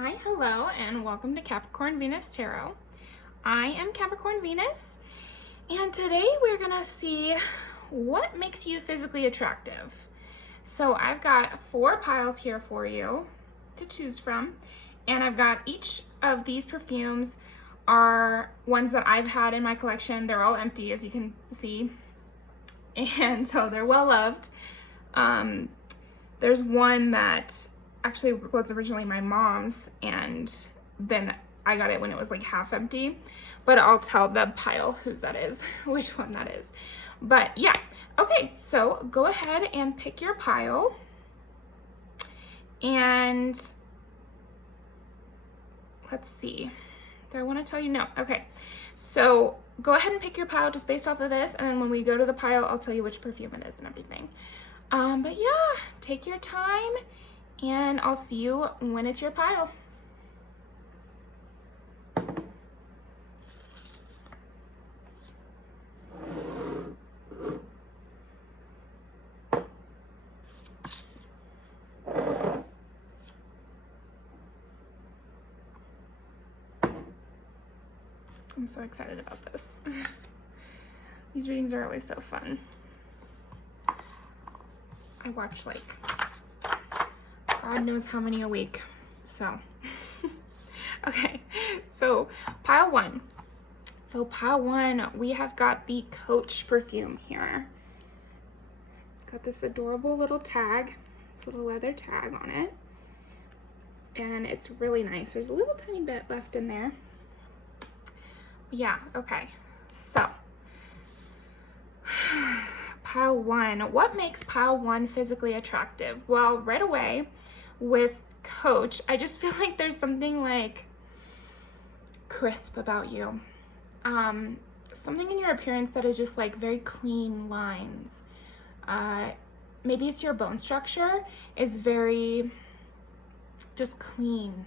Hi, hello, and welcome to Capricorn Venus Tarot. I am Capricorn Venus, and today we're gonna see what makes you physically attractive. So I've got 4 piles here for you to choose from, and I've got each of these perfumes are ones that I've had in my collection. They're all empty, as you can see, and so they're well loved. There's one that actually was originally my mom's, and then I got it when it was like half empty, but I'll tell the pile whose that is, which one that is. But yeah, okay, so go ahead and pick your pile, and let's see, do I want to tell you? No. Okay, so go ahead and pick your pile just based off of this, and then when we go to the pile, I'll tell you which perfume it is and everything. But yeah, take your time, and I'll see you when it's your pile. I'm so excited about this. These readings are always so fun. I watch like God knows how many a week, so. Okay, so pile 1. So pile 1, we have got the Coach perfume here. It's got this adorable little tag, this little leather tag on it, and it's really nice. There's a little tiny bit left in there. Yeah, okay, so pile 1. What makes pile 1 physically attractive? Well, right away with Coach, I just feel like there's something like crisp about you. Something in your appearance that is just like very clean lines. Maybe it's your bone structure is very just clean.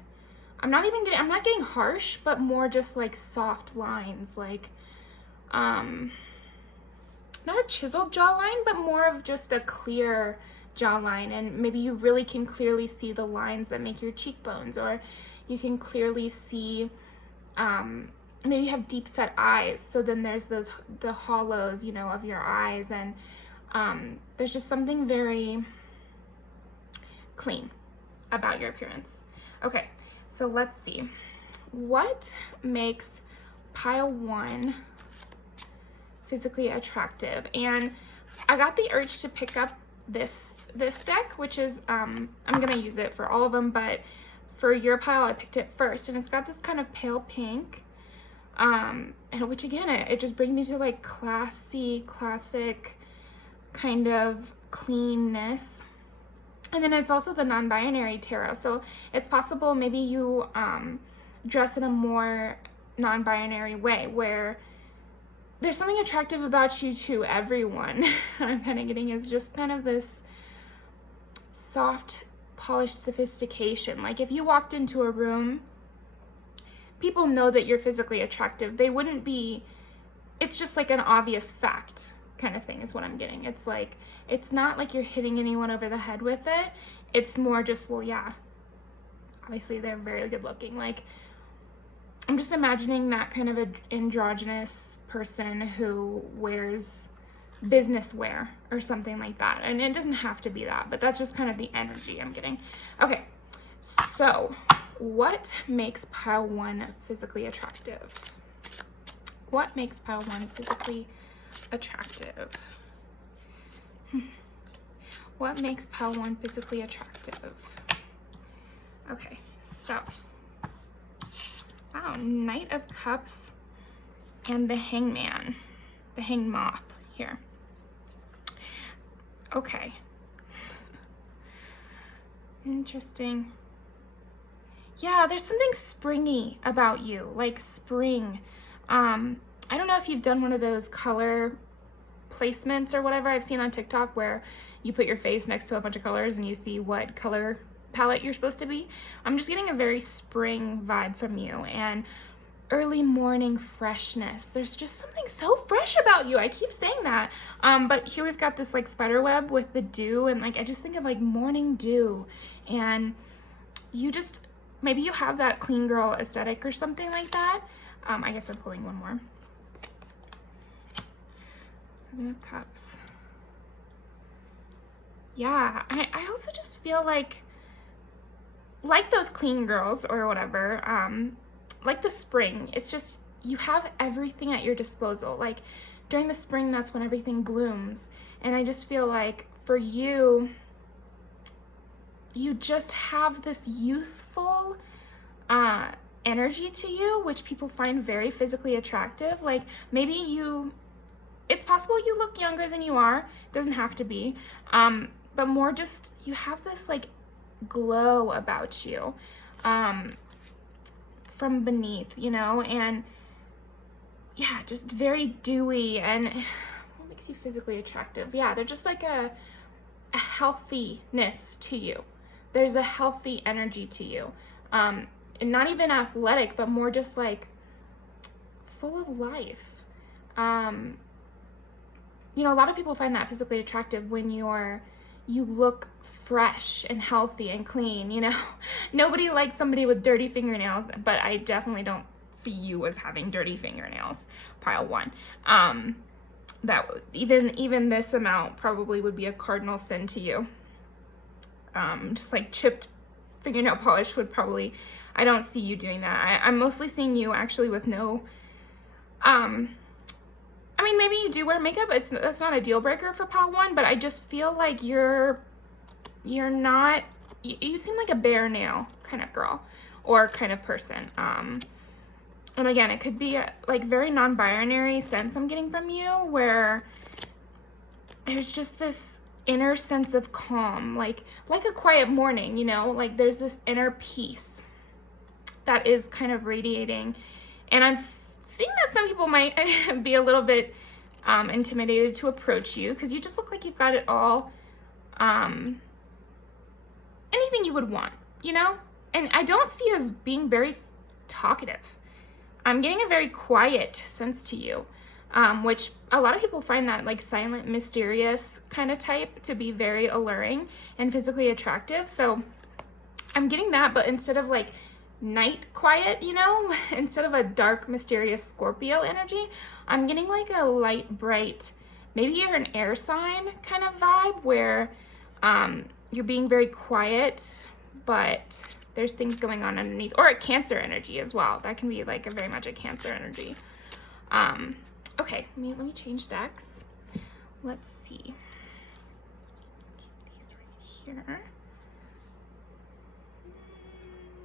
I'm not getting harsh, but more just like soft lines, like not a chiseled jawline, but more of just a clear jawline, and maybe you really can clearly see the lines that make your cheekbones, or you can clearly see maybe you have deep set eyes, so then there's the hollows, you know, of your eyes, and there's just something very clean about your appearance. Okay, so let's see what makes pile 1 physically attractive. And I got the urge to pick up this deck, which is I'm gonna use it for all of them, but for your pile I picked it first, and it's got this kind of pale pink, and which again it just brings me to like classic kind of cleanness. And then it's also the non-binary tarot, so it's possible maybe you dress in a more non-binary way where there's something attractive about you to everyone. I'm kind of getting is just kind of this soft, polished sophistication. Like if you walked into a room, people know that you're physically attractive. They wouldn't be, it's just like an obvious fact kind of thing is what I'm getting. It's like, it's not like you're hitting anyone over the head with it. It's more just, well, yeah, obviously they're very good looking. Like, I'm just imagining that kind of an androgynous person who wears business wear or something like that. And it doesn't have to be that, but that's just kind of the energy I'm getting. Okay, so what makes pile 1 physically attractive? What makes pile 1 physically attractive? What makes pile 1 physically attractive? Okay, so wow, Knight of Cups and the Hangman, the Hanged Moth here. Okay. Interesting. Yeah, there's something springy about you, like spring. I don't know if you've done one of those color placements or whatever I've seen on TikTok where you put your face next to a bunch of colors and you see what color palette you're supposed to be. I'm just getting a very spring vibe from you, and early morning freshness. There's just something so fresh about you. I keep saying that. But here we've got this like spider web with the dew, and like I just think of like morning dew, and you just maybe you have that clean girl aesthetic or something like that. I guess I'm pulling one more. Seven of Cups. Yeah, I also just feel like those clean girls or whatever, like the spring, it's just, you have everything at your disposal. Like during the spring, that's when everything blooms. And I just feel like for you, you just have this youthful energy to you, which people find very physically attractive. Like maybe it's possible you look younger than you are, doesn't have to be, but more just, you have this like glow about you from beneath, you know, and yeah, just very dewy. And what makes you physically attractive? Yeah, they're just like a healthiness to you. There's a healthy energy to you, and not even athletic, but more just like full of life. You know, a lot of people find that physically attractive when you look fresh and healthy and clean, you know. Nobody likes somebody with dirty fingernails, but I definitely don't see you as having dirty fingernails, pile one. That even this amount probably would be a cardinal sin to you. Just like chipped fingernail polish would probably, I don't see you doing that. I'm mostly seeing you actually with no, I mean, maybe you do wear makeup. That's not a deal breaker for pile one, but I just feel like you're not, you seem like a bare nail kind of girl or kind of person. And again, it could be a, like very non-binary sense I'm getting from you, where there's just this inner sense of calm, like a quiet morning, you know, like there's this inner peace that is kind of radiating. And I'm seeing that some people might be a little bit intimidated to approach you because you just look like you've got it all, anything you would want, you know? And I don't see you as being very talkative. I'm getting a very quiet sense to you, which a lot of people find that like silent, mysterious kind of type to be very alluring and physically attractive. So I'm getting that, but instead of like night quiet, you know, instead of a dark, mysterious Scorpio energy, I'm getting like a light, bright, maybe you're an air sign kind of vibe where you're being very quiet, but there's things going on underneath, or a Cancer energy as well. That can be like very much a Cancer energy. Okay, let me change decks. Let's see. Keep these right here.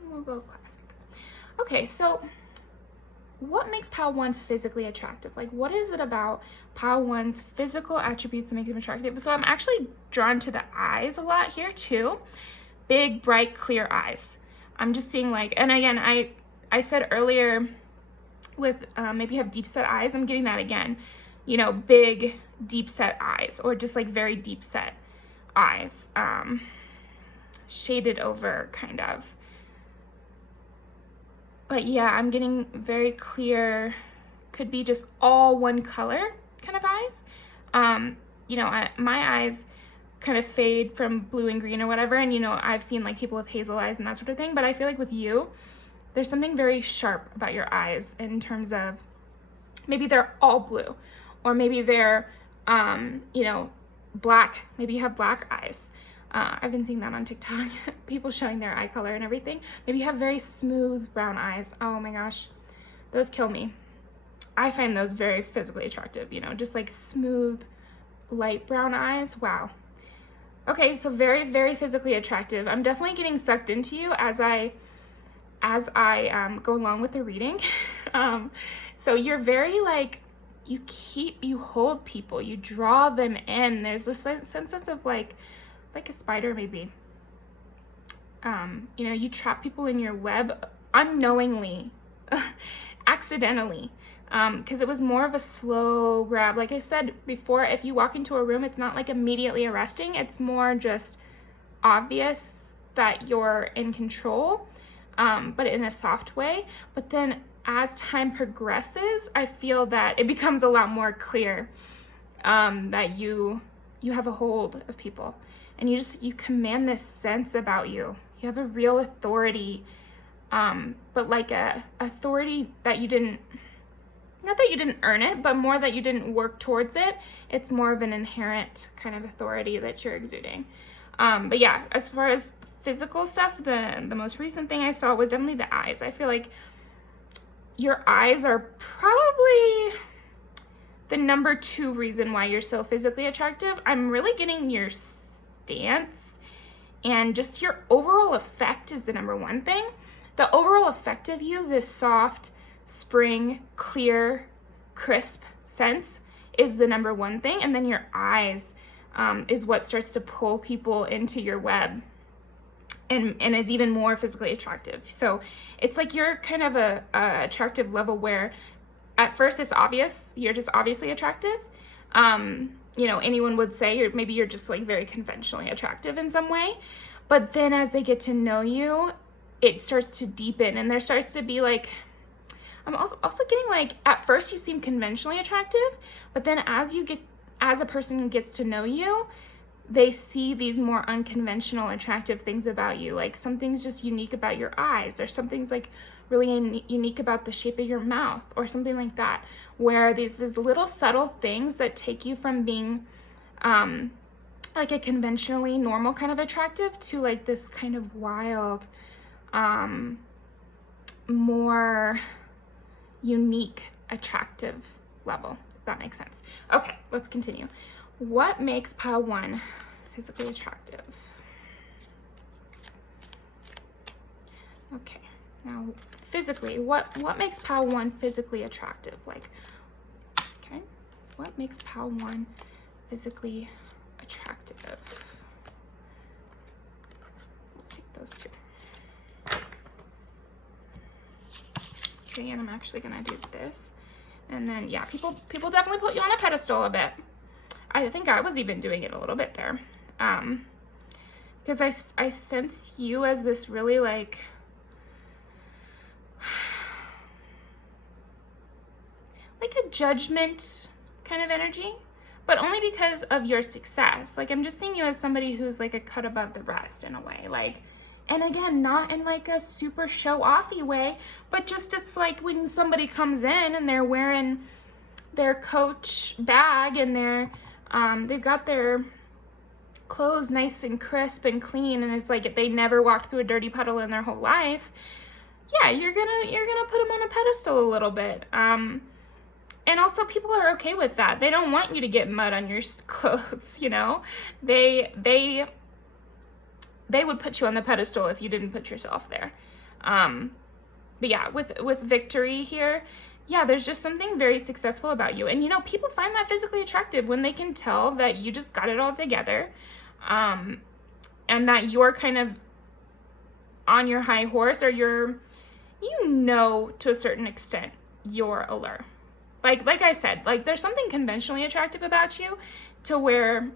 We'll go classic. Okay, so what makes pile one physically attractive? Like, what is it about pile one's physical attributes that make them attractive? So I'm actually drawn to the eyes a lot here too. Big, bright, clear eyes. I'm just seeing like, and again, I said earlier with maybe you have deep set eyes. I'm getting that again. You know, big, deep set eyes, or just like very deep set eyes, shaded over kind of. But yeah, I'm getting very clear, could be just all one color kind of eyes. You know, my eyes kind of fade from blue and green or whatever, and you know, I've seen like people with hazel eyes and that sort of thing, but I feel like with you, there's something very sharp about your eyes in terms of maybe they're all blue, or maybe they're, you know, black. Maybe you have black eyes. I've been seeing that on TikTok, people showing their eye color and everything. Maybe you have very smooth brown eyes. Oh my gosh, those kill me. I find those very physically attractive, you know, just like smooth, light brown eyes. Wow. Okay, so very, very physically attractive. I'm definitely getting sucked into you as I go along with the reading. So you're very like, you hold people, you draw them in. There's this sense of like a spider maybe. You know, you trap people in your web unknowingly, accidentally, because it was more of a slow grab. Like I said before, if you walk into a room, it's not like immediately arresting. It's more just obvious that you're in control, but in a soft way. But then as time progresses, I feel that it becomes a lot more clear that you have a hold of people. And you command this sense about you. You have a real authority but like a authority that you didn't, not that you didn't earn it, but more that you didn't work towards it. It's more of an inherent kind of authority that you're exuding. But yeah, as far as physical stuff, the most recent thing I saw was definitely the eyes. I feel like your eyes are probably the number 2 reason why you're so physically attractive. I'm really getting your stance and just your overall effect is the number 1 thing. The overall effect of you, this soft, spring, clear, crisp sense is the number 1 thing. And then your eyes is what starts to pull people into your web and is even more physically attractive. So it's like you're kind of a attractive level where at first it's obvious, you're just obviously attractive. You know, anyone would say maybe you're just like very conventionally attractive in some way. But then as they get to know you, it starts to deepen and there starts to be like, I'm also getting like, at first you seem conventionally attractive, but then as a person gets to know you, they see these more unconventional attractive things about you. Like something's just unique about your eyes, or something's like really unique about the shape of your mouth, or something like that, where these little subtle things that take you from being like a conventionally normal kind of attractive to like this kind of wild, more unique attractive level, if that makes sense. Okay, let's continue. What makes pile 1 physically attractive? Okay, now physically, what makes pile 1 physically attractive? Like, okay, what makes pile 1 physically attractive? Let's take those 2. Okay, and I'm actually gonna do this. And then, yeah, people definitely put you on a pedestal a bit. I think I was even doing it a little bit there. Because I sense you as this really like, like a judgment kind of energy, but only because of your success. Like I'm just seeing you as somebody who's like a cut above the rest in a way. Like, and again, not in like a super show-offy way, but just it's like when somebody comes in and they're wearing their Coach bag and they've got their clothes nice and crisp and clean, and it's like they never walked through a dirty puddle in their whole life. Yeah, you're gonna put them on a pedestal a little bit. And also people are okay with that. They don't want you to get mud on your clothes, you know? They would put you on the pedestal if you didn't put yourself there. But yeah, with victory here, yeah, there's just something very successful about you. And you know, people find that physically attractive when they can tell that you just got it all together. And that you're kind of on your high horse, or you know, to a certain extent, you're allure. Like I said, like there's something conventionally attractive about you to where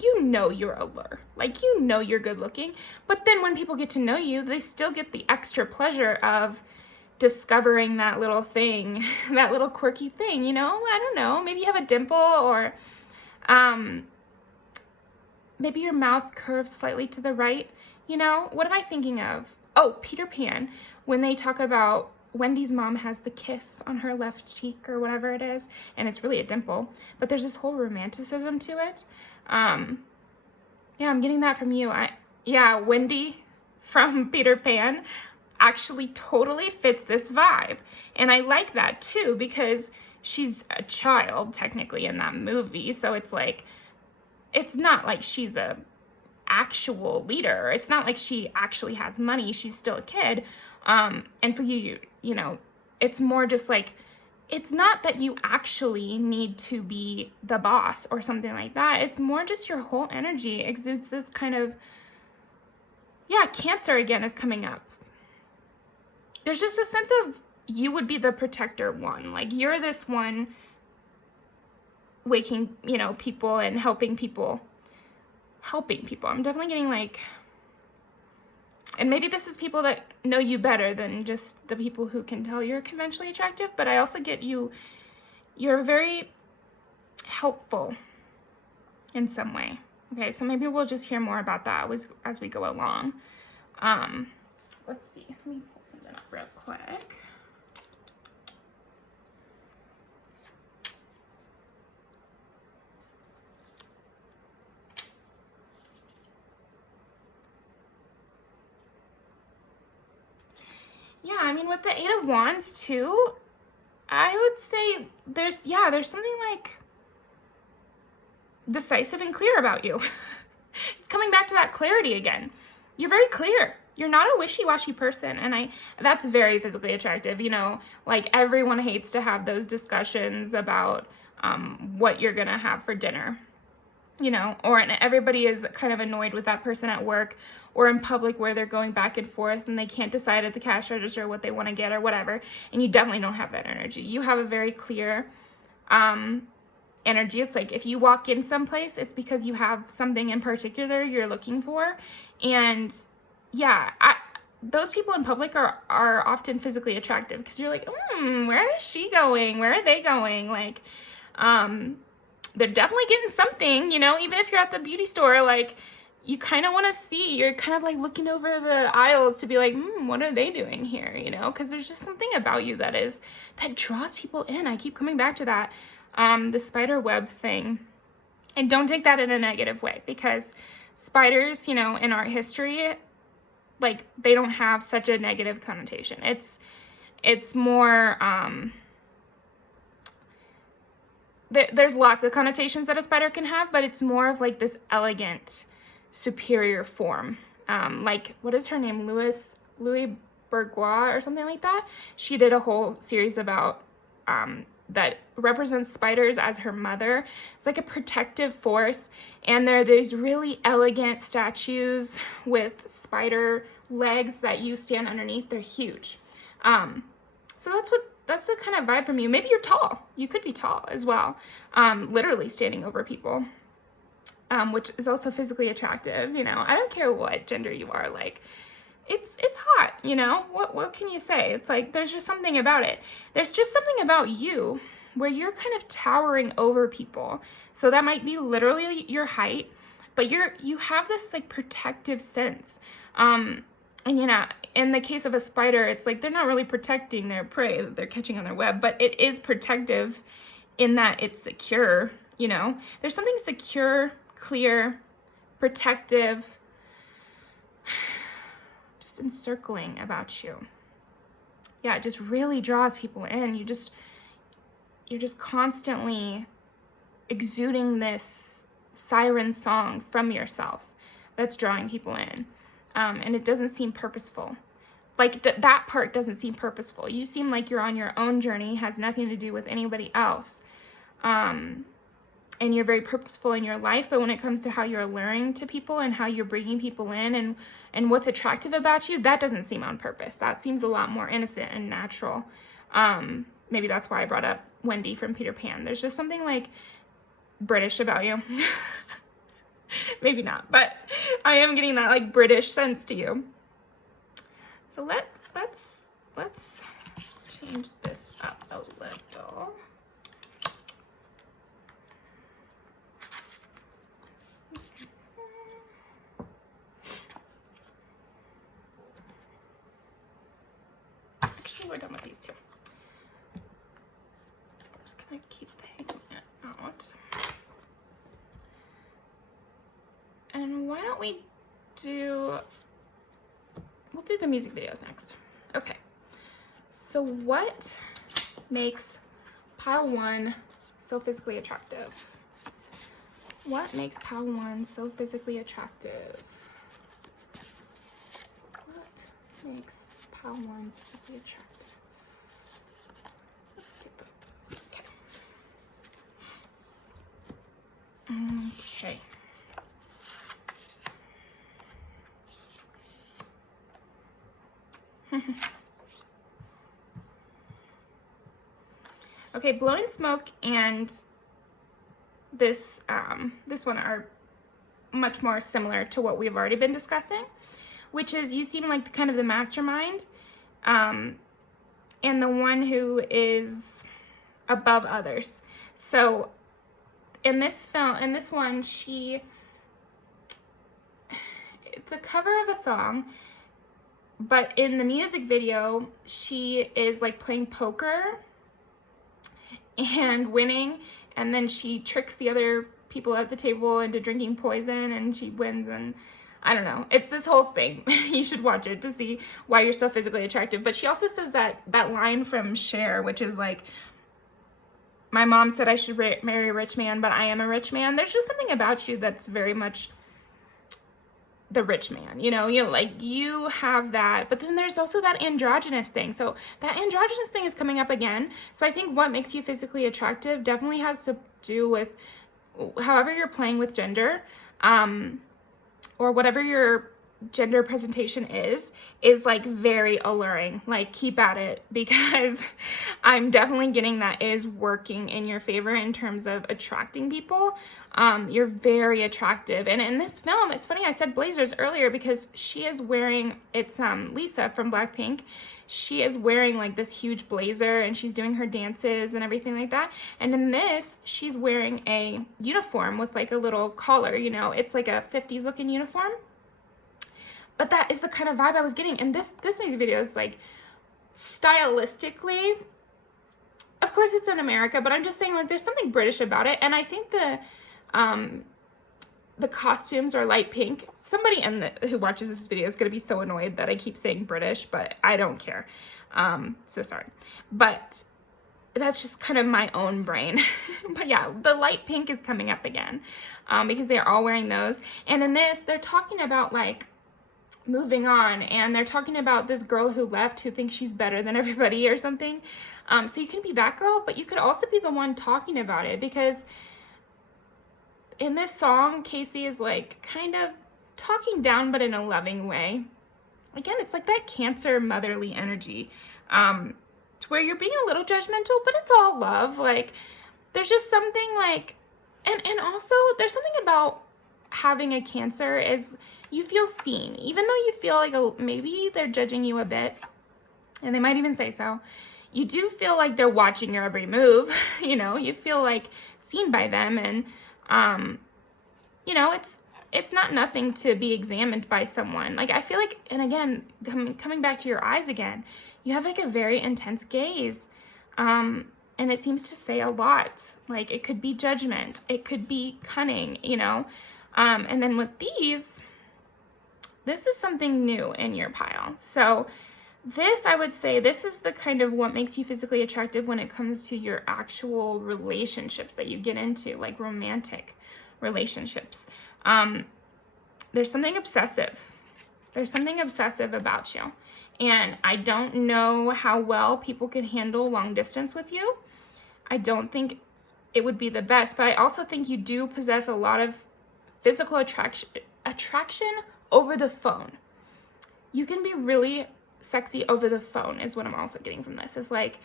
you know you're allure. Like you know you're good looking. But then when people get to know you, they still get the extra pleasure of discovering that little thing, that little quirky thing, you know? I don't know. Maybe you have a dimple, or maybe your mouth curves slightly to the right. You know, what am I thinking of? Oh, Peter Pan, when they talk about Wendy's mom has the kiss on her left cheek or whatever it is, and it's really a dimple, but there's this whole romanticism to it. Yeah, I'm getting that from you. Wendy from Peter Pan actually totally fits this vibe. And I like that too, because she's a child technically in that movie. So it's like, it's not like she's a actual leader. It's not like she actually has money. She's still a kid. And for you know, it's more just like, it's not that you actually need to be the boss or something like that. It's more just your whole energy exudes this kind of, yeah, Cancer again is coming up. There's just a sense of you would be the protector one. Like you're this one waking, you know, people and helping people. I'm definitely getting like, and maybe this is people that know you better than just the people who can tell you're conventionally attractive, but I also get you're very helpful in some way. Okay, so maybe we'll just hear more about that as we go along. let's see. Let me pull something up real quick. Yeah, I mean, with the Eight of Wands too, I would say there's something like decisive and clear about you. It's coming back to that clarity again. You're very clear. You're not a wishy-washy person, and that's very physically attractive. You know, like everyone hates to have those discussions about what you're gonna have for dinner. You know, or everybody is kind of annoyed with that person at work or in public where they're going back and forth and they can't decide at the cash register what they want to get or whatever. And you definitely don't have that energy. You have a very clear energy. It's like if you walk in someplace, it's because you have something in particular you're looking for. And yeah, those people in public are often physically attractive because you're like, where is she going? Where are they going? Like, they're definitely getting something, you know, even if you're at the beauty store, like you kind of want to see, you're kind of like looking over the aisles to be like, what are they doing here? You know, because there's just something about you that draws people in. I keep coming back to that, the spider web thing. And don't take that in a negative way, because spiders, you know, in art history, like they don't have such a negative connotation. It's more, there's lots of connotations that a spider can have, but it's more of like this elegant, superior form. Like, what is her name? Louis Bourgeois or something like that. She did a whole series about that represents spiders as her mother. It's like a protective force, and they're these really elegant statues with spider legs that you stand underneath. They're huge. So that's the kind of vibe from you. Maybe you're tall. You could be tall as well. Literally standing over people, which is also physically attractive. You know, I don't care what gender you are. Like, it's hot. You know, what can you say? It's like there's just something about it. There's just something about you where you're kind of towering over people. So that might be literally your height, but you have this like protective sense. And you know, in the case of a spider, it's like they're not really protecting their prey that they're catching on their web, but it is protective in that it's secure, you know? There's something secure, clear, protective, just encircling about you. Yeah, it just really draws people in. You're just constantly exuding this siren song from yourself that's drawing people in. And it doesn't seem purposeful. Like that part doesn't seem purposeful. You seem like you're on your own journey, has nothing to do with anybody else. And you're very purposeful in your life, but when it comes to how you're alluring to people and how you're bringing people in and what's attractive about you, that doesn't seem on purpose. That seems a lot more innocent and natural. Maybe that's why I brought up Wendy from Peter Pan. There's just something like British about you. Maybe not, but I am getting that like British sense to you. So let's change this up a little. Actually, we're done with these two. I'm just gonna keep hanging it out. And why don't we'll do the music videos next. Okay, so what makes pile one so physically attractive? What makes pile one so physically attractive? What makes pile one physically attractive? Let's skip those. Okay. Okay. Okay, blowing smoke and this one are much more similar to what we've already been discussing, which is you seem like kind of the mastermind, and the one who is above others. So in this one, it's a cover of a song. but in the music video, she is like playing poker and winning, and then she tricks the other people at the table into drinking poison, and she wins, and I don't know. It's this whole thing. You should watch it to see why you're so physically attractive. But she also says that line from Cher, which is like, my mom said I should marry a rich man, but I am a rich man. There's just something about you that's very much the rich man, you know, you have that, but then there's also that androgynous thing. So that androgynous thing is coming up again. So I think what makes you physically attractive definitely has to do with however you're playing with gender, or whatever your gender presentation is like very alluring. Like, keep at it, because I'm definitely getting that is working in your favor in terms of attracting people. You're very attractive. And in this film, it's funny I said blazers earlier, because she is wearing, it's Lisa from Blackpink. She is wearing like this huge blazer, and she's doing her dances and everything like that. And in this, she's wearing a uniform with like a little collar, you know, it's like a 50s looking uniform. But that is the kind of vibe I was getting. And this music video is like, stylistically, of course it's in America, but I'm just saying, like, there's something British about it. And I think the costumes are light pink. Somebody who watches this video is going to be so annoyed that I keep saying British, but I don't care. So sorry. But that's just kind of my own brain. But yeah, the light pink is coming up again, because they're all wearing those. And in this, they're talking about like moving on, and they're talking about this girl who left who thinks she's better than everybody or something. So you can be that girl, but you could also be the one talking about it, because in this song, Casey is like kind of talking down, but in a loving way. Again, it's like that Cancer motherly energy, to where you're being a little judgmental, but it's all love. Like, there's just something like, and also there's something about having a Cancer is you feel seen, even though you feel like maybe they're judging you a bit, and they might even say so. You do feel like they're watching your every move. You know, you feel like seen by them, and you know, it's not nothing to be examined by someone. Like, I feel like, and again, coming back to your eyes again, you have like a very intense gaze, and it seems to say a lot. Like, it could be judgment, it could be cunning, you know. And then with these, this is something new in your pile. So this, I would say, this is the kind of what makes you physically attractive when it comes to your actual relationships that you get into, like romantic relationships. There's something obsessive. There's something obsessive about you. And I don't know how well people can handle long distance with you. I don't think it would be the best, but I also think you do possess a lot of physical attraction over the phone. You can be really sexy over the phone is what I'm also getting from this. Is like,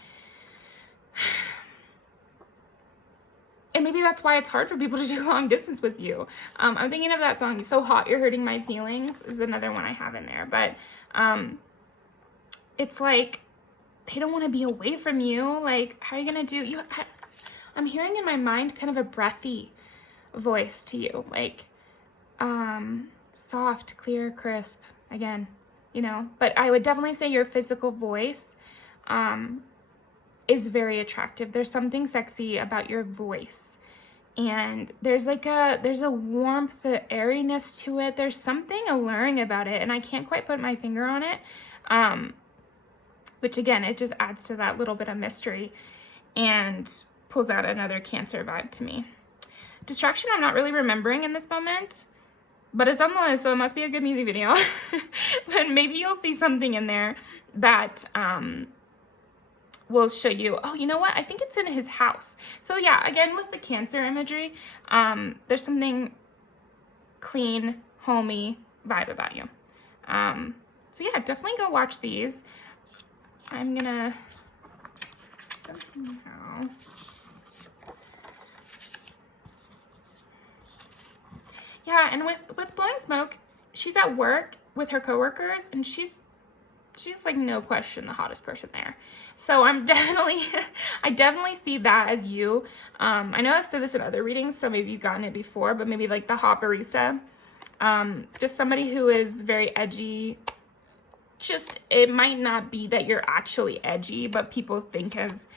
and maybe that's why it's hard for people to do long distance with you. I'm thinking of that song, So Hot You're Hurting My Feelings is another one I have in there. But it's like, they don't want to be away from you. Like, how are you going to do? I'm hearing in my mind kind of a breathy voice to you. Like, soft, clear, crisp, again, you know. But I would definitely say your physical voice is very attractive. There's something sexy about your voice, and there's a warmth, the airiness to it. There's something alluring about it, and I can't quite put my finger on it, which again, it just adds to that little bit of mystery and pulls out another Cancer vibe to me. Distraction, I'm not really remembering in this moment, but it's on the list, so it must be a good music video. But maybe you'll see something in there that will show you, oh, you know what? I think it's in his house. So yeah, again, with the Cancer imagery, there's something clean, homey vibe about you. So yeah, definitely go watch these. I'm gonna, yeah, and with Blowing Smoke, she's at work with her coworkers, and she's like, no question, the hottest person there. So I definitely see that as you. I know I've said this in other readings, so maybe you've gotten it before, but maybe like the hot barista, just somebody who is very edgy, just, it might not be that you're actually edgy, but people think as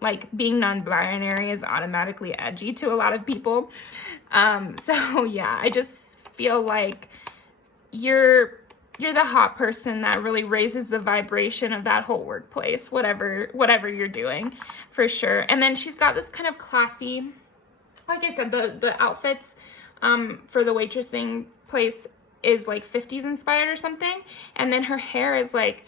like being non-binary is automatically edgy to a lot of people. So yeah, I just feel like you're the hot person that really raises the vibration of that whole workplace, whatever you're doing, for sure. And then she's got this kind of classy, like I said, the outfits for the waitressing place is like 50s inspired or something. And then her hair is like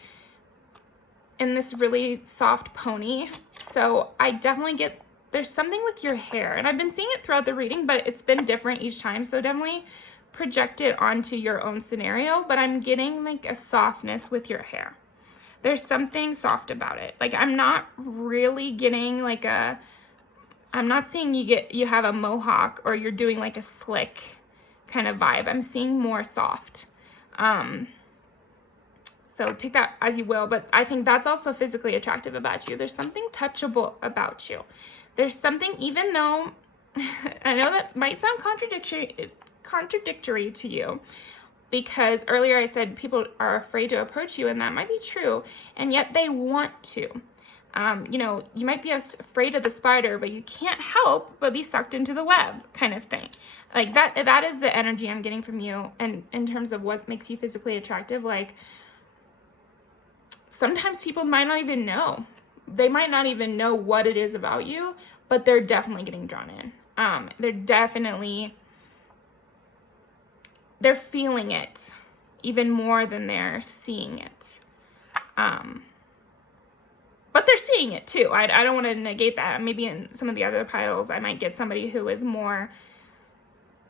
in this really soft pony. So I definitely get, there's something with your hair, and I've been seeing it throughout the reading, but it's been different each time. So definitely project it onto your own scenario, but I'm getting like a softness with your hair. There's something soft about it. Like I'm not really getting like I'm not seeing you have a mohawk or you're doing like a slick kind of vibe. I'm seeing more soft. So take that as you will, but I think that's also physically attractive about you. There's something touchable about you. There's something, even though I know that might sound contradictory to you, because earlier I said people are afraid to approach you, and that might be true, and yet they want to. You know, you might be afraid of the spider, but you can't help but be sucked into the web, kind of thing. Like that is the energy I'm getting from you. And in terms of what makes you physically attractive, like sometimes people might not even know. They might not even know what it is about you, but they're definitely getting drawn in. They're feeling it even more than they're seeing it. But they're seeing it too. I don't want to negate that. Maybe in some of the other piles, I might get somebody who is more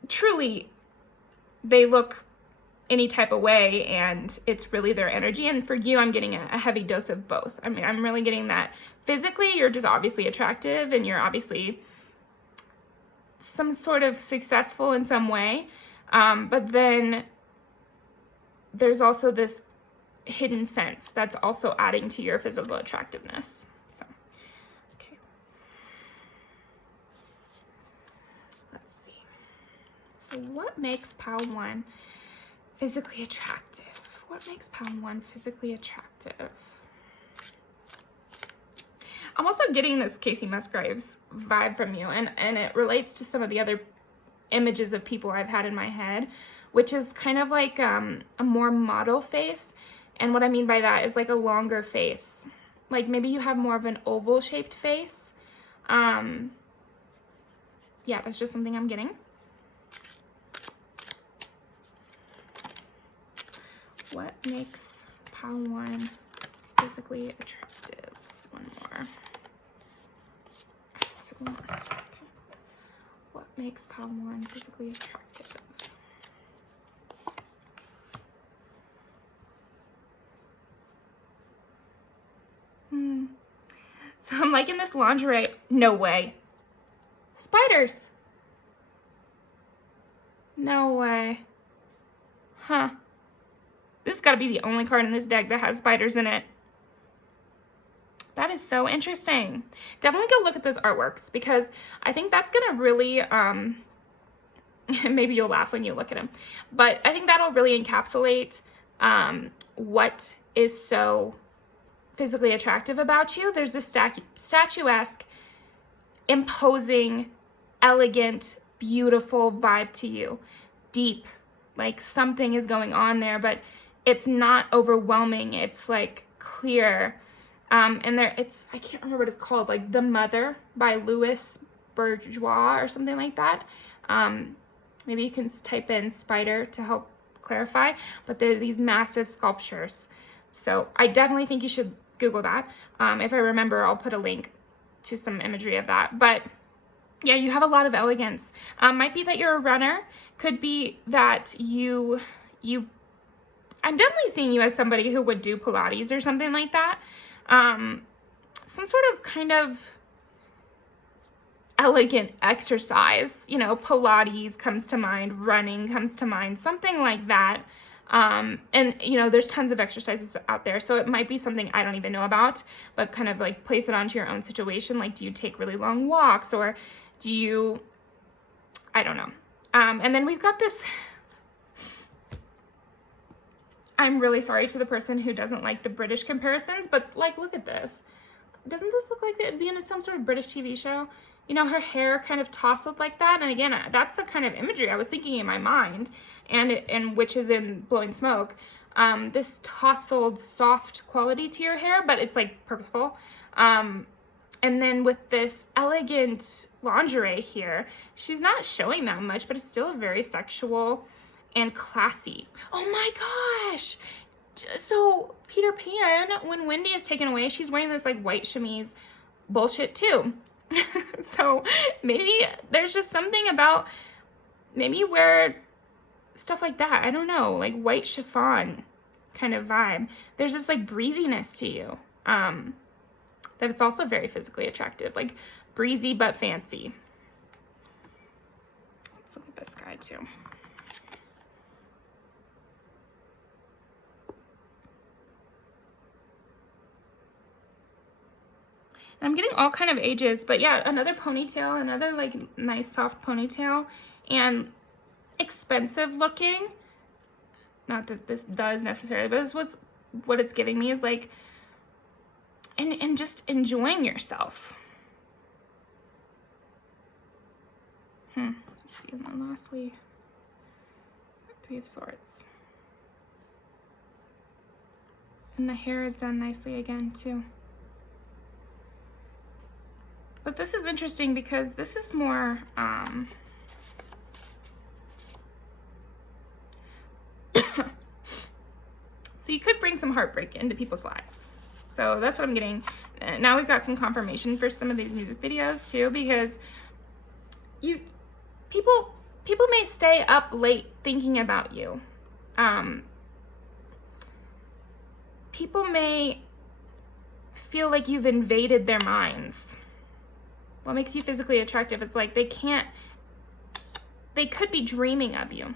truly, they look any type of way and it's really their energy. And for you, I'm getting a heavy dose of both. I mean, I'm really getting that physically, you're just obviously attractive and you're obviously some sort of successful in some way. But then there's also this hidden sense that's also adding to your physical attractiveness. So, okay. Let's see. So what makes pile 1 physically attractive? What makes pile 1 physically attractive? I'm also getting this Casey Musgraves vibe from you, and it relates to some of the other images of people I've had in my head, which is kind of like a more model face. And what I mean by that is like a longer face. Like maybe you have more of an oval shaped face. Yeah, that's just something I'm getting. What makes pile 1 physically attractive? One more. One more. Okay. What makes pile 1 physically attractive? So I'm liking this lingerie. No way. Spiders. No way. Huh. This has got to be the only card in this deck that has spiders in it. That is so interesting. Definitely go look at those artworks, because I think that's going to really, maybe you'll laugh when you look at them, but I think that'll really encapsulate what is so physically attractive about you. There's a statuesque, imposing, elegant, beautiful vibe to you. Deep, like something is going on there, but it's not overwhelming. It's like clear. And there, I can't remember what it's called, like The Mother by Louis Bourgeois or something like that. Maybe you can type in spider to help clarify, but there are these massive sculptures. So I definitely think you should Google that. If I remember, I'll put a link to some imagery of that. But yeah, you have a lot of elegance. Might be that you're a runner. Could be that I'm definitely seeing you as somebody who would do Pilates or something like that. Some sort of kind of elegant exercise, you know, Pilates comes to mind, running comes to mind, something like that. And you know, there's tons of exercises out there, so it might be something I don't even know about, but kind of like place it onto your own situation. Like, do you take really long walks, or do you, I don't know. And then we've got this, I'm really sorry to the person who doesn't like the British comparisons, but like, look at this. Doesn't this look like it'd be in some sort of British TV show? You know, her hair kind of tousled like that. And again, that's the kind of imagery I was thinking in my mind, and which is in Blowing Smoke. This tousled, soft quality to your hair, but it's like purposeful. And then with this elegant lingerie here, she's not showing that much, but it's still very sexual and classy. Oh my gosh! So Peter Pan, when Wendy is taken away, she's wearing this like white chemise bullshit too. So maybe there's just something about, maybe wear stuff like that. I don't know, like white chiffon kind of vibe. There's this like breeziness to you, that it's also very physically attractive, like breezy but fancy. Let's look at this guy too. I'm getting all kind of ages, but yeah, another ponytail, another like nice soft ponytail, and expensive looking. Not that this does necessarily, but this was what it's giving me, is like, and just enjoying yourself. Let's see, and then lastly, Three of Swords. And the hair is done nicely again too. But this is interesting because this is more, so you could bring some heartbreak into people's lives. So that's what I'm getting. Now we've got some confirmation for some of these music videos too, because people may stay up late thinking about you. People may feel like you've invaded their minds. What makes you physically attractive? It's like they could be dreaming of you.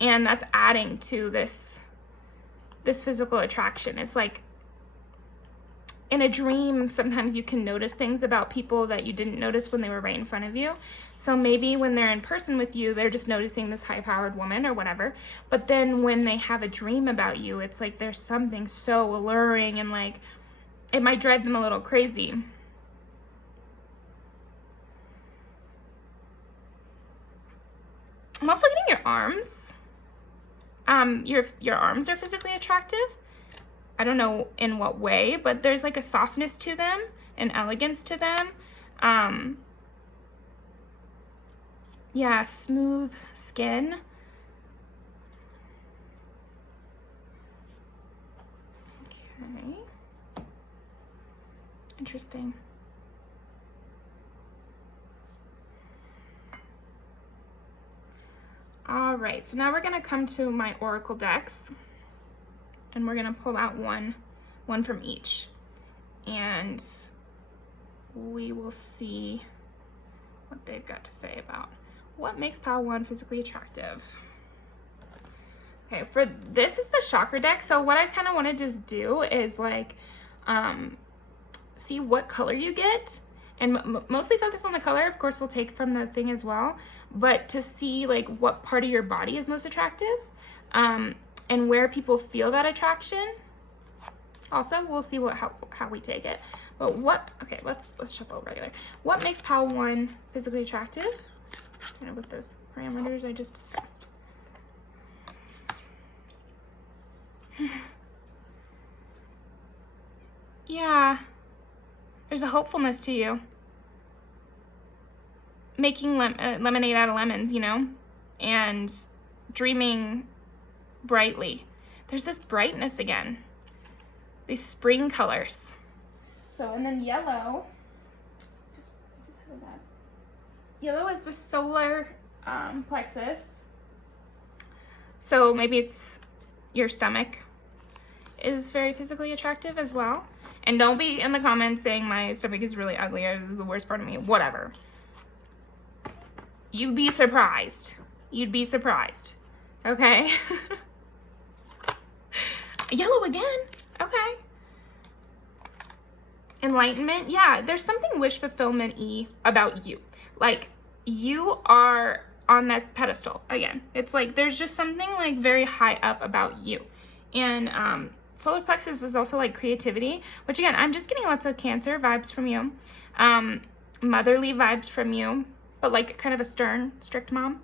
And that's adding to this physical attraction. It's like in a dream, sometimes you can notice things about people that you didn't notice when they were right in front of you. So maybe when they're in person with you, they're just noticing this high-powered woman or whatever. But then when they have a dream about you, it's like there's something so alluring, and like it might drive them a little crazy. I'm also getting your arms. Your arms are physically attractive. I don't know in what way, but there's like a softness to them, an elegance to them. Yeah, smooth skin. Okay. Interesting. All right, so now we're gonna come to my oracle decks, and we're gonna pull out one from each, and we will see what they've got to say about what makes pile 1 physically attractive. Okay, for this is the chakra deck. So what I kind of want to just do is like see what color you get, and mostly focus on the color. Of course, we'll take from the thing as well, but to see like what part of your body is most attractive, and where people feel that attraction. Also, we'll see how we take it. But okay, let's shuffle regular. What makes pile 1 physically attractive? With those parameters I just discussed. Yeah, there's a hopefulness to you. Making lemonade out of lemons, you know, and dreaming brightly. There's this brightness again. These spring colors. So, and then yellow. Just heard that. Yellow is the solar plexus. So maybe it's your stomach is very physically attractive as well. And don't be in the comments saying my stomach is really ugly or this is the worst part of me. Whatever. You'd be surprised. You'd be surprised. Okay? Yellow again. Okay. Enlightenment. Yeah, there's something wish fulfillment-y about you. Like, you are on that pedestal again. It's like there's just something like very high up about you. And solar plexus is also like creativity, which again, I'm just getting lots of Cancer vibes from you. Motherly vibes from you, but like kind of a stern, strict mom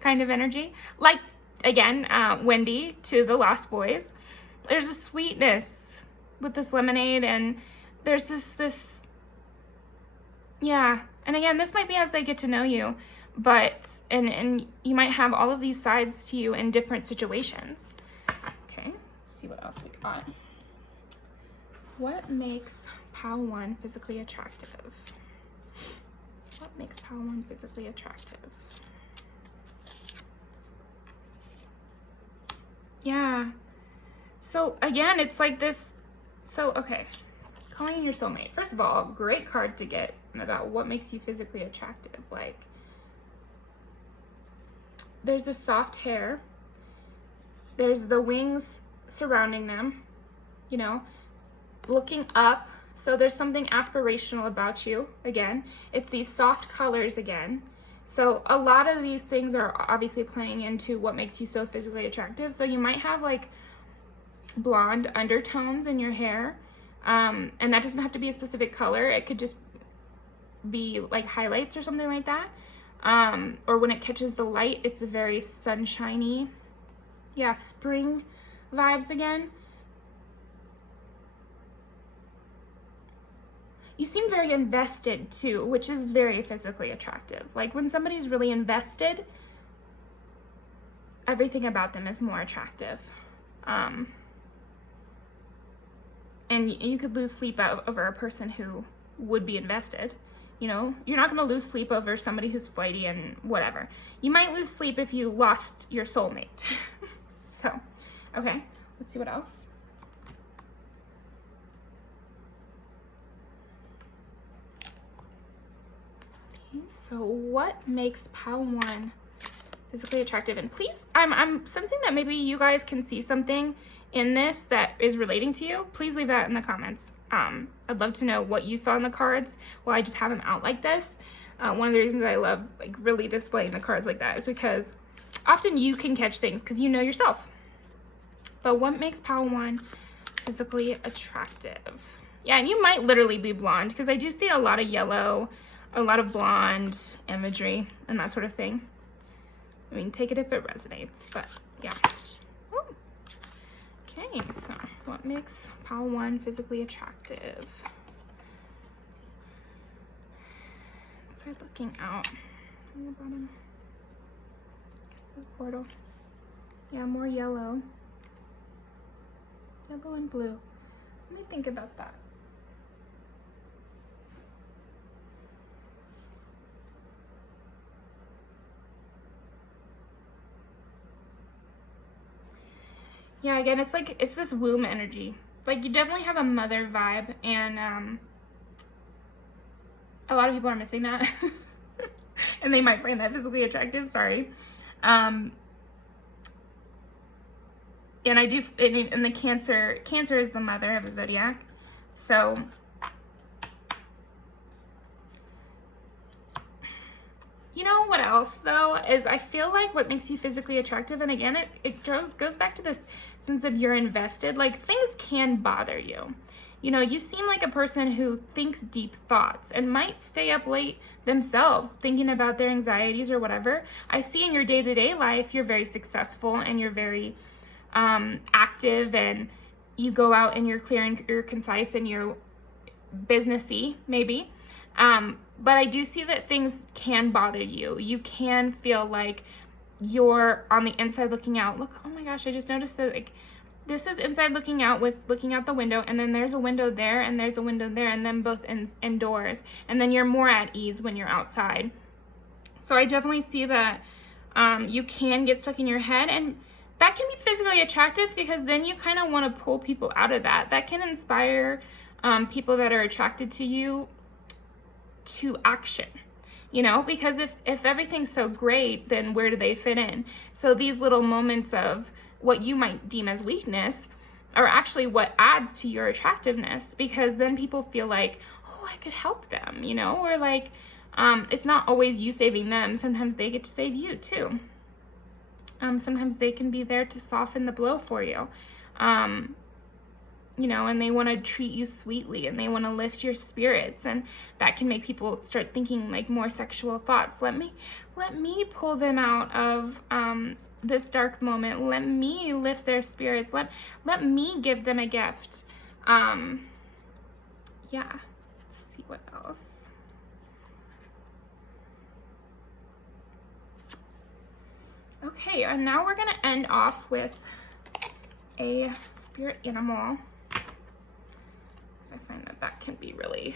kind of energy. Like, again, Wendy to the Lost Boys. There's a sweetness with this lemonade, and there's this, yeah. And again, this might be as they get to know you, but, and you might have all of these sides to you in different situations. Okay, let's see what else we got. What makes Pile 1 physically attractive? What makes Pile 1 physically attractive? Yeah. So again, it's like this. So, okay. Calling in your soulmate. First of all, great card to get about what makes you physically attractive. Like, there's the soft hair. There's the wings surrounding them, you know, looking up. So there's something aspirational about you. Again, it's these soft colors again. So a lot of these things are obviously playing into what makes you so physically attractive. So you might have like blonde undertones in your hair. And that doesn't have to be a specific color. It could just be like highlights or something like that. Or when it catches the light, it's a very sunshiny. Yeah, spring vibes again. You seem very invested too, which is very physically attractive. Like when somebody's really invested, everything about them is more attractive. And you could lose sleep over a person who would be invested. You know, you're not going to lose sleep over somebody who's flighty and whatever. You might lose sleep if you lost your soulmate. So, okay, let's see what else. So what makes Pile 1 physically attractive? And please, I'm sensing that maybe you guys can see something in this that is relating to you. Please leave that in the comments. I'd love to know what you saw in the cards while I just have them out like this. One of the reasons I love like really displaying the cards like that is because often you can catch things because you know yourself. But what makes Pile 1 physically attractive? Yeah, and you might literally be blonde because I do see a lot of yellow, a lot of blonde imagery and that sort of thing. I mean, take it if it resonates, but yeah. Ooh. Okay, so what makes Pile 1 physically attractive? Inside looking out on the bottom. Guess the portal. Yeah, more yellow. Yellow and blue. Let me think about that. Yeah, again, it's like, it's this womb energy. Like, you definitely have a mother vibe, and a lot of people are missing that. And they might find that physically attractive, sorry. And I do, in the Cancer is the mother of the zodiac. So, you know what else, though, is I feel like what makes you physically attractive, and again, it goes back to this sense of you're invested, like things can bother you. You know, you seem like a person who thinks deep thoughts and might stay up late themselves thinking about their anxieties or whatever. I see in your day-to-day life, you're very successful and you're very active, and you go out and you're clear and you're concise and you're businessy, maybe. But I do see that things can bother you. You can feel like you're on the inside looking out. Look, oh my gosh, I just noticed that like this is inside looking out with looking out the window, and then there's a window there and there's a window there, and then both indoors. And then you're more at ease when you're outside. So I definitely see that you can get stuck in your head, and that can be physically attractive because then you kind of want to pull people out of that. That can inspire people that are attracted to you to action, you know, because if everything's so great, then where do they fit in? So these little moments of what you might deem as weakness are actually what adds to your attractiveness, because then people feel like, oh, I could help them, you know, or like, It's not always you saving them. Sometimes they get to save you too. Sometimes they can be there to soften the blow for you. You know, and they want to treat you sweetly, and they want to lift your spirits, and that can make people start thinking like more sexual thoughts. Let me pull them out of this dark moment. Let me lift their spirits. Let me give them a gift. Yeah, let's see what else. Okay, and now we're gonna end off with a spirit animal, because I find that that can be really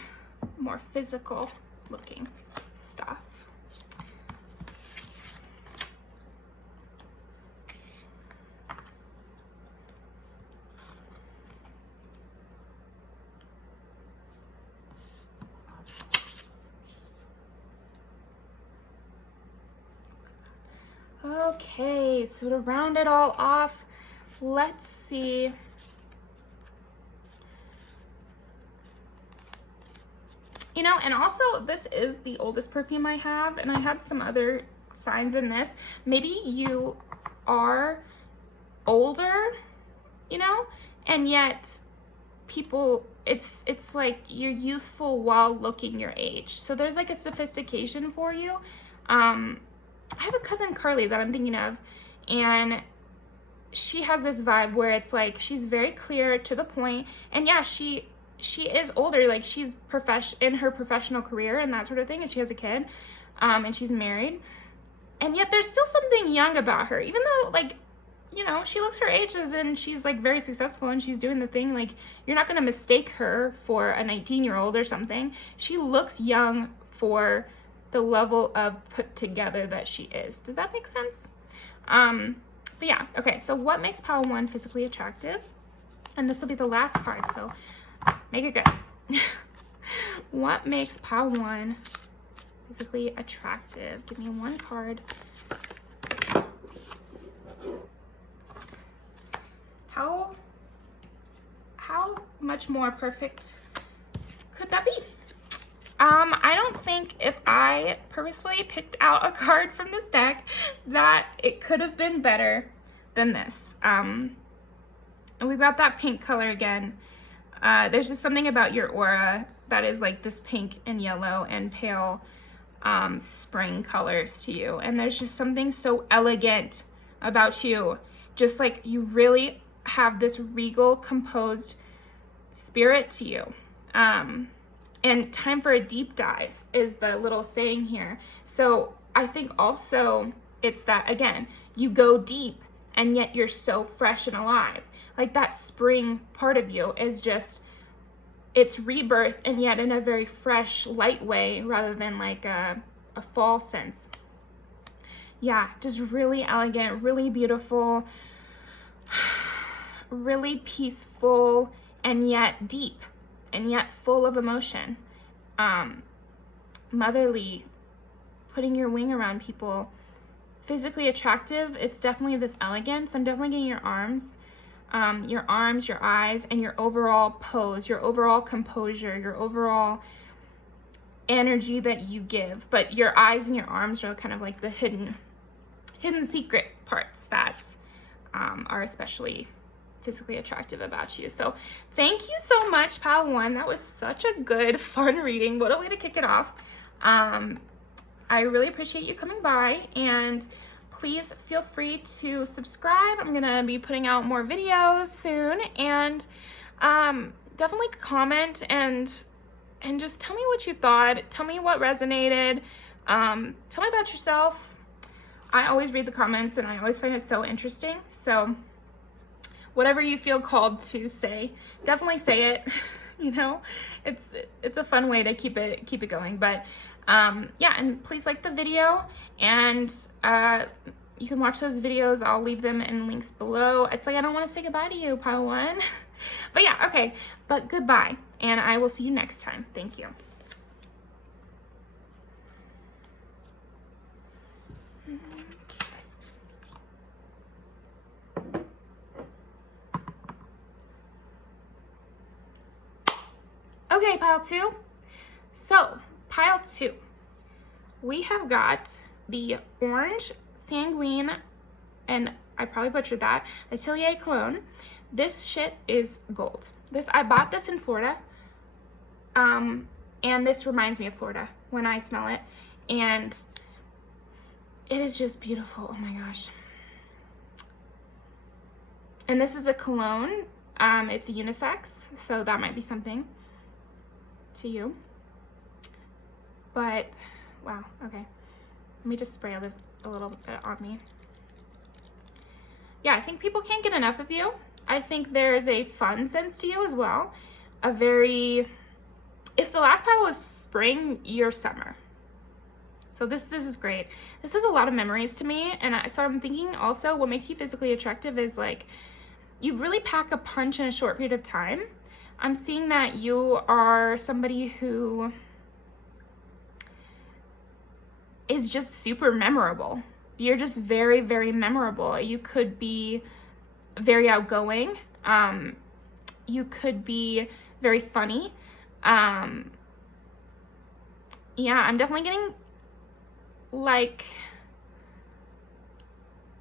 more physical looking stuff. Okay, so to round it all off, let's see. You know, and also this is the oldest perfume I have, and I had some other signs in this. Maybe you are older, you know, and yet people, it's like you're youthful while looking your age. So there's like a sophistication for you. I have a cousin, Carly, that I'm thinking of, and she has this vibe where it's like she's very clear, to the point, and yeah, she is older, like she's in her professional career and that sort of thing, and she has a kid, and she's married, and yet there's still something young about her, even though, like, you know, she looks her ages and she's like very successful and she's doing the thing. Like, you're not going to mistake her for a 19-year-old or something. She looks young for the level of put together that she is. Does that make sense? But yeah, okay, so what makes pile 1 physically attractive? And this will be the last card, so make it good. What makes pile 1 physically attractive? Give me one card. How much more perfect could that be? I don't think if I purposefully picked out a card from this deck that it could have been better than this. And we've got that pink color again. There's just something about your aura that is like this pink and yellow and pale spring colors to you. And there's just something so elegant about you. Just like you really have this regal, composed spirit to you. And time for a deep dive is the little saying here. So I think also it's that, again, you go deep and yet you're so fresh and alive. Like that spring part of you is just, it's rebirth, and yet in a very fresh, light way rather than like a fall sense. Yeah, just really elegant, really beautiful, really peaceful, and yet deep, and yet full of emotion. Motherly, putting your wing around people. Physically attractive, it's definitely this elegance. I'm definitely getting your arms, your eyes, and your overall pose, your overall composure, your overall energy that you give. But your eyes and your arms are kind of like the hidden secret parts that are especially physically attractive about you. So thank you so much, pile 1. That was such a good, fun reading. What a way to kick it off. I really appreciate you coming by, and please feel free to subscribe. I'm gonna be putting out more videos soon, and definitely comment and just tell me what you thought. Tell me what resonated. Tell me about yourself. I always read the comments and I always find it so interesting. So whatever you feel called to say, definitely say it. You know, it's a fun way to keep it going. But yeah, and please like the video, and you can watch those videos. I'll leave them in links below. It's like I don't want to say goodbye to you, pile 1. But yeah, okay. But goodbye, and I will see you next time. Thank you. Okay, pile 2. So, pile 2. we have got the Orange Sanguine, and I probably butchered that, Atelier Cologne. This shit is gold. I bought this in Florida, and this reminds me of Florida when I smell it, and it is just beautiful. Oh my gosh. And this is a cologne. It's unisex, so that might be something to you. But, wow, okay. Let me just spray this a little bit on me. Yeah, I think people can't get enough of you. I think there's a fun sense to you as well. If the last pile was spring, you're summer. So this is great. This has a lot of memories to me, and so I'm thinking also what makes you physically attractive is like, you really pack a punch in a short period of time. I'm seeing that you are somebody who is just super memorable. You're just very, very memorable. You could be very outgoing. You could be very funny. Yeah, I'm definitely getting like,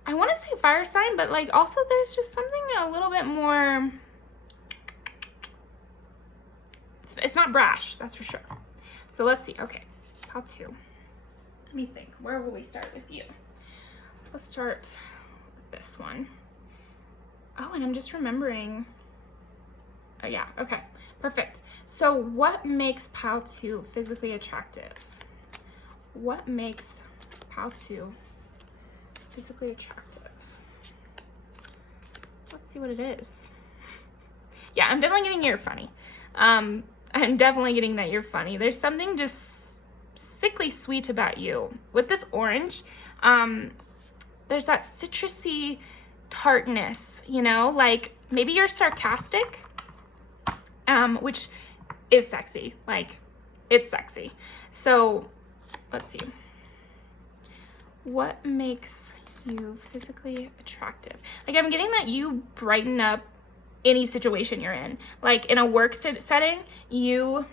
I want to say fire sign, but like also there's just something a little bit more, it's not brash, that's for sure. So let's see. Okay, pile 2. Let me think. Where will we start with you? Let's start with this one. Oh, and I'm just remembering. Oh yeah, okay, perfect. So what makes pile 2 physically attractive? What makes pile 2 physically attractive? Let's see what it is. Yeah, I'm definitely getting you're funny. I'm definitely getting that you're funny. There's something just sickly sweet about you. With this orange, there's that citrusy tartness, you know, like maybe you're sarcastic, which is sexy. Like, it's sexy. So let's see. What makes you physically attractive? Like, I'm getting that you brighten up any situation you're in. Like in a work setting, you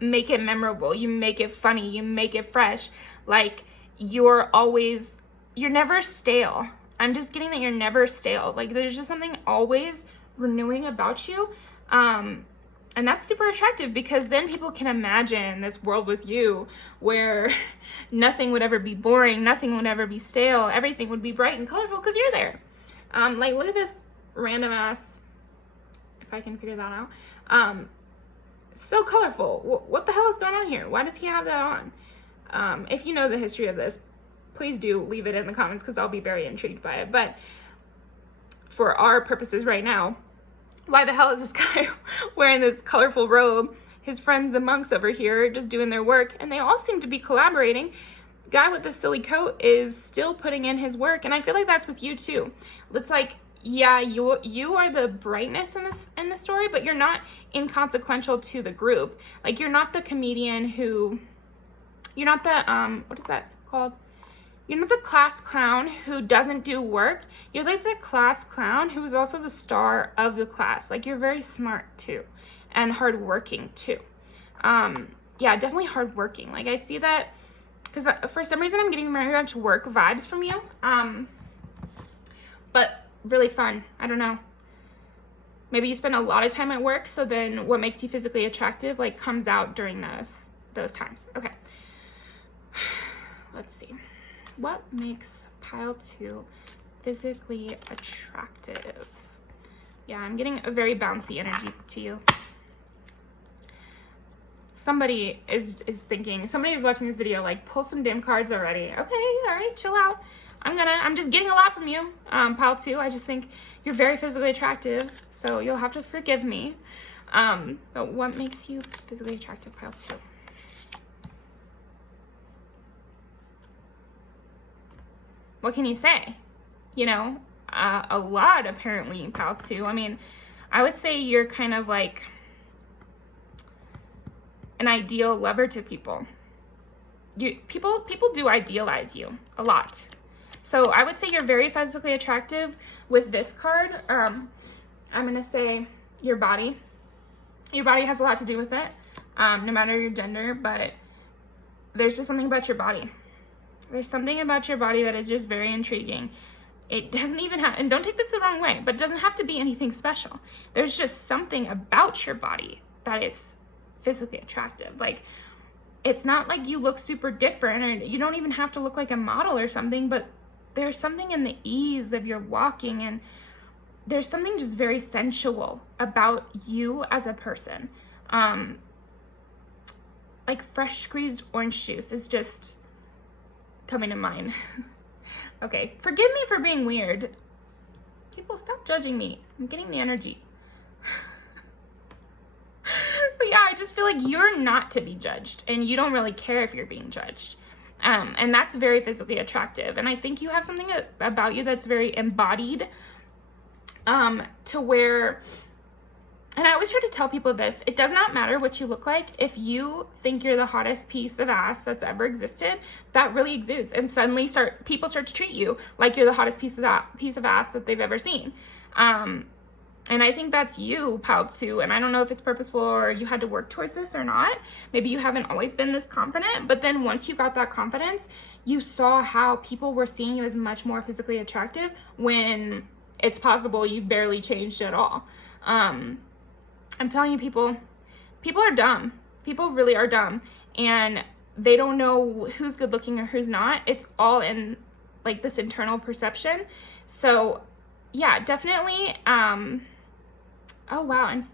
make it memorable, you make it funny, you make it fresh. Like you're never stale. I'm just getting that you're never stale. Like there's just something always renewing about you. And that's super attractive because then people can imagine this world with you where nothing would ever be boring, nothing would ever be stale, everything would be bright and colorful because you're there. Like look at this random ass, if I can figure that out. So colorful. What the hell is going on here? Why does he have that on? If you know the history of this, please do leave it in the comments because I'll be very intrigued by it. But for our purposes right now, why the hell is this guy wearing this colorful robe? His friends, the monks over here, just doing their work, and they all seem to be collaborating. The guy with the silly coat is still putting in his work, and I feel like that's with you too. It's like, yeah, you are the brightness in the story, but you're not inconsequential to the group. Like you're not the comedian who, you're not the what is that called? You're not the class clown who doesn't do work. You're like the class clown who is also the star of the class. Like you're very smart too, and hardworking too. Yeah, definitely hardworking. Like I see that because for some reason I'm getting very much work vibes from you. But really fun. I don't know. Maybe you spend a lot of time at work, so then what makes you physically attractive like comes out during those times. Okay. Let's see. What makes pile 2 physically attractive? Yeah, I'm getting a very bouncy energy to you. Somebody is thinking, somebody is watching this video like, pull some damn cards already. Okay, all right, chill out. I'm just getting a lot from you, pile 2. I just think you're very physically attractive, so you'll have to forgive me. But what makes you physically attractive, pile 2? What can you say? You know, a lot apparently, pile 2. I mean, I would say you're kind of like an ideal lover to people. People do idealize you a lot. So I would say you're very physically attractive with this card. I'm going to say your body. Your body has a lot to do with it, no matter your gender, but there's just something about your body. There's something about your body that is just very intriguing. It doesn't even have, and don't take this the wrong way, but it doesn't have to be anything special. There's just something about your body that is physically attractive. Like, it's not like you look super different, or you don't even have to look like a model or something, but there's something in the ease of your walking, and there's something just very sensual about you as a person. Like fresh squeezed orange juice is just coming to mind. Okay, forgive me for being weird. People, stop judging me. I'm getting the energy. But yeah, I just feel like you're not to be judged, and you don't really care if you're being judged. And that's very physically attractive. And I think you have something about you that's very embodied, to where, and I always try to tell people this, it does not matter what you look like. If you think you're the hottest piece of ass that's ever existed, that really exudes. And suddenly people start to treat you like you're the hottest piece of ass that they've ever seen. And I think that's you, pal, too. And I don't know if it's purposeful or you had to work towards this or not. Maybe you haven't always been this confident, but then once you got that confidence, you saw how people were seeing you as much more physically attractive when it's possible you barely changed at all. I'm telling you, people are dumb. People really are dumb. And they don't know who's good looking or who's not. It's all in like this internal perception. So yeah, definitely. Oh wow, and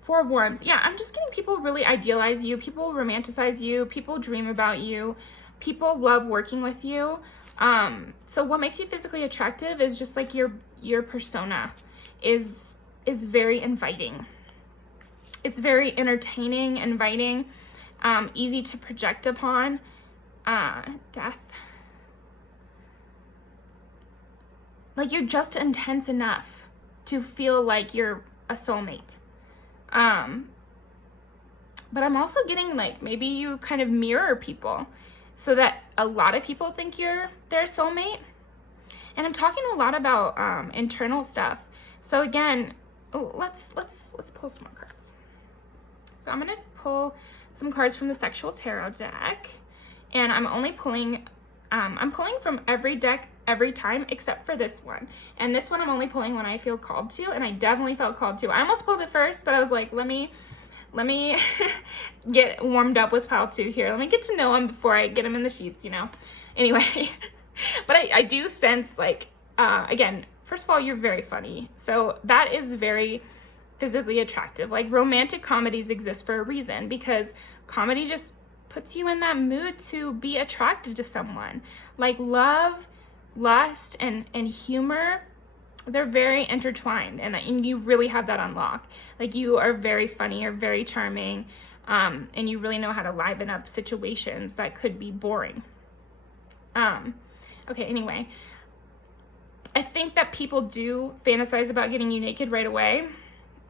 4 of Wands. Yeah, I'm just getting people really idealize you. People romanticize you. People dream about you. People love working with you. So what makes you physically attractive is just like your persona is very inviting. It's very entertaining, inviting, easy to project upon. Death. Like, you're just intense enough to feel like you're a soulmate. But I'm also getting like, maybe you kind of mirror people so that a lot of people think you're their soulmate. And I'm talking a lot about internal stuff. So again, let's pull some more cards. So I'm gonna pull some cards from the Sexual Tarot deck, and I'm only pulling I'm pulling from every deck every time except for this one. And this one I'm only pulling when I feel called to, and I definitely felt called to. I almost pulled it first, but I was like, let me get warmed up with Pile 2 here. Let me get to know him before I get him in the sheets, you know? Anyway, but I do sense, like, again, first of all, you're very funny. So that is very physically attractive. Like, romantic comedies exist for a reason, because comedy just puts you in that mood to be attracted to someone. Like, love, lust, and humor, they're very intertwined, and you really have that unlocked. Like, you are very funny, or very charming, and you really know how to liven up situations that could be boring. Okay, anyway, I think that people do fantasize about getting you naked right away.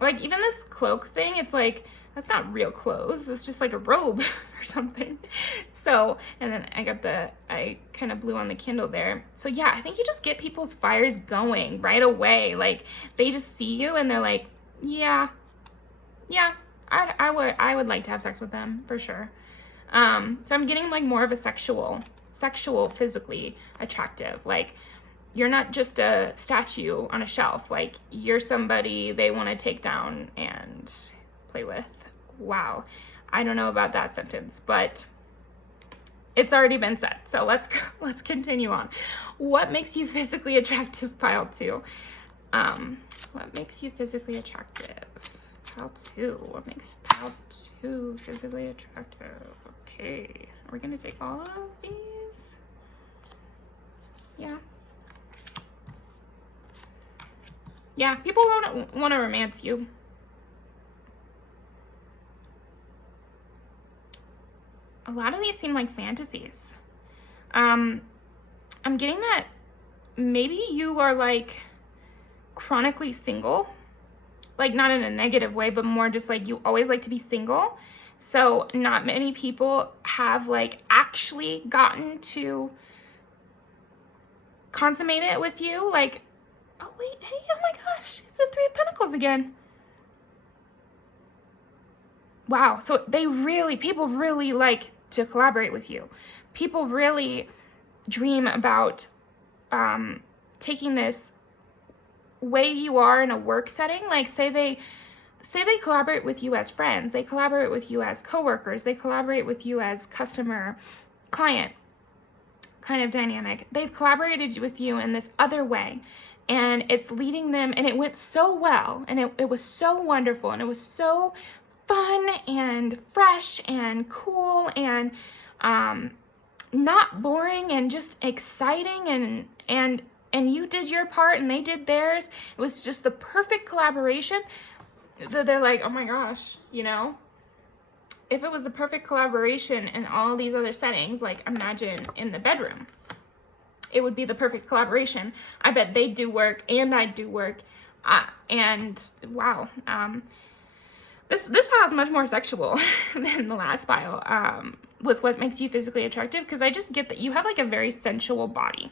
Like, even this cloak thing, it's like, that's not real clothes. It's just like a robe or something. So, and then I kind of blew on the candle there. So yeah, I think you just get people's fires going right away. Like, they just see you and they're like, yeah, I would like to have sex with them for sure. So I'm getting like more of a sexual, physically attractive. Like, you're not just a statue on a shelf. Like, you're somebody they want to take down and play with. Wow. I don't know about that sentence, but it's already been said. So let's continue on. What makes you physically attractive, Pile 2? What makes you physically attractive? Pile 2. What makes Pile 2 physically attractive? Okay. Are we going to take all of these? Yeah. Yeah, people want to romance you. A lot of these seem like fantasies. I'm getting that maybe you are like chronically single, like not in a negative way, but more just like you always like to be single. So not many people have like actually gotten to consummate it with you. Like, oh wait, hey, oh my gosh, it's the 3 of Pentacles again. Wow, so people really like to collaborate with you. People really dream about taking this way you are in a work setting. Like say they collaborate with you as friends, they collaborate with you as coworkers, they collaborate with you as customer, client kind of dynamic. They've collaborated with you in this other way, and it's leading them, and it went so well, and it was so wonderful, and it was so fun and fresh and cool and not boring and just exciting, and you did your part and they did theirs. It was just the perfect collaboration that they're like, oh my gosh, you know, if it was the perfect collaboration in all these other settings, like imagine in the bedroom, it would be the perfect collaboration. I bet they'd do work and I'd do work. And wow, this pile is much more sexual than the last pile, with what makes you physically attractive, because I just get that you have like a very sensual body.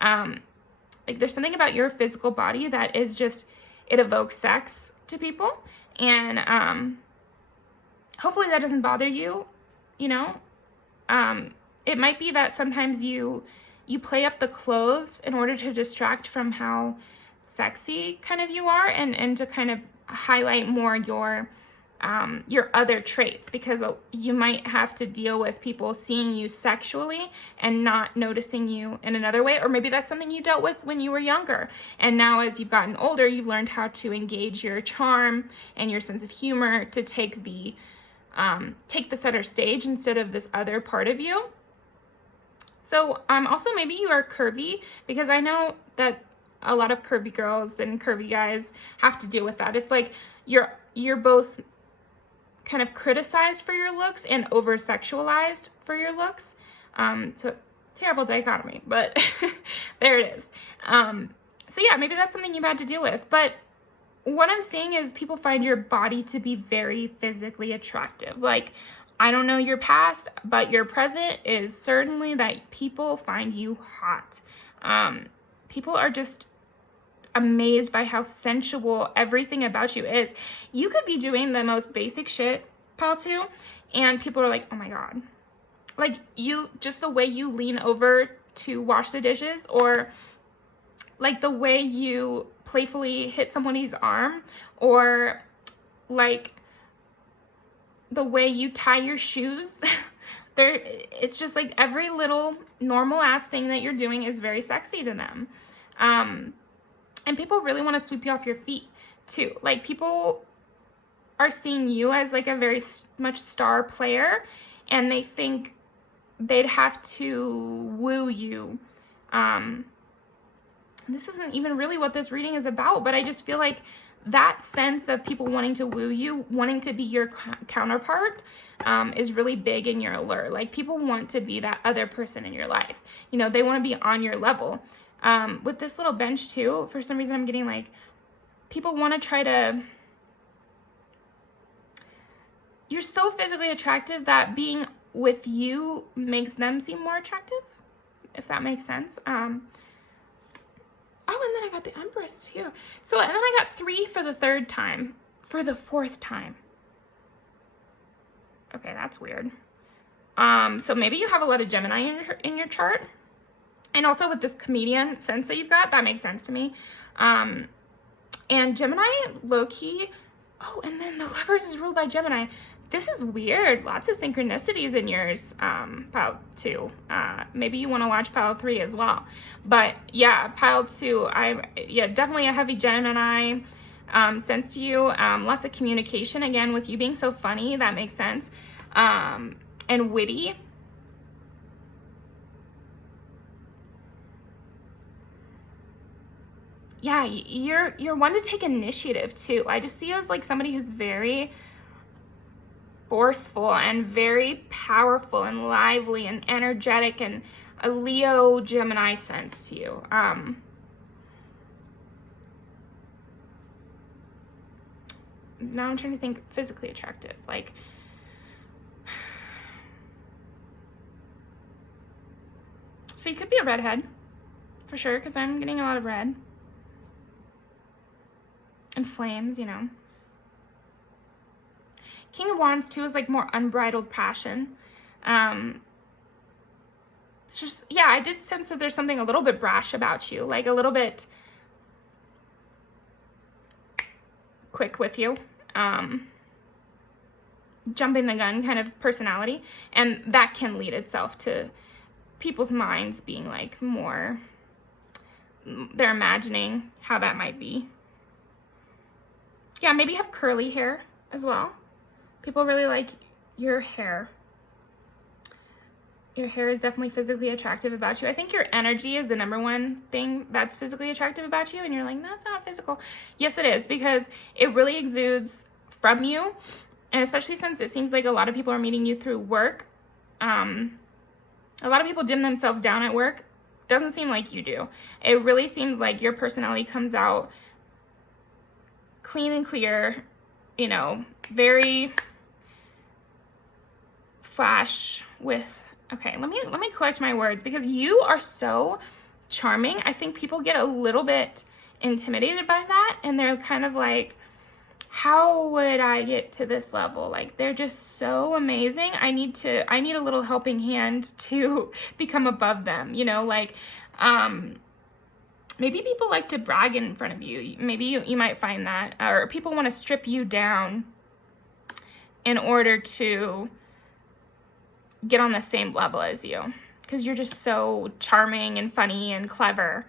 Like there's something about your physical body that is just, it evokes sex to people, and hopefully that doesn't bother you, you know. It might be that sometimes you play up the clothes in order to distract from how sexy kind of you are, and to kind of highlight more your other traits, because you might have to deal with people seeing you sexually and not noticing you in another way. Or maybe that's something you dealt with when you were younger, and now as you've gotten older, you've learned how to engage your charm and your sense of humor to take the center stage instead of this other part of you. So also maybe you are curvy, because I know that a lot of curvy girls and curvy guys have to deal with that. It's like you're both kind of criticized for your looks and over-sexualized for your looks. So terrible dichotomy, but there it is. So yeah, maybe that's something you've had to deal with. But what I'm saying is people find your body to be very physically attractive. Like, I don't know your past, but your present is certainly that people find you hot. People are just amazed by how sensual everything about you is. You could be doing the most basic shit, pile 2, and people are like, oh my God. Like, just the way you lean over to wash the dishes, or like the way you playfully hit somebody's arm, or like the way you tie your shoes. It's just like every little normal ass thing that you're doing is very sexy to them. And people really want to sweep you off your feet too. Like, people are seeing you as like a very much star player, and they think they'd have to woo you. This isn't even really what this reading is about, but I just feel like that sense of people wanting to woo you, wanting to be your counterpart, is really big in your allure. Like, people want to be that other person in your life. You know, they want to be on your level. With this little bench too, for some reason I'm getting like, people want to try to, you're so physically attractive that being with you makes them seem more attractive, if that makes sense. Oh, and then I got the Empress too. So, and then I got 3 for the 3rd time, for the 4th time. Okay, that's weird. So maybe you have a lot of Gemini in your chart. And also with this comedian sense that you've got, that makes sense to me. And Gemini, low-key, oh, and then the Lovers is ruled by Gemini. This is weird. Lots of synchronicities in yours, pile 2. Maybe you want to watch pile 3 as well. But yeah, pile 2, definitely a heavy Gemini sense to you. Lots of communication, again, with you being so funny, that makes sense. And witty. Yeah, you're one to take initiative too. I just see you as like somebody who's very forceful and very powerful and lively and energetic, and a Leo Gemini sense to you. Now I'm trying to think physically attractive. Like, so you could be a redhead for sure, because I'm getting a lot of red. And flames, you know. King of Wands too is like more unbridled passion. It's just, yeah, I did sense that there's something a little bit brash about you, like a little bit quick with you, jumping the gun kind of personality, and that can lead itself to people's minds being like more, they're imagining how that might be. Yeah, maybe you have curly hair as well. People really like your hair. Your hair is definitely physically attractive about you. I think your energy is the number one thing that's physically attractive about you, and you're like, that's not physical. Yes, it is, because it really exudes from you, and especially since it seems like a lot of people are meeting you through work. A lot of people dim themselves down at work. Doesn't seem like you do. It really seems like your personality comes out clean and clear, you know, very flash with, okay, let me collect my words, because you are so charming. I think people get a little bit intimidated by that, and they're kind of like, how would I get to this level? Like, they're just so amazing. I need a little helping hand to become above them, you know, like, maybe people like to brag in front of you. Maybe you might find that, or people want to strip you down in order to get on the same level as you, because you're just so charming and funny and clever.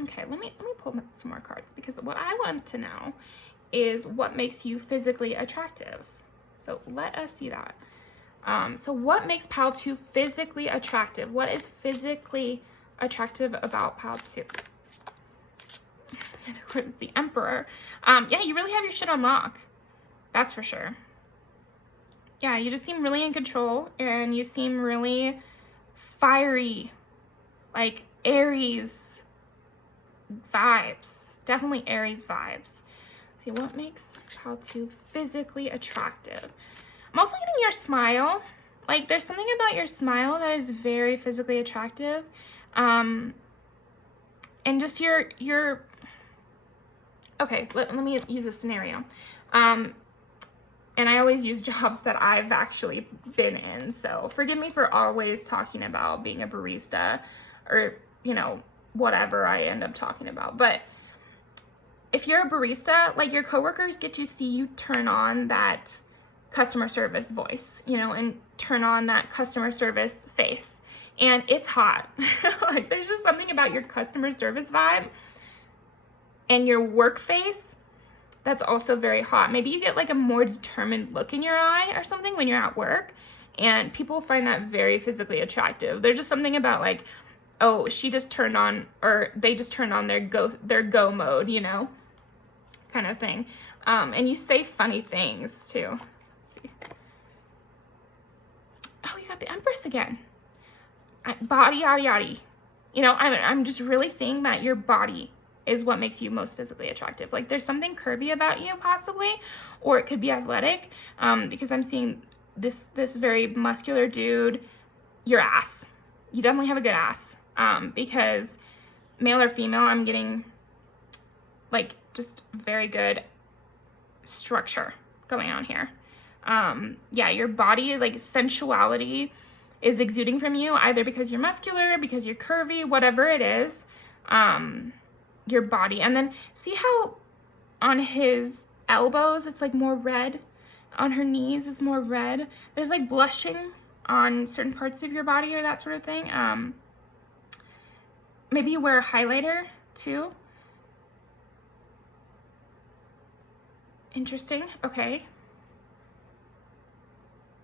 Okay, let me pull some more cards, because what I want to know is what makes you physically attractive. So let us see that. So what makes pile 2 physically attractive? What is physically attractive about pile 2? And of course, it's the Emperor. Yeah, you really have your shit on lock. That's for sure. Yeah, you just seem really in control, and you seem really fiery, like Aries vibes. Definitely Aries vibes. See, what makes pile 2 physically attractive? I'm also getting your smile. Like, there's something about your smile that is very physically attractive. And just your okay, let me use a scenario. And I always use jobs that I've actually been in, so forgive me for always talking about being a barista, or, you know, whatever I end up talking about. But if you're a barista, like, your coworkers get to see you turn on that customer service voice, you know, and turn on that customer service face, and it's hot. Like, there's just something about your customer service vibe and your work face that's also very hot. Maybe you get like a more determined look in your eye or something when you're at work, and people find that very physically attractive. There's just something about like, oh, she just turned on, or they just turned on their go mode, you know, kind of thing. And you say funny things too. Let's see. Oh, you got the Empress again. Body, yada, yada. You know, I'm just really seeing that your body is what makes you most physically attractive. Like, there's something curvy about you, possibly, or it could be athletic, because I'm seeing this very muscular dude. Your ass. You definitely have a good ass, because male or female, I'm getting like just very good structure going on here. Yeah, your body, like, sensuality is exuding from you, either because you're muscular, because you're curvy, whatever it is. Your body. And then see how on his elbows it's like more red, on her knees is more red. There's like blushing on certain parts of your body, or that sort of thing. Maybe you wear a highlighter too. Interesting. Okay.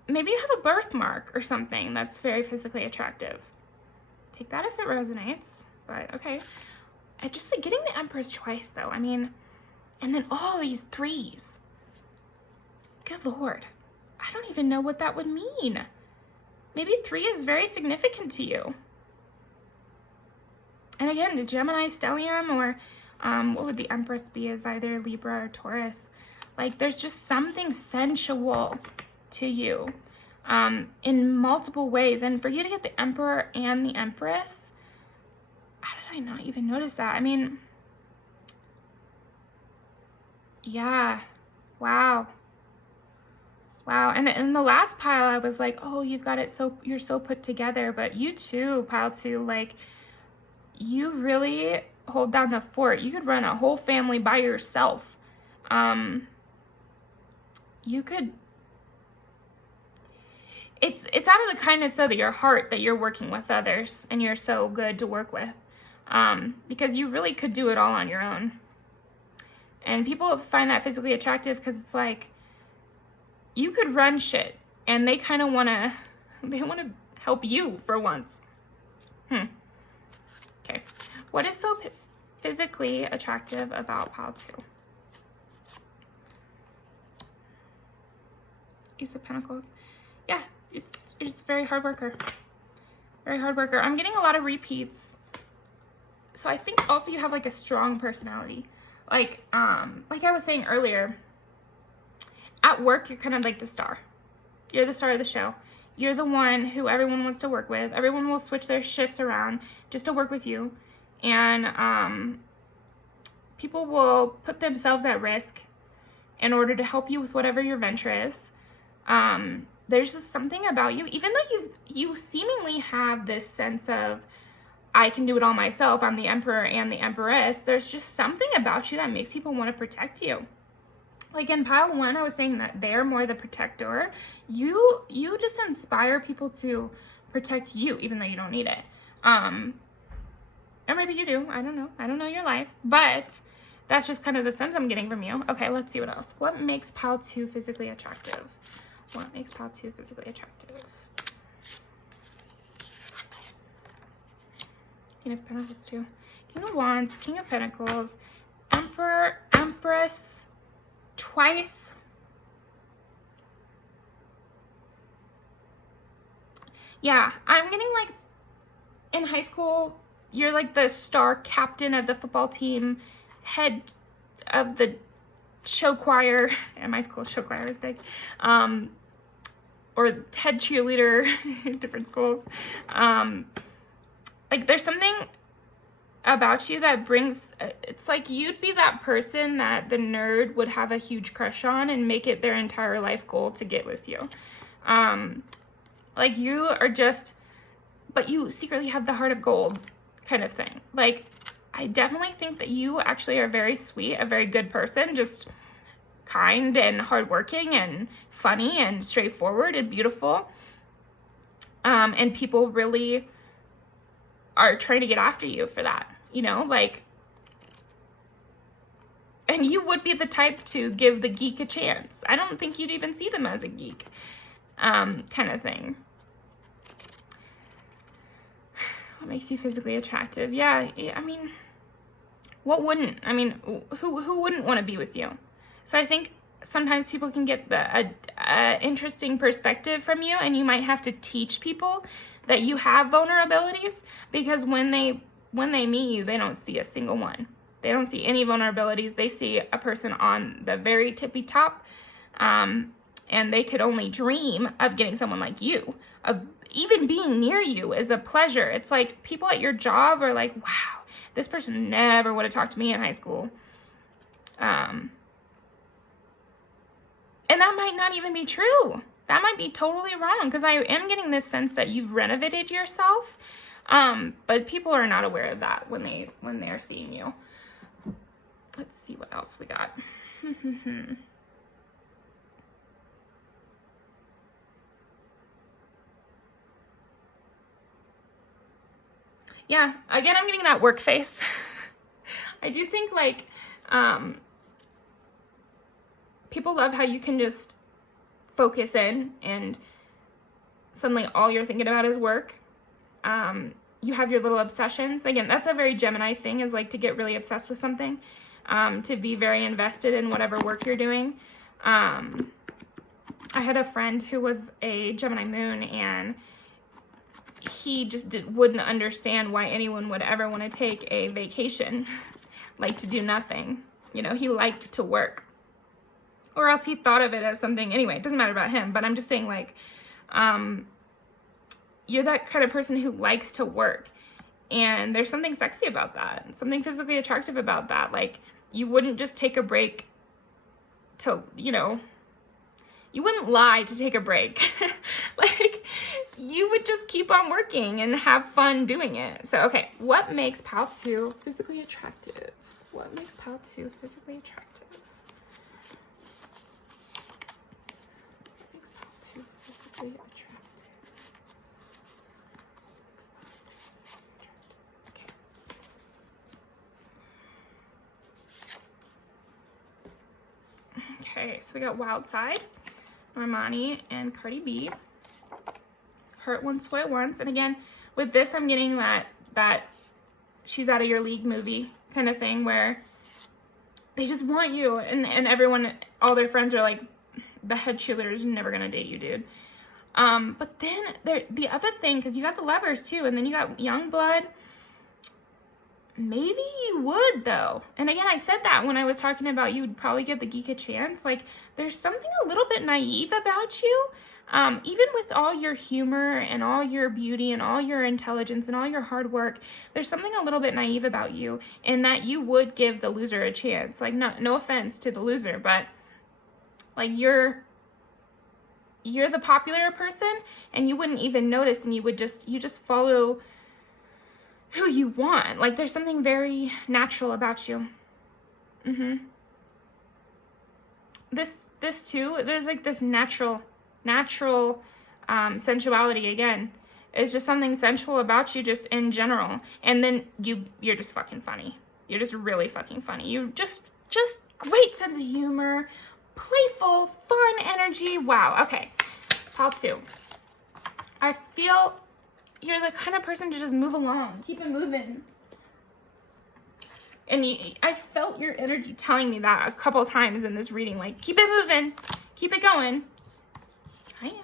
Maybe you have a birthmark or something that's very physically attractive. Take that if it resonates, but okay. I just like getting the Empress twice though. I mean, and then all these 3s. Good Lord. I don't even know what that would mean. Maybe 3 is very significant to you. And again, the Gemini stellium, or what would the Empress be, as either Libra or Taurus? Like, there's just something sensual to you in multiple ways. And for you to get the Emperor and the Empress, how did I not even notice that? I mean, yeah, wow. Wow. And in the last pile, I was like, oh, you've got it so, you're so put together. But you too, pile 2, like, you really hold down the fort. You could run a whole family by yourself. You could, it's out of the kindness of your heart that you're working with others and you're so good to work with. Because you really could do it all on your own. And people find that physically attractive because it's like, you could run shit and they kind of want to, they want to help you for once. Okay. What is so physically attractive about pile 2? Ace of Pentacles. Yeah, it's very hard worker. Very hard worker. I'm getting a lot of repeats. So I think also you have like a strong personality. Like I was saying earlier, at work, you're kind of like the star. You're the star of the show. You're the one who everyone wants to work with. Everyone will switch their shifts around just to work with you. And people will put themselves at risk in order to help you with whatever your venture is. There's just something about you, even though you seemingly have this sense of, I can do it all myself, I'm the emperor and the empress, there's just something about you that makes people want to protect you. Like in pile 1, I was saying that they're more the protector. You just inspire people to protect you, even though you don't need it. Or maybe you do. I don't know. I don't know your life. But that's just kind of the sense I'm getting from you. Okay, let's see what else. What makes pile 2 physically attractive? What makes pile 2 physically attractive? King of Pentacles 2. King of Wands, King of Pentacles, Emperor, Empress, twice. Yeah, I'm getting like, in high school, you're like the star captain of the football team, head of the show choir. At my school, show choir is big. Or head cheerleader in different schools. Like there's something about you that brings, it's like you'd be that person that the nerd would have a huge crush on and make it their entire life goal to get with you. Like you are just, but you secretly have the heart of gold kind of thing. Like I definitely think that you actually are very sweet, a very good person, just kind and hardworking and funny and straightforward and beautiful. And people really are trying to get after you for that, you know, like, and you would be the type to give the geek a chance. I don't think you'd even see them as a geek, kind of thing. What makes you physically attractive? Yeah, I mean, what wouldn't? I mean, who wouldn't want to be with you? So I think sometimes people can get the interesting perspective from you, and you might have to teach people that you have vulnerabilities, because when they meet you, they don't see a single one. They don't see any vulnerabilities. They see a person on the very tippy top, and they could only dream of getting someone like you. Of even being near you is a pleasure. It's like people at your job are like, wow, this person never would have talked to me in high school. And that might not even be true. That might be totally wrong, because I am getting this sense that you've renovated yourself. But people are not aware of that when they're seeing you. Let's see what else we got. Yeah, again, I'm getting that work face. I do think like, people love how you can just focus in and suddenly all you're thinking about is work. You have your little obsessions. Again, that's a very Gemini thing, is like to get really obsessed with something, to be very invested in whatever work you're doing. I had a friend who was a Gemini moon, and he just wouldn't understand why anyone would ever want to take a vacation, like to do nothing. You know, he liked to work. Or else he thought of it as something, anyway, it doesn't matter about him, but I'm just saying, like, you're that kind of person who likes to work, and there's something sexy about that, something physically attractive about that. Like, you wouldn't just take a break to, you know, you wouldn't lie to take a break. Like, you would just keep on working and have fun doing it. So, okay, what makes pile 2 physically attractive? What makes pile 2 physically attractive? What makes pile 2 physically attractive? Okay, so we got Wild Side, Normani, and Cardi B. Hurt Once, What It Wants. And again, with this, I'm getting that she's out of your league movie kind of thing where they just want you, and everyone, all their friends are like, the head cheerleader's never gonna date you, dude. But then the other thing, because you got the Lovers too, and then you got Youngblood. Maybe you would, though. And again, I said that when I was talking about you would probably give the geek a chance. Like, there's something a little bit naive about you. Even with all your humor and all your beauty and all your intelligence and all your hard work, there's something a little bit naive about you in that you would give the loser a chance. Like, no offense to the loser, but like you're the popular person and you wouldn't even notice, and you just follow who you want. Like, there's something very natural about you. This too, there's like this natural sensuality again. It's just something sensual about you just in general. And then you're just fucking funny. You're just really fucking funny. You just great sense of humor, playful, fun energy. Wow. Okay. Pile 2. I feel you're the kind of person to just move along. Keep it moving. And I felt your energy telling me that a couple times in this reading. Like, keep it moving. Keep it going. I am.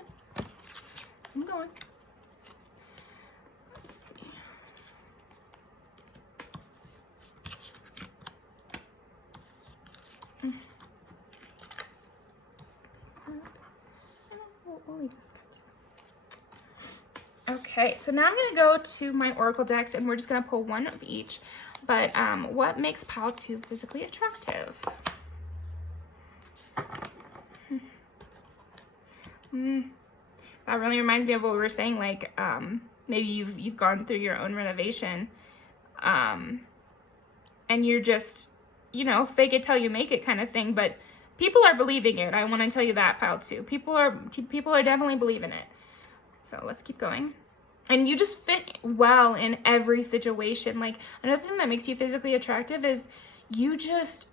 I'm going. Let's see. We'll leave this. Okay, so now I'm going to go to my Oracle decks, and we're just going to pull one of each. But what makes pile 2 physically attractive? That really reminds me of what we were saying, like maybe you've gone through your own renovation, and you're just, fake it till you make it kind of thing. But people are believing it. I want to tell you that, pile 2. People are definitely believing it. So let's keep going. And you just fit well in every situation. Like, another thing that makes you physically attractive is you just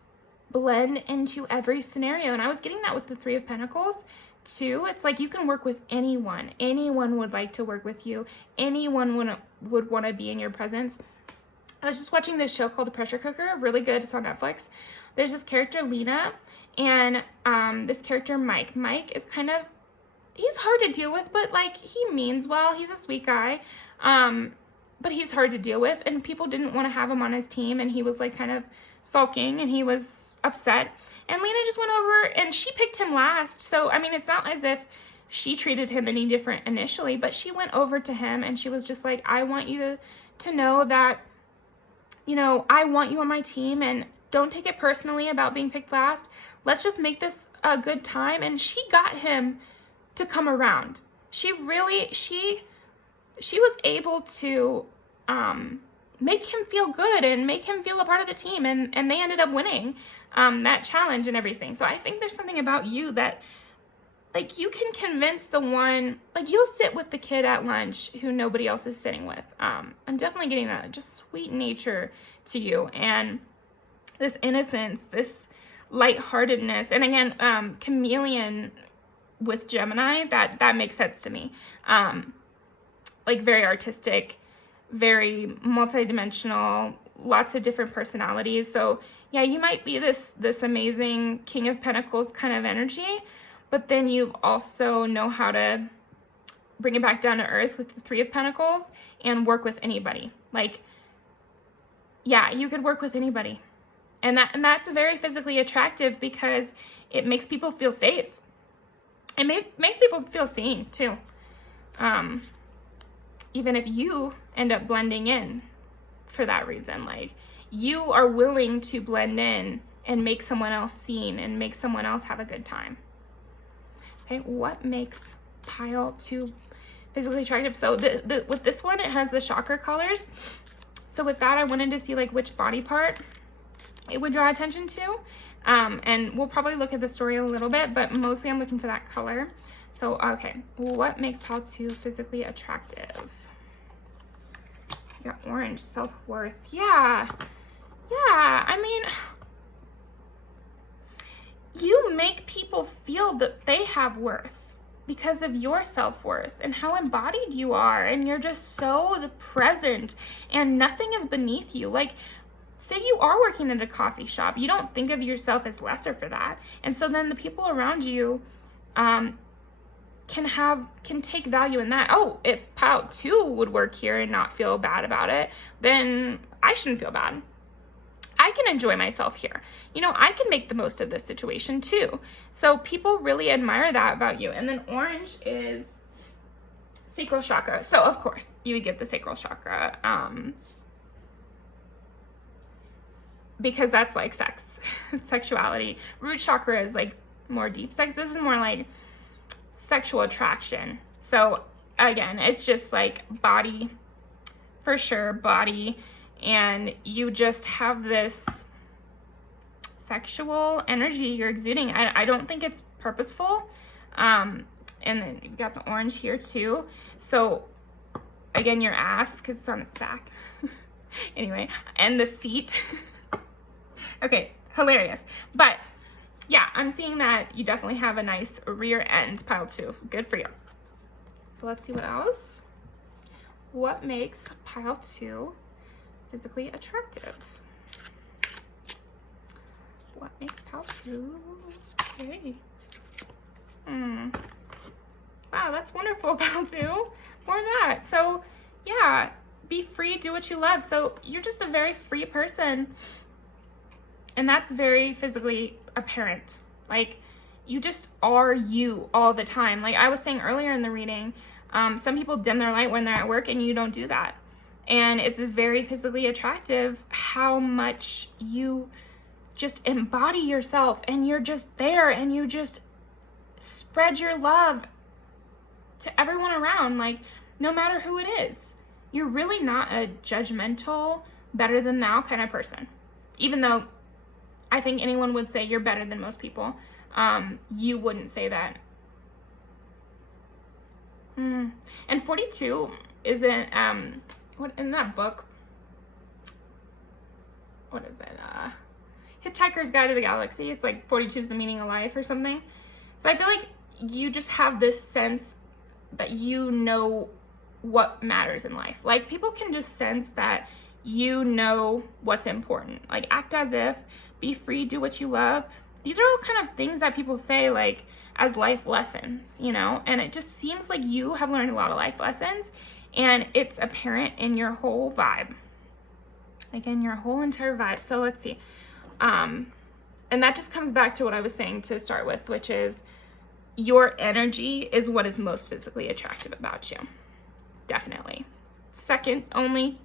blend into every scenario. And I was getting that with the 3 of Pentacles too. It's like you can work with anyone. Anyone would like to work with you. Anyone would want to be in your presence. I was just watching this show called The Pressure Cooker. Really good. It's on Netflix. There's this character, Lena, and this character, Mike. Mike is he's hard to deal with, but like, he means well. He's a sweet guy. But he's hard to deal with, and people didn't want to have him on his team, and he was like kind of sulking, and he was upset. And Lena just went over, and she picked him last. So, I mean, it's not as if she treated him any different initially, but she went over to him, and she was just like, I want you to know that, I want you on my team, and don't take it personally about being picked last. Let's just make this a good time. And she got him to come around. She was able to make him feel good and make him feel a part of the team, and they ended up winning that challenge and everything. So I think there's something about you that, like, you can convince the one, like, you'll sit with the kid at lunch who nobody else is sitting with. I'm definitely getting that just sweet nature to you, and this innocence, this lightheartedness, and again, chameleon with Gemini, that makes sense to me. Like, very artistic, very multidimensional, lots of different personalities. So yeah, you might be this amazing King of Pentacles kind of energy, but then you also know how to bring it back down to earth with the 3 of Pentacles and work with anybody. Like, yeah, you could work with anybody. And that's very physically attractive because it makes people feel safe. It makes people feel seen too. Even if you end up blending in for that reason, like, you are willing to blend in and make someone else seen and make someone else have a good time. Okay, what makes pile 2 physically attractive? So with this one, it has the chakra colors. So with that, I wanted to see like which body part it would draw attention to. And we'll probably look at the story a little bit, but mostly I'm looking for that color. So, okay, what makes pile 2 physically attractive? You got orange, self-worth. Yeah, I mean, you make people feel that they have worth because of your self-worth and how embodied you are, and you're just so present and nothing is beneath you. Like, say you are working at a coffee shop, you don't think of yourself as lesser for that, and so then the people around you can take value in that. Oh, if pile 2 would work here and not feel bad about it, then I shouldn't feel bad. I can enjoy myself here. You know, I can make the most of this situation too. So people really admire that about you. And then orange is sacral chakra. So of course you would get the sacral chakra because that's like sex, sexuality. Root chakra is like more deep sex. This is more like sexual attraction. So again, it's just like body, for sure, body. And you just have this sexual energy you're exuding. I don't think it's purposeful. And then you've got the orange here too. So again, your ass, because it's on its back. Anyway, and the seat. Okay, hilarious. But yeah, I'm seeing that you definitely have a nice rear end, pile 2. Good for you. So let's see what else. What makes pile 2 physically attractive? What makes pile 2? Okay. Wow, that's wonderful, pile 2. More of that. So yeah, be free, do what you love. So you're just a very free person, and that's very physically apparent. Like, you just are you all the time. Like I was saying earlier in the reading, some people dim their light when they're at work, and you don't do that. And it's very physically attractive how much you just embody yourself, and you're just there, and you just spread your love to everyone around, like no matter who it is. You're really not a judgmental, better than thou kind of person. Even though I think anyone would say you're better than most people, you wouldn't say that. And 42 isn't, what in that book, what is it? Hitchhiker's Guide to the Galaxy. It's like 42 is the meaning of life or something. So I feel like you just have this sense that you know what matters in life. Like people can just sense that you know what's important. Like act as if, be free, do what you love. These are all kind of things that people say like as life lessons, you know? And it just seems like you have learned a lot of life lessons, and it's apparent in your whole vibe. Like in your whole entire vibe. So let's see. And that just comes back to what I was saying to start with, which is your energy is what is most physically attractive about you. Definitely. Second only,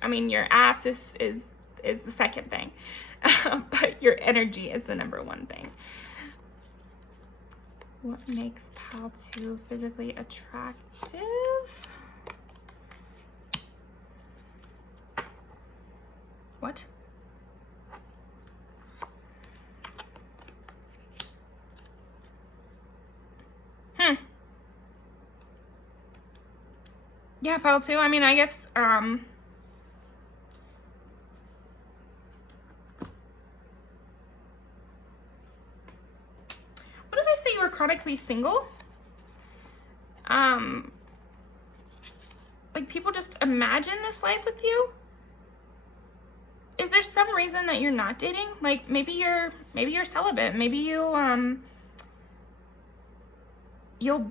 I mean, your ass is the second thing, but your energy is the number one thing. What makes pile 2 physically attractive? What? Yeah, pile 2. I mean, I guess, what did I say? You were chronically single? Like people just imagine this life with you? Is there some reason that you're not dating? Like maybe you're celibate. Maybe you'll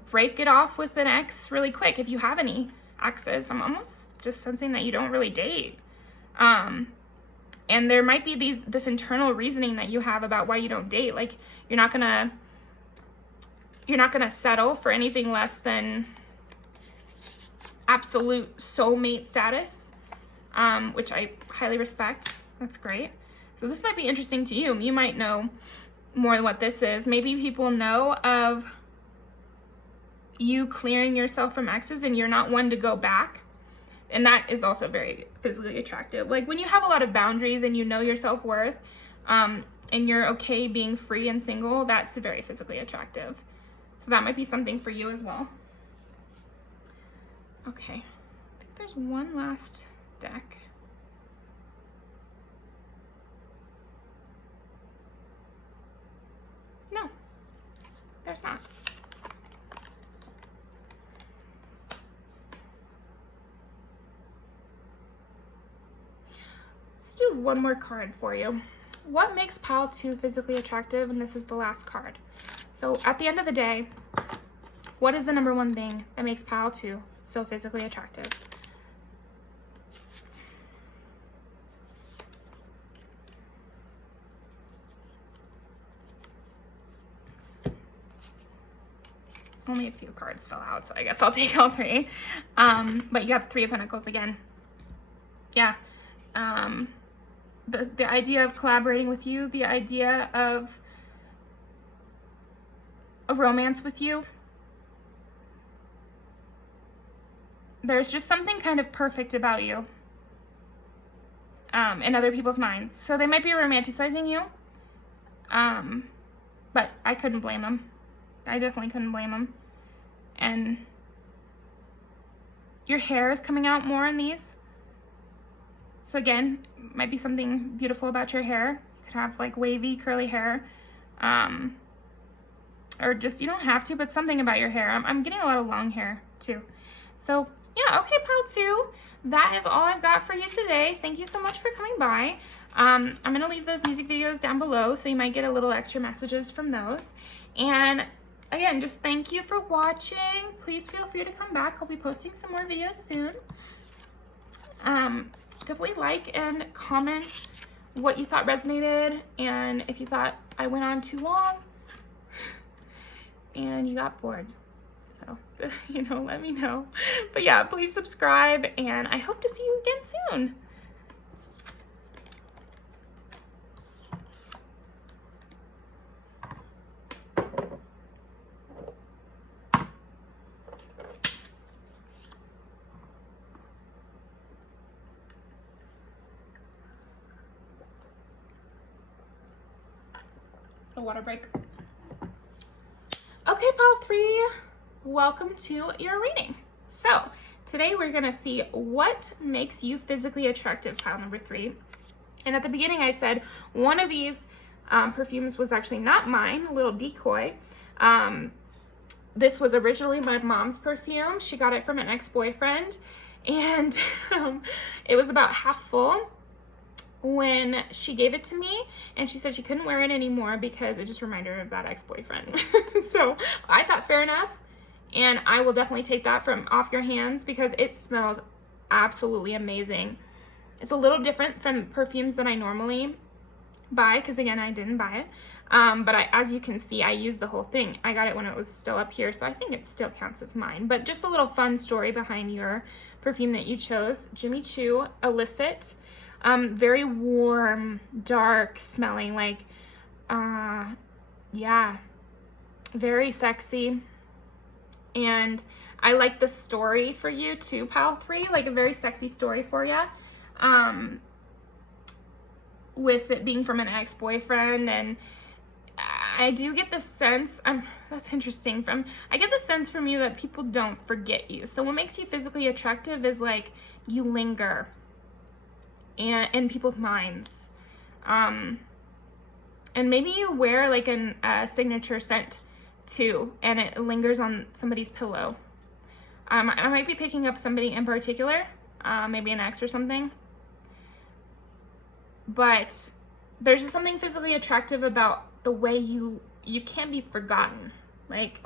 break it off with an ex really quick if you have any exes. I'm almost just sensing that you don't really date. And there might be this internal reasoning that you have about why you don't date. Like you're not gonna settle for anything less than absolute soulmate status, which I highly respect. That's great. So this might be interesting to you. You might know more than what this is. Maybe people know of you clearing yourself from exes and you're not one to go back. And that is also very physically attractive. Like when you have a lot of boundaries and you know your self-worth, and you're okay being free and single, that's very physically attractive. So that might be something for you as well. Okay, I think there's one last deck. No, there's not. Let's do one more card for you. What makes pile 2 physically attractive? And this is the last card. So at the end of the day, what is the number one thing that makes pile 2 so physically attractive? Only a few cards fell out, so I guess I'll take all 3. But you got 3 of Pentacles again. Yeah. The idea of collaborating with you, the idea of a romance with you. There's just something kind of perfect about you in other people's minds. So they might be romanticizing you, but I couldn't blame them. I definitely couldn't blame them. And your hair is coming out more in these. So again, might be something beautiful about your hair. You could have like wavy, curly hair. Or just, you don't have to, but something about your hair. I'm getting a lot of long hair too. So yeah, okay, pile 2. That is all I've got for you today. Thank you so much for coming by. I'm going to leave those music videos down below, so you might get a little extra messages from those. And again, just thank you for watching. Please feel free to come back. I'll be posting some more videos soon. Definitely like and comment what you thought resonated, and if you thought I went on too long and you got bored. So, let me know. But yeah, please subscribe, and I hope to see you again soon. A water break. Okay, pile 3, welcome to your reading. So today we're gonna see what makes you physically attractive, pile number 3. And at the beginning I said one of these perfumes was actually not mine, a little decoy. This was originally my mom's perfume. She got it from an ex-boyfriend, and it was about half full when she gave it to me, and she said she couldn't wear it anymore because it just reminded her of that ex-boyfriend. So I thought fair enough, and I will definitely take that from off your hands because it smells absolutely amazing. It's a little different from perfumes that I normally buy because again, I didn't buy it. But as you can see, I used the whole thing. I got it when it was still up here, so I think it still counts as mine. But just a little fun story behind your perfume that you chose. Jimmy Choo Illicit. Very warm, dark smelling, like, yeah, very sexy. And I like the story for you too, pile 3, like a very sexy story for you. With it being from an ex-boyfriend, and I do get the sense, that's interesting, I get the sense from you that people don't forget you. So what makes you physically attractive is like you linger and in people's minds, and maybe you wear like a signature scent too, and it lingers on somebody's pillow. I might be picking up somebody in particular, maybe an ex or something, but there's just something physically attractive about the way you can't be forgotten. Like,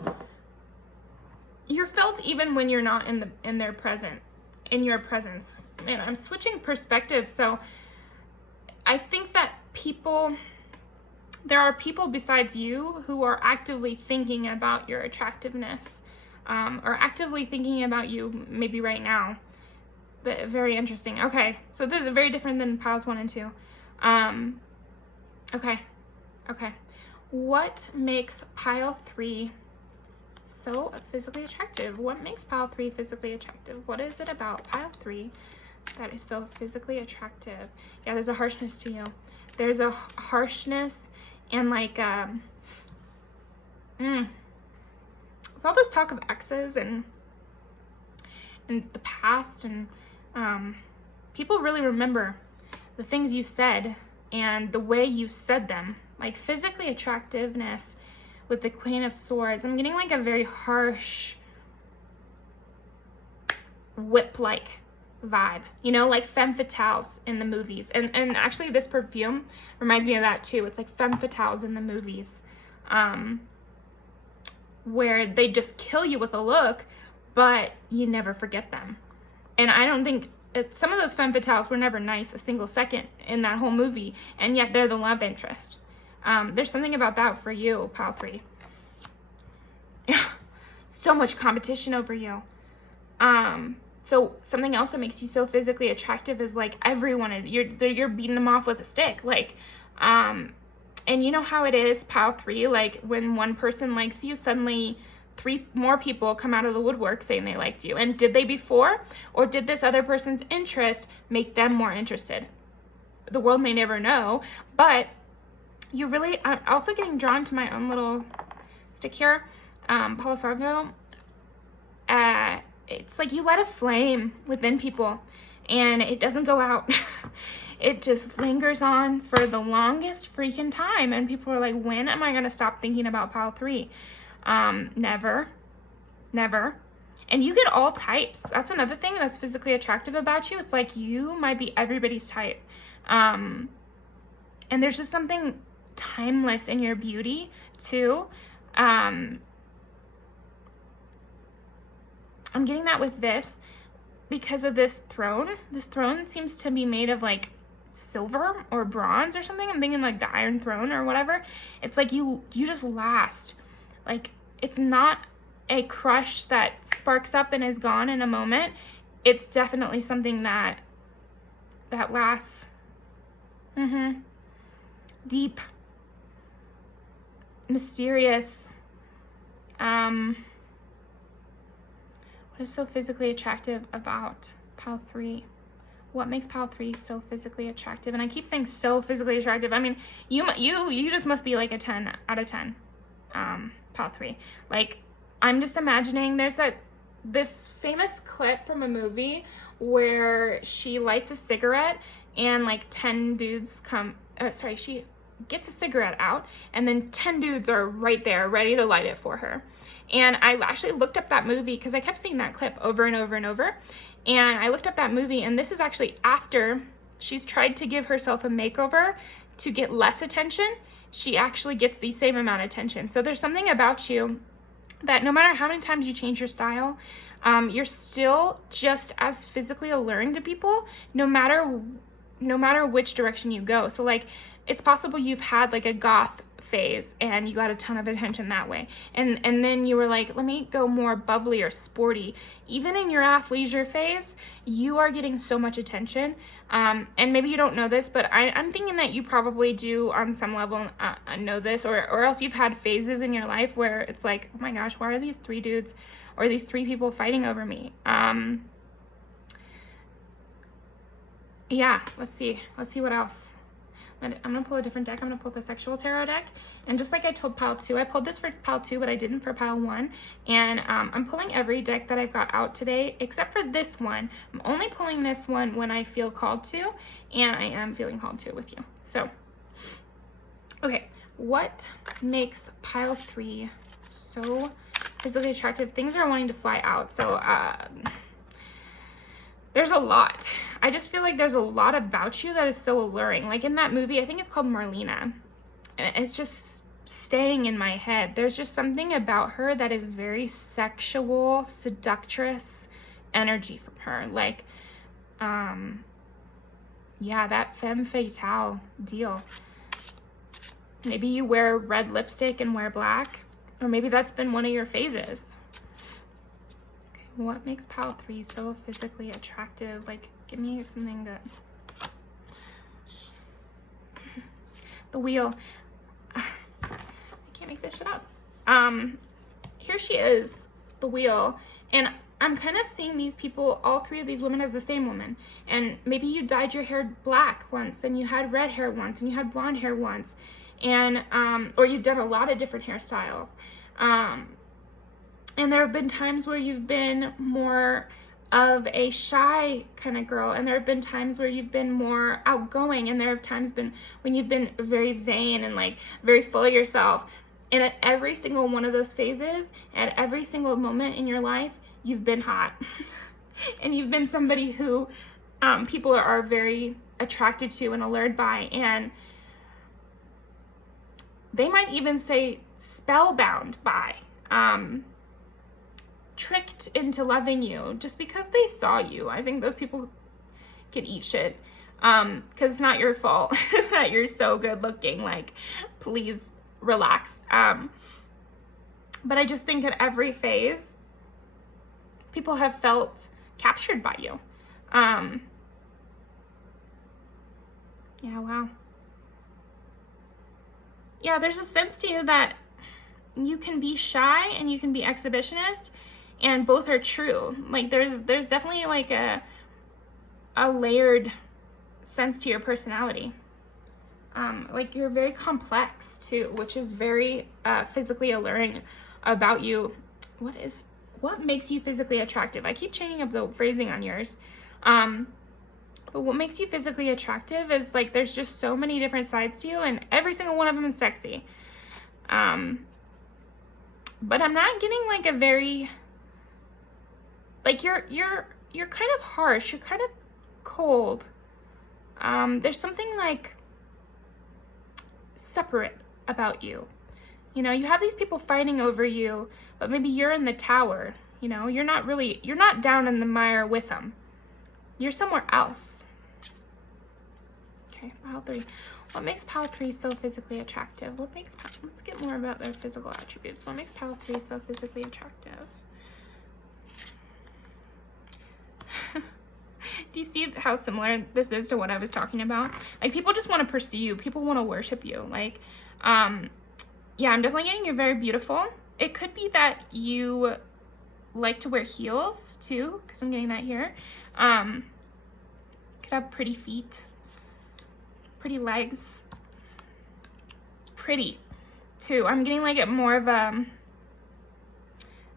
you're felt even when you're not in your presence. Man, I'm switching perspectives. So I think that there are people besides you who are actively thinking about your attractiveness, or actively thinking about you maybe right now. Very interesting. Okay, so this is very different than piles 1 and 2. Okay. What makes pile 3 so physically attractive? What makes pile 3 physically attractive? What is it about pile 3 that is so physically attractive? Yeah, there's a harshness to you. There's a harshness and like, with all this talk of exes and the past, and people really remember the things you said and the way you said them. Like physically attractiveness with the Queen of Swords, I'm getting like a very harsh whip-like vibe, you know, like femme fatales in the movies. And actually this perfume reminds me of that too. It's like femme fatales in the movies, where they just kill you with a look, but you never forget them. And I don't think some of those femme fatales were never nice a single second in that whole movie, and yet they're the love interest. There's something about that for you, pile 3. So much competition over you. So something else that makes you so physically attractive is like everyone is, you're beating them off with a stick. Like, and you know how it is, pile 3, like when one person likes you, suddenly 3 more people come out of the woodwork saying they liked you. And did they before? Or did this other person's interest make them more interested? The world may never know, but I'm also getting drawn to my own little stick here, Palo Santo. It's like you light a flame within people and it doesn't go out. It just lingers on for the longest freaking time. And people are like, when am I going to stop thinking about pile 3? Never. And you get all types. That's another thing that's physically attractive about you. It's like you might be everybody's type. And there's just something timeless in your beauty too. I'm getting that with this because of this throne. This throne seems to be made of like silver or bronze or something. I'm thinking like the Iron Throne or whatever. It's like you just last. Like it's not a crush that sparks up and is gone in a moment. It's definitely something that lasts. Deep, mysterious. What is so physically attractive about pile 3? What makes pile 3 so physically attractive? And I keep saying so physically attractive. I mean, you just must be like a 10 out of 10, pile 3. Like, I'm just imagining there's this famous clip from a movie where she lights a cigarette and like 10 dudes she gets a cigarette out and then 10 dudes are right there ready to light it for her. And I actually looked up that movie because I kept seeing that clip over and over and over. And I looked up that movie, and this is actually after she's tried to give herself a makeover to get less attention. She actually gets the same amount of attention. So there's something about you that no matter how many times you change your style, you're still just as physically alluring to people, no matter which direction you go. So like, it's possible you've had like a goth phase and you got a ton of attention that way, and then you were like, let me go more bubbly or sporty. Even in your athleisure phase, you are getting so much attention, and maybe you don't know this, but I'm thinking that you probably do on some level know this, or else you've had phases in your life where it's like, oh my gosh, why are these 3 dudes or these 3 people fighting over me? Yeah, let's see what else. I'm going to pull a different deck. I'm going to pull the Sexual Tarot deck. And just like I told pile 2, I pulled this for pile 2, but I didn't for pile 1. And I'm pulling every deck that I've got out today, except for this one. I'm only pulling this one when I feel called to, and I am feeling called to with you. So, okay, what makes pile 3 so physically attractive? Things are wanting to fly out. So, there's a lot. I just feel like there's a lot about you that is so alluring. Like in that movie, I think it's called Marlena. It's just staying in my head. There's just something about her that is very sexual, seductress energy from her. Like, yeah, that femme fatale deal. Maybe you wear red lipstick and wear black, or maybe that's been one of your phases. What makes pile 3 so physically attractive? Like, give me something good. The wheel. I can't make this shit up. here she is, the wheel, and I'm kind of seeing these people, all three of these women, as the same woman. And maybe you dyed your hair black once, and you had red hair once, and you had blonde hair once, and or you've done a lot of different hairstyles. And there have been times where you've been more of a shy kind of girl, and there have been times where you've been more outgoing, and there have times been when you've been very vain and like very full of yourself. And at every single one of those phases, at every single moment in your life, you've been hot. And you've been somebody who people are very attracted to and allured by, and they might even say spellbound by, tricked into loving you just because they saw you. I think those people can eat shit, because it's not your fault that you're so good looking. Like, please relax. But I just think at every phase, people have felt captured by you. Yeah, wow. Yeah, there's a sense to you that you can be shy and you can be exhibitionist, and both are true. Like, there's definitely like a layered sense to your personality. Like, you're very complex too, which is very physically alluring about you. What makes you physically attractive? I keep changing up the phrasing on yours. But what makes you physically attractive is, like, there's just so many different sides to you, and every single one of them is sexy. But I'm not getting like a very, like, you're kind of harsh, you're kind of cold. There's something like separate about you. You know, you have these people fighting over you, but maybe you're in the tower. You know, you're not down in the mire with them. You're somewhere else. Okay, pile 3. What makes pile 3 so physically attractive? Let's get more about their physical attributes. What makes pile 3 so physically attractive? Do you see how similar this is to what I was talking about? Like, people just want to pursue you. People want to worship you. Like, yeah, I'm definitely getting you're very beautiful. It could be that you like to wear heels too, because I'm getting that here. Could have pretty feet, pretty legs, pretty too. I'm getting like it more of a,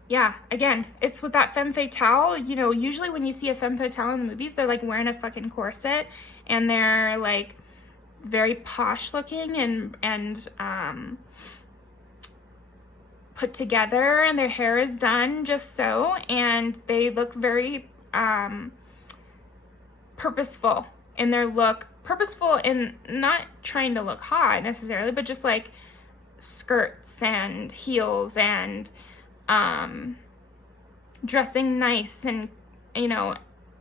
yeah, again, it's with that femme fatale. You know, usually when you see a femme fatale in the movies, they're like wearing a fucking corset, and they're like very posh looking and put together, and their hair is done just so, and they look very purposeful in their look. Purposeful in not trying to look hot necessarily, but just like skirts and heels and dressing nice. And, you know,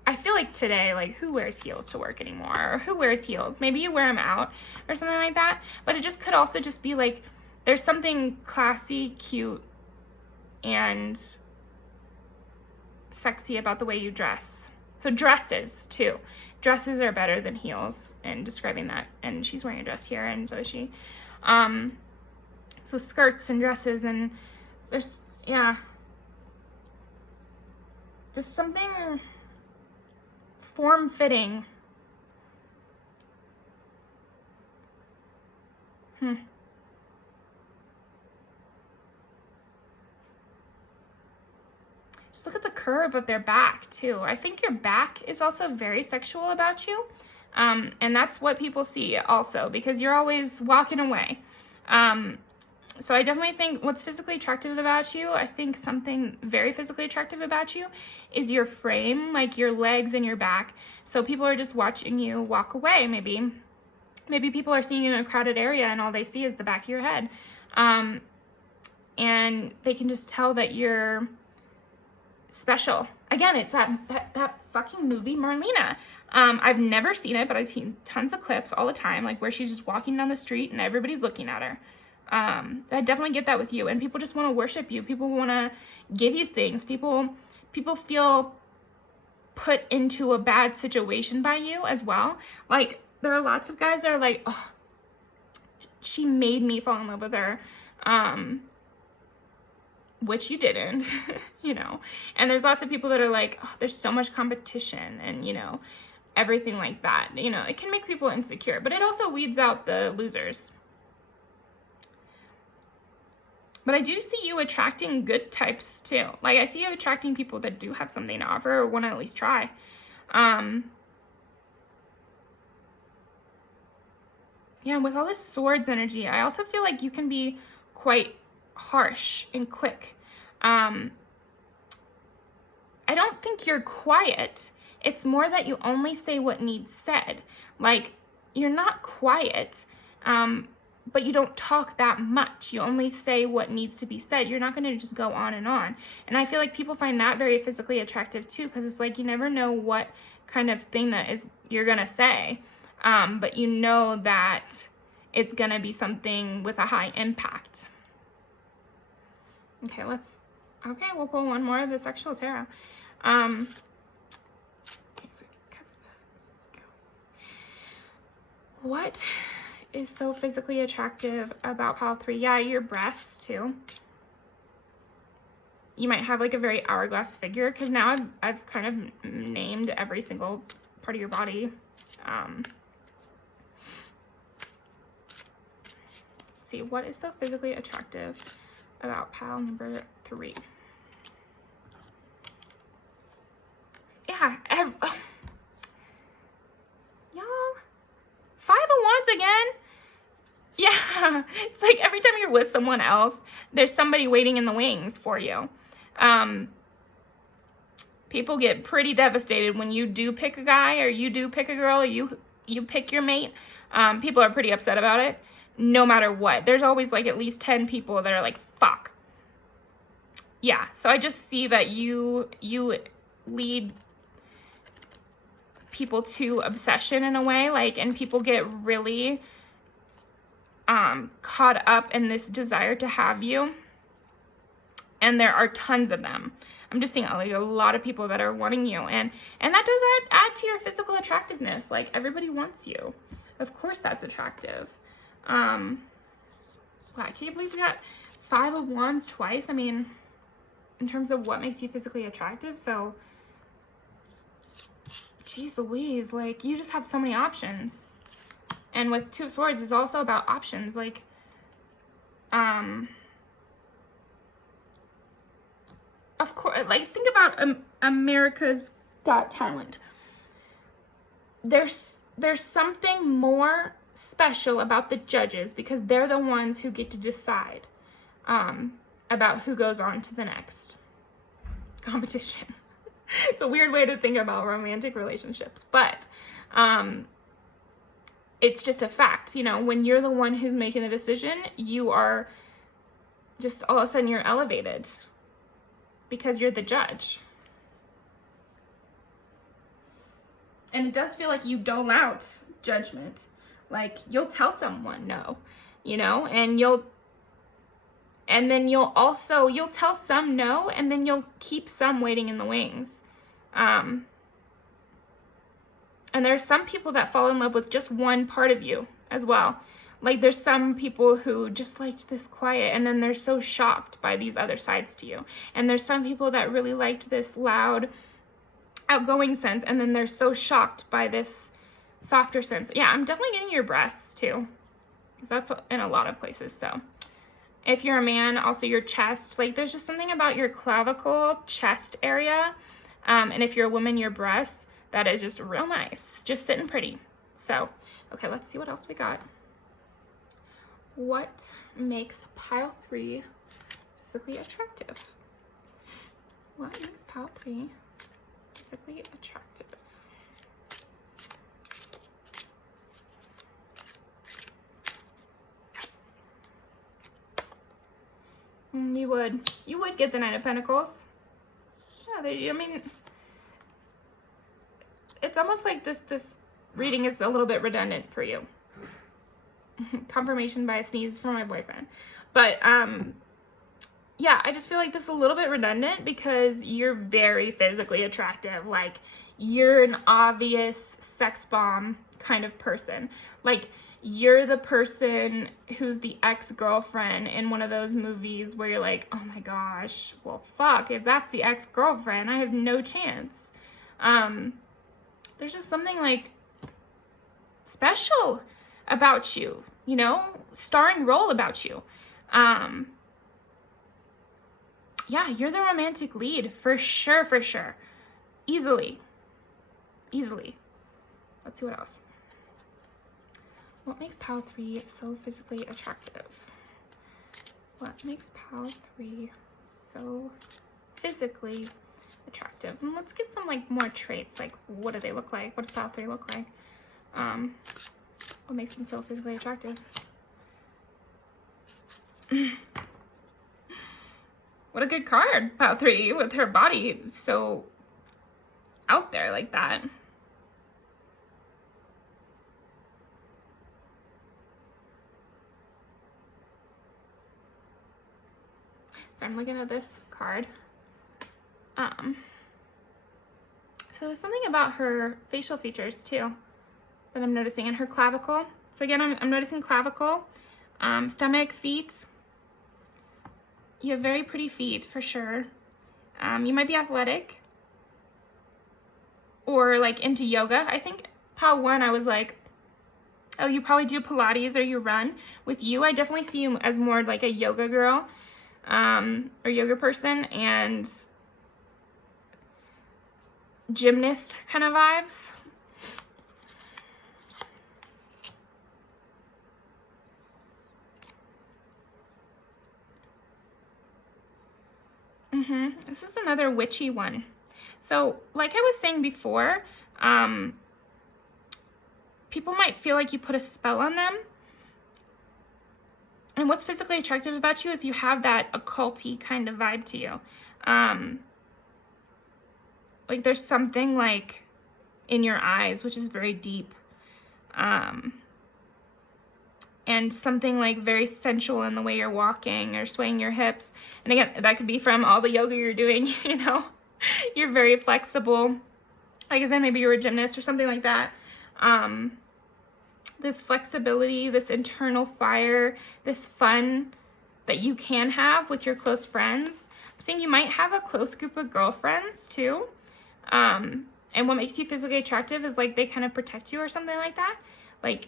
I feel like today, like, who wears heels to work anymore? Or who wears heels? Maybe you wear them out or something like that. But it just could also just be like, there's something classy, cute, and sexy about the way you dress. So dresses too. Dresses are better than heels in describing that. And she's wearing a dress here, and so is she. So skirts and dresses, and there's, yeah, just something form-fitting. Just look at the curve of their back too. I think your back is also very sexual about you. And that's what people see also, because you're always walking away. So I definitely think what's physically attractive about you, I think something very physically attractive about you is your frame, like your legs and your back. So people are just watching you walk away. Maybe people are seeing you in a crowded area and all they see is the back of your head. And they can just tell that you're special. Again, it's that fucking movie Marlena. I've never seen it, but I've seen tons of clips all the time, like where she's just walking down the street and everybody's looking at her. I definitely get that with you, and people just want to worship you. People want to give you things. People feel put into a bad situation by you as well. Like, there are lots of guys that are like, oh, she made me fall in love with her. which you didn't, you know. And there's lots of people that are like, oh, there's so much competition and, you know, everything like that. You know, it can make people insecure, but it also weeds out the losers. But I do see you attracting good types too. Like, I see you attracting people that do have something to offer or want to at least try. Yeah, with all this swords energy, I also feel like you can be quite harsh and quick. I don't think you're quiet. It's more that you only say what needs said. Like, you're not quiet, but you don't talk that much. You only say what needs to be said. You're not going to just go on. And I feel like people find that very physically attractive too, because it's like you never know what kind of thing that is you're going to say, but you know that it's going to be something with a high impact. Okay, we'll pull one more of the sexual tarot. Okay, so cover that. What is so physically attractive about pile 3? Yeah, your breasts too. You might have like a very hourglass figure, because now I've kind of named every single part of your body. Let's see, what is so physically attractive about pile number 3? Yeah, y'all, 5 of Wands again. Yeah, it's like every time you're with someone else, there's somebody waiting in the wings for you. People get pretty devastated when you do pick a guy, or you do pick a girl, or you pick your mate. People are pretty upset about it, no matter what. There's always like at least 10 people that are like, fuck. Yeah, so I just see that you lead people to obsession in a way, like, and people get really caught up in this desire to have you, and there are tons of them. I'm just seeing like a lot of people that are wanting you, and that does add to your physical attractiveness. Like, everybody wants you. Of course that's attractive. Wow, can you believe we got 5 of Wands twice? I mean, in terms of what makes you physically attractive. So geez Louise, like, you just have so many options. And with 2 of Swords, it's also about options. Like, of course, like, think about America's Got Talent. There's something more special about the judges, because they're the ones who get to decide about who goes on to the next competition. It's a weird way to think about romantic relationships, but it's just a fact. You know, when you're the one who's making the decision, you are just, all of a sudden you're elevated because you're the judge. And it does feel like you dole out judgment. Like, you'll tell someone no, you know, and then you'll tell some no, and then you'll keep some waiting in the wings. And there's some people that fall in love with just one part of you as well. Like, there's some people who just liked this quiet, and then they're so shocked by these other sides to you. And there's some people that really liked this loud, outgoing sense, and then they're so shocked by this softer sense. Yeah, I'm definitely getting your breasts too, because that's in a lot of places. So if you're a man, also your chest. Like, there's just something about your clavicle, chest area. And if you're a woman, your breasts. That is just real nice, just sitting pretty. So, okay, let's see what else we got. What makes pile 3 physically attractive? What makes pile 3 physically attractive? You would get the Knight of Pentacles. Yeah, I mean, it's almost like this reading is a little bit redundant for you. Confirmation by a sneeze from my boyfriend. But yeah, I just feel like this is a little bit redundant, because you're very physically attractive. Like, you're an obvious sex bomb kind of person. Like, you're the person who's the ex-girlfriend in one of those movies where you're like, oh my gosh, well, fuck, if that's the ex-girlfriend, I have no chance. There's just something like special about you, you know, starring role about you. Yeah, you're the romantic lead, for sure, for sure. Easily. Let's see what else. What makes pile 3 so physically attractive? What makes pile 3 so physically attractive? And let's get some like more traits. Like, what do they look like? What does pile 3 look like? What makes them so physically attractive? What a good card, pile 3, with her body so out there like that. So I'm looking at this card. So there's something about her facial features too that I'm noticing, in her clavicle. So again, I'm noticing clavicle, stomach, feet. You have very pretty feet for sure. You might be athletic or like into yoga. I think pile 1, I was like, oh, you probably do Pilates or you run. With you, I definitely see you as more like a yoga girl, or yoga person, and gymnast kind of vibes. This is another witchy one. So like I was saying before, people might feel like you put a spell on them. And what's physically attractive about you is you have that occult-y kind of vibe to you. Like there's something like in your eyes, which is very deep. And something like very sensual in the way you're walking or swaying your hips. And again, that could be from all the yoga you're doing, you know. You're very flexible. Like I said, maybe you're a gymnast or something like that. This flexibility, this internal fire, this fun that you can have with your close friends. I'm saying you might have a close group of girlfriends too. And what makes you physically attractive is like they kind of protect you or something like that. Like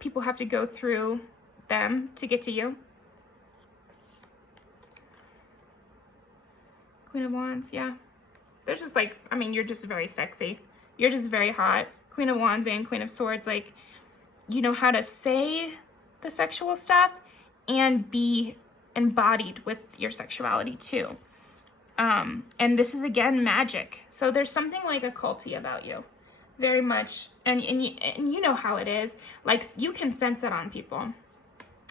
people have to go through them to get to you. Queen of Wands, yeah. There's just like, I mean, you're just very sexy. You're just very hot. Queen of Wands and Queen of Swords, like, you know how to say the sexual stuff and be embodied with your sexuality too. And this is, again, magic. So there's something like occulty about you. Very much. And you know how it is. Like, you can sense that on people.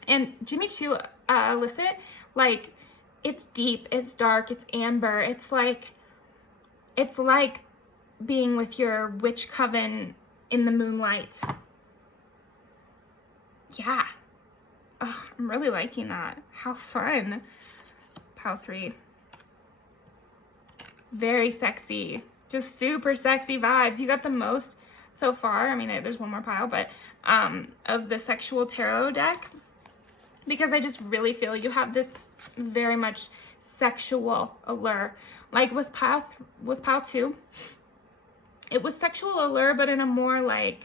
And Jimmy Choo, illicit, like, it's deep, it's dark, it's amber. It's like being with your witch coven in the moonlight. Yeah. Oh, I'm really liking that. How fun. Pile 3. Very sexy. Just super sexy vibes. You got the most so far. I mean, there's one more pile, but of the sexual tarot deck, because I just really feel you have this very much sexual allure. Like with pile 2, it was sexual allure, but in a more like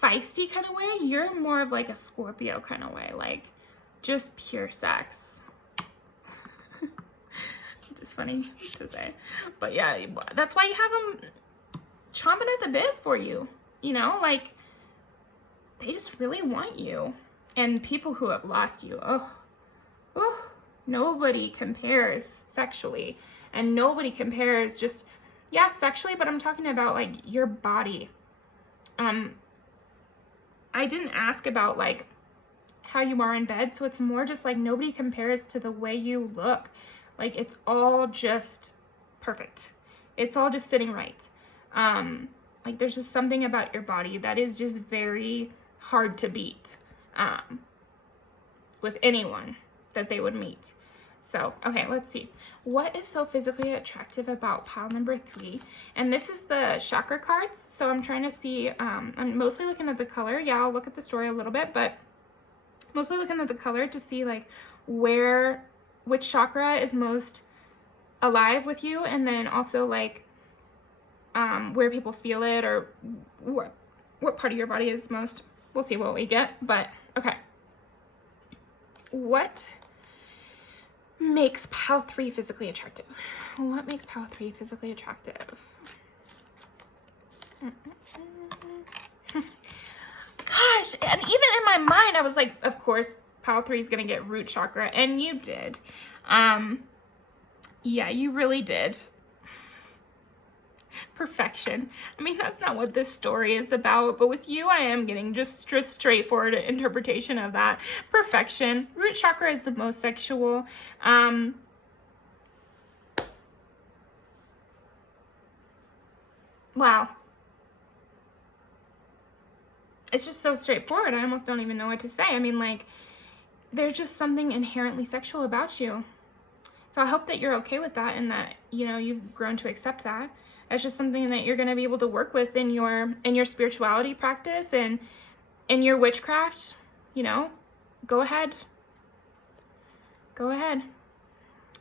feisty kind of way. You're more of like a Scorpio kind of way, like just pure sex. It's funny to say, but yeah, that's why you have them chomping at the bit for you, you know, like they just really want you. And people who have lost you, nobody compares sexually, and nobody compares just, yeah, sexually, but I'm talking about like your body. I didn't ask about like how you are in bed, so it's more just like nobody compares to the way you look. Like, it's all just perfect. It's all just sitting right. Like, there's just something about your body that is just very hard to beat with anyone that they would meet. So, okay, let's see. What is so physically attractive about pile number 3? And this is the chakra cards. So I'm trying to see, I'm mostly looking at the color. Yeah, I'll look at the story a little bit, but mostly looking at the color to see like which chakra is most alive with you, and then also like where people feel it, or what part of your body is most. We'll see what we get, but okay. What makes pile 3 physically attractive? What makes pile 3 physically attractive? Gosh, and even in my mind, I was like, of course, pile 3 is going to get root chakra, and you did. Yeah, you really did. Perfection. I mean, that's not what this story is about, but with you, I am getting just straightforward interpretation of that. Perfection. Root chakra is the most sexual. Wow. It's just so straightforward. I almost don't even know what to say. I mean, like, there's just something inherently sexual about you. So I hope that you're okay with that, and that, you know, you've grown to accept that. It's just something that you're going to be able to work with in your spirituality practice and in your witchcraft. You know, go ahead.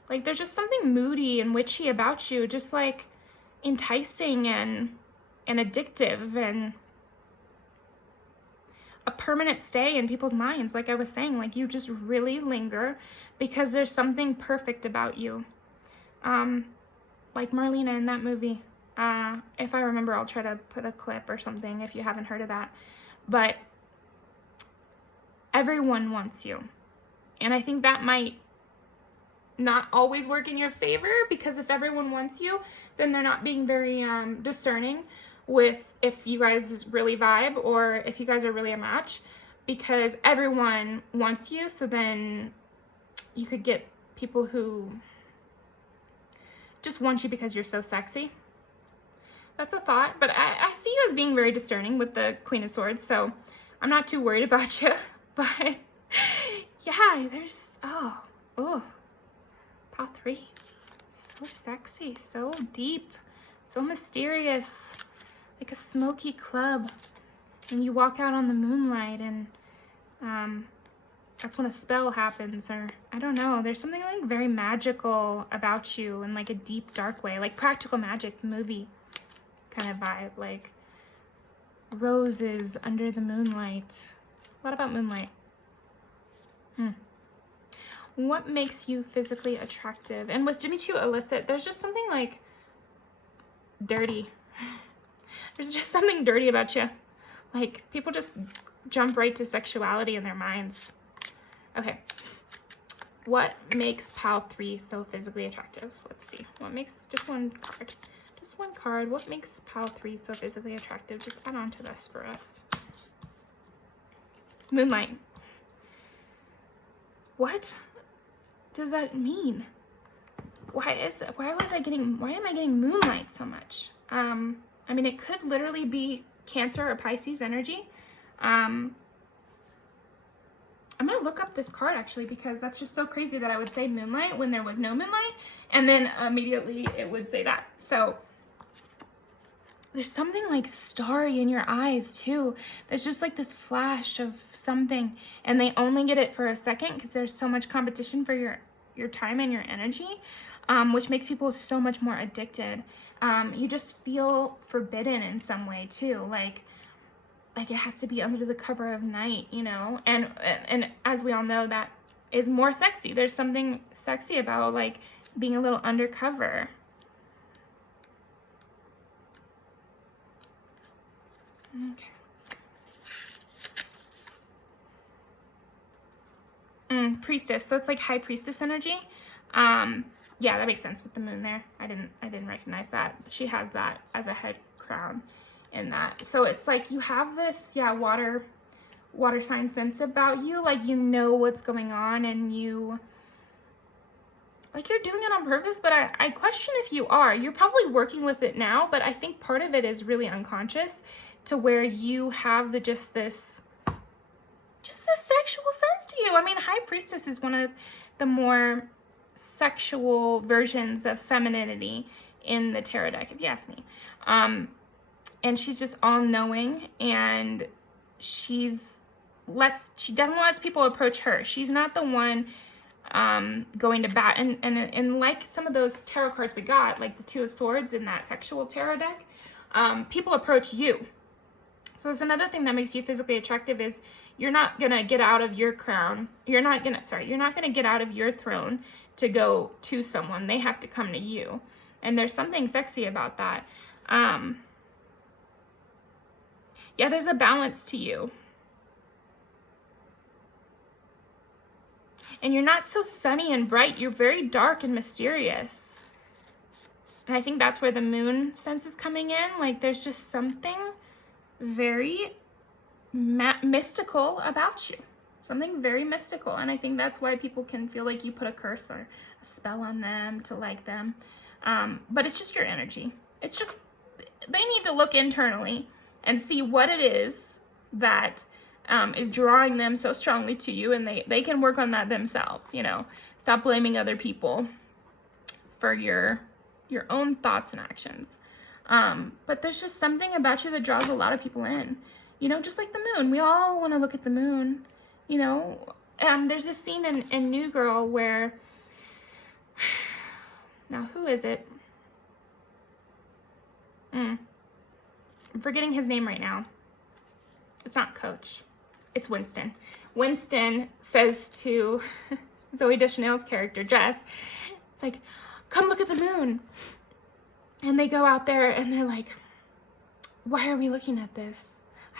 Like, there's just something moody and witchy about you, just like enticing and addictive, and a permanent stay in people's minds. Like I was saying, like, you just really linger because there's something perfect about you. Like Marlena in that movie. If I remember, I'll try to put a clip or something if you haven't heard of that. But everyone wants you. And I think that might not always work in your favor, because if everyone wants you, then they're not being very discerning with if you guys really vibe or if you guys are really a match, because everyone wants you. So then you could get people who just want you because you're so sexy. That's a thought, but I see you as being very discerning with the Queen of Swords, so I'm not too worried about you. But yeah, there's, oh, pile 3, so sexy, so deep, so mysterious, like a smoky club, and you walk out on the moonlight, and that's when a spell happens, or I don't know, there's something like very magical about you in like a deep, dark way, like Practical Magic, the movie kind of vibe, like roses under the moonlight. What about moonlight? What makes you physically attractive? And with Jimmy Choo illicit, there's just something like dirty. There's just something dirty about you. Like, people just jump right to sexuality in their minds. Okay. What makes pile 3 so physically attractive? Let's see. What makes, just one card. Just one card. What makes pile 3 so physically attractive? Just add on to this for us. Moonlight. What does that mean? Why am I getting moonlight so much? I mean, it could literally be Cancer or Pisces energy. I'm gonna look up this card actually, because that's just so crazy that I would say moonlight when there was no moonlight, and then immediately it would say that. So there's something like starry in your eyes too. There's just like this flash of something, and they only get it for a second because there's so much competition for your time and your energy, which makes people so much more addicted. You just feel forbidden in some way too, like it has to be under the cover of night, you know? And as we all know, that is more sexy. There's something sexy about like being a little undercover. Okay. Priestess. So it's like high priestess energy. Yeah, that makes sense with the moon there. I didn't recognize that. She has that as a head crown in that. So it's like you have this, yeah, water sign sense about you. Like, you know what's going on, and you, like, you're doing it on purpose, but I question if you are. You're probably working with it now, but I think part of it is really unconscious, to where you have just this sexual sense to you. I mean, High Priestess is one of the more sexual versions of femininity in the tarot deck, if you ask me. And she's just all-knowing, and she definitely lets people approach her. She's not the one going to bat. And like some of those tarot cards we got, like the Two of Swords in that sexual tarot deck, people approach you. So it's another thing that makes you physically attractive is you're not gonna get out of your crown. You're not gonna get out of your throne to go to someone. They have to come to you. And there's something sexy about that. Yeah, there's a balance to you. And you're not so sunny and bright. You're very dark and mysterious. And I think that's where the moon sense is coming in. Like, there's just something very mystical about you. Something very mystical. And I think that's why people can feel like you put a curse or a spell on them to like them. But it's just your energy. It's just, they need to look internally and see what it is that is drawing them so strongly to you, and they can work on that themselves, you know. Stop blaming other people for your own thoughts and actions. But there's just something about you that draws a lot of people in, you know, just like the moon. We all want to look at the moon, you know. There's this scene in New Girl where, now who is it? I'm forgetting his name right now. It's not Coach. It's Winston. Winston says to Zooey Deschanel's character, Jess, it's like, come look at the moon. And they go out there and they're like, why are we looking at this?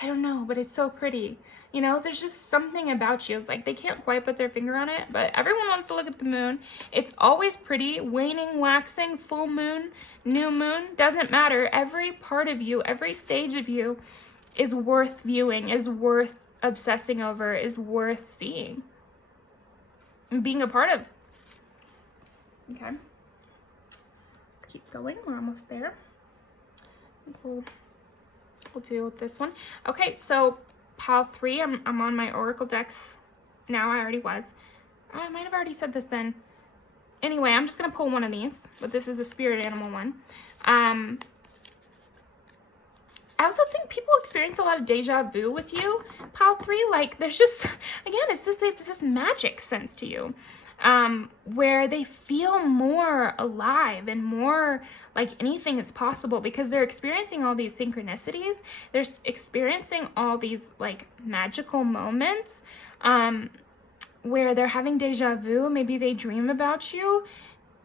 I don't know, but it's so pretty. You know, there's just something about you. It's like they can't quite put their finger on it, but everyone wants to look at the moon. It's always pretty. Waning, waxing, full moon, new moon, doesn't matter. Every part of you, every stage of you is worth viewing, is worth obsessing over, is worth seeing and being a part of. Okay. Let's keep going. We're almost there. We'll deal with this one. Okay, so pile 3, I'm on my oracle decks now. I already was. I might have already said this then. Anyway, I'm just gonna pull one of these, but this is a spirit animal one. I also think people experience a lot of deja vu with you, pile 3. Like, there's just, again, it's just this magic sense to you, where they feel more alive and more like anything is possible because they're experiencing all these synchronicities. They're experiencing all these like magical moments, where they're having deja vu. Maybe they dream about you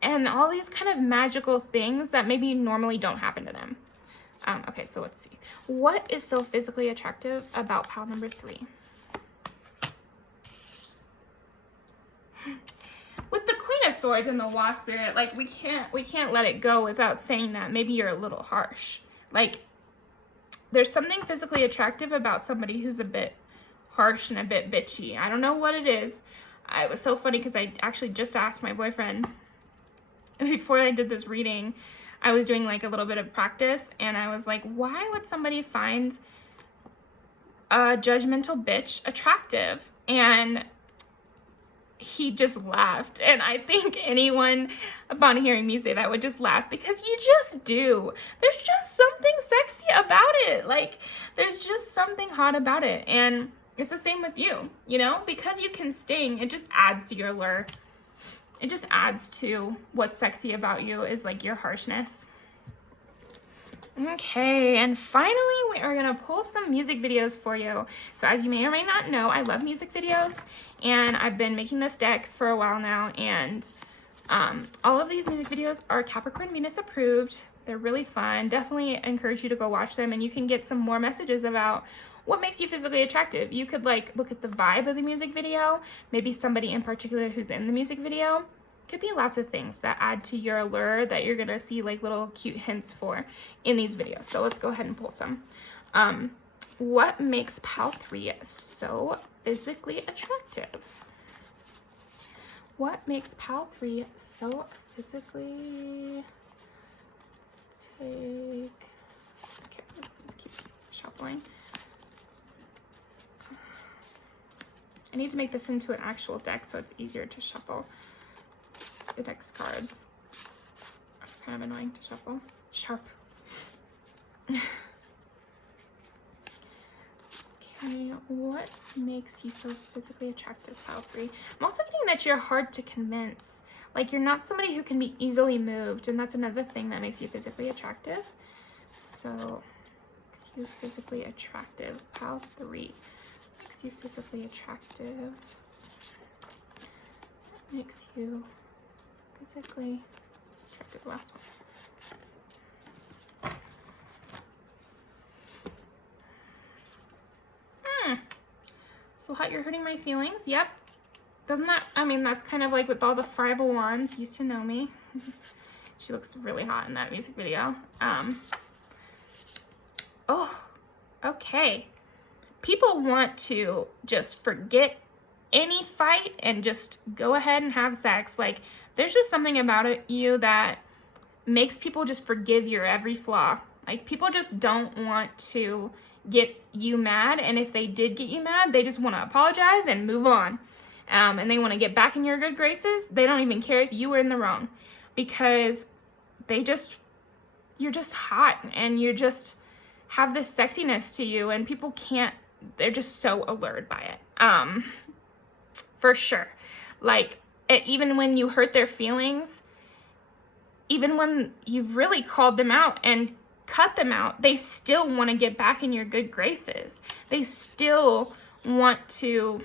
and all these kind of magical things that maybe normally don't happen to them. Okay, so let's see. What is so physically attractive about pile number 3? With the Queen of Swords and the Wasp Spirit, like we can't let it go without saying that maybe you're a little harsh. Like, there's something physically attractive about somebody who's a bit harsh and a bit bitchy. I don't know what it is. It was so funny because I actually just asked my boyfriend before I did this reading. I was doing like a little bit of practice and I was like, why would somebody find a judgmental bitch attractive? And he just laughed. And I think anyone upon hearing me say that would just laugh because you just do. There's just something sexy about it. Like, there's just something hot about it. And it's the same with you, you know, because you can sting, it just adds to your allure. It just adds to what's sexy about you is like your harshness. Okay, and finally we are gonna pull some music videos for you. So as you may or may not know, I love music videos and I've been making this deck for a while now, and all of these music videos are Capricorn Venus approved. They're really fun. Definitely encourage you to go watch them and you can get some more messages about what makes you physically attractive. You could like look at the vibe of the music video, maybe somebody in particular who's in the music video. Could be lots of things that add to your allure that you're gonna see like little cute hints for in these videos. So let's go ahead and pull some. What makes pile 3 so physically attractive? What makes pile 3 so physically, okay, keep shuffling. I need to make this into an actual deck so it's easier to shuffle. the next cards. Kind of annoying to shuffle. Sharp. Okay, what makes you so physically attractive, pile 3? I'm also getting that you're hard to convince. Like, you're not somebody who can be easily moved, and that's another thing that makes you physically attractive. So, makes you physically attractive, pile 3. Makes you physically attractive. Makes you physically attractive. The last one. So hot, you're hurting my feelings. Yep. Doesn't that, I mean, that's kind of like with all the 5 of Wands. Used to know me. She looks really hot in that music video. Oh, okay. People want to just forget any fight and just go ahead and have sex. Like, there's just something about you that makes people just forgive your every flaw. Like, people just don't want to get you mad, and if they did get you mad, they just want to apologize and move on. And they want to get back in your good graces. They don't even care if you were in the wrong, because you're just hot, and you just have this sexiness to you, and people can't, they're just so allured by it. For sure. Like, even when you hurt their feelings, even when you've really called them out and cut them out, they still want to get back in your good graces. They still want to,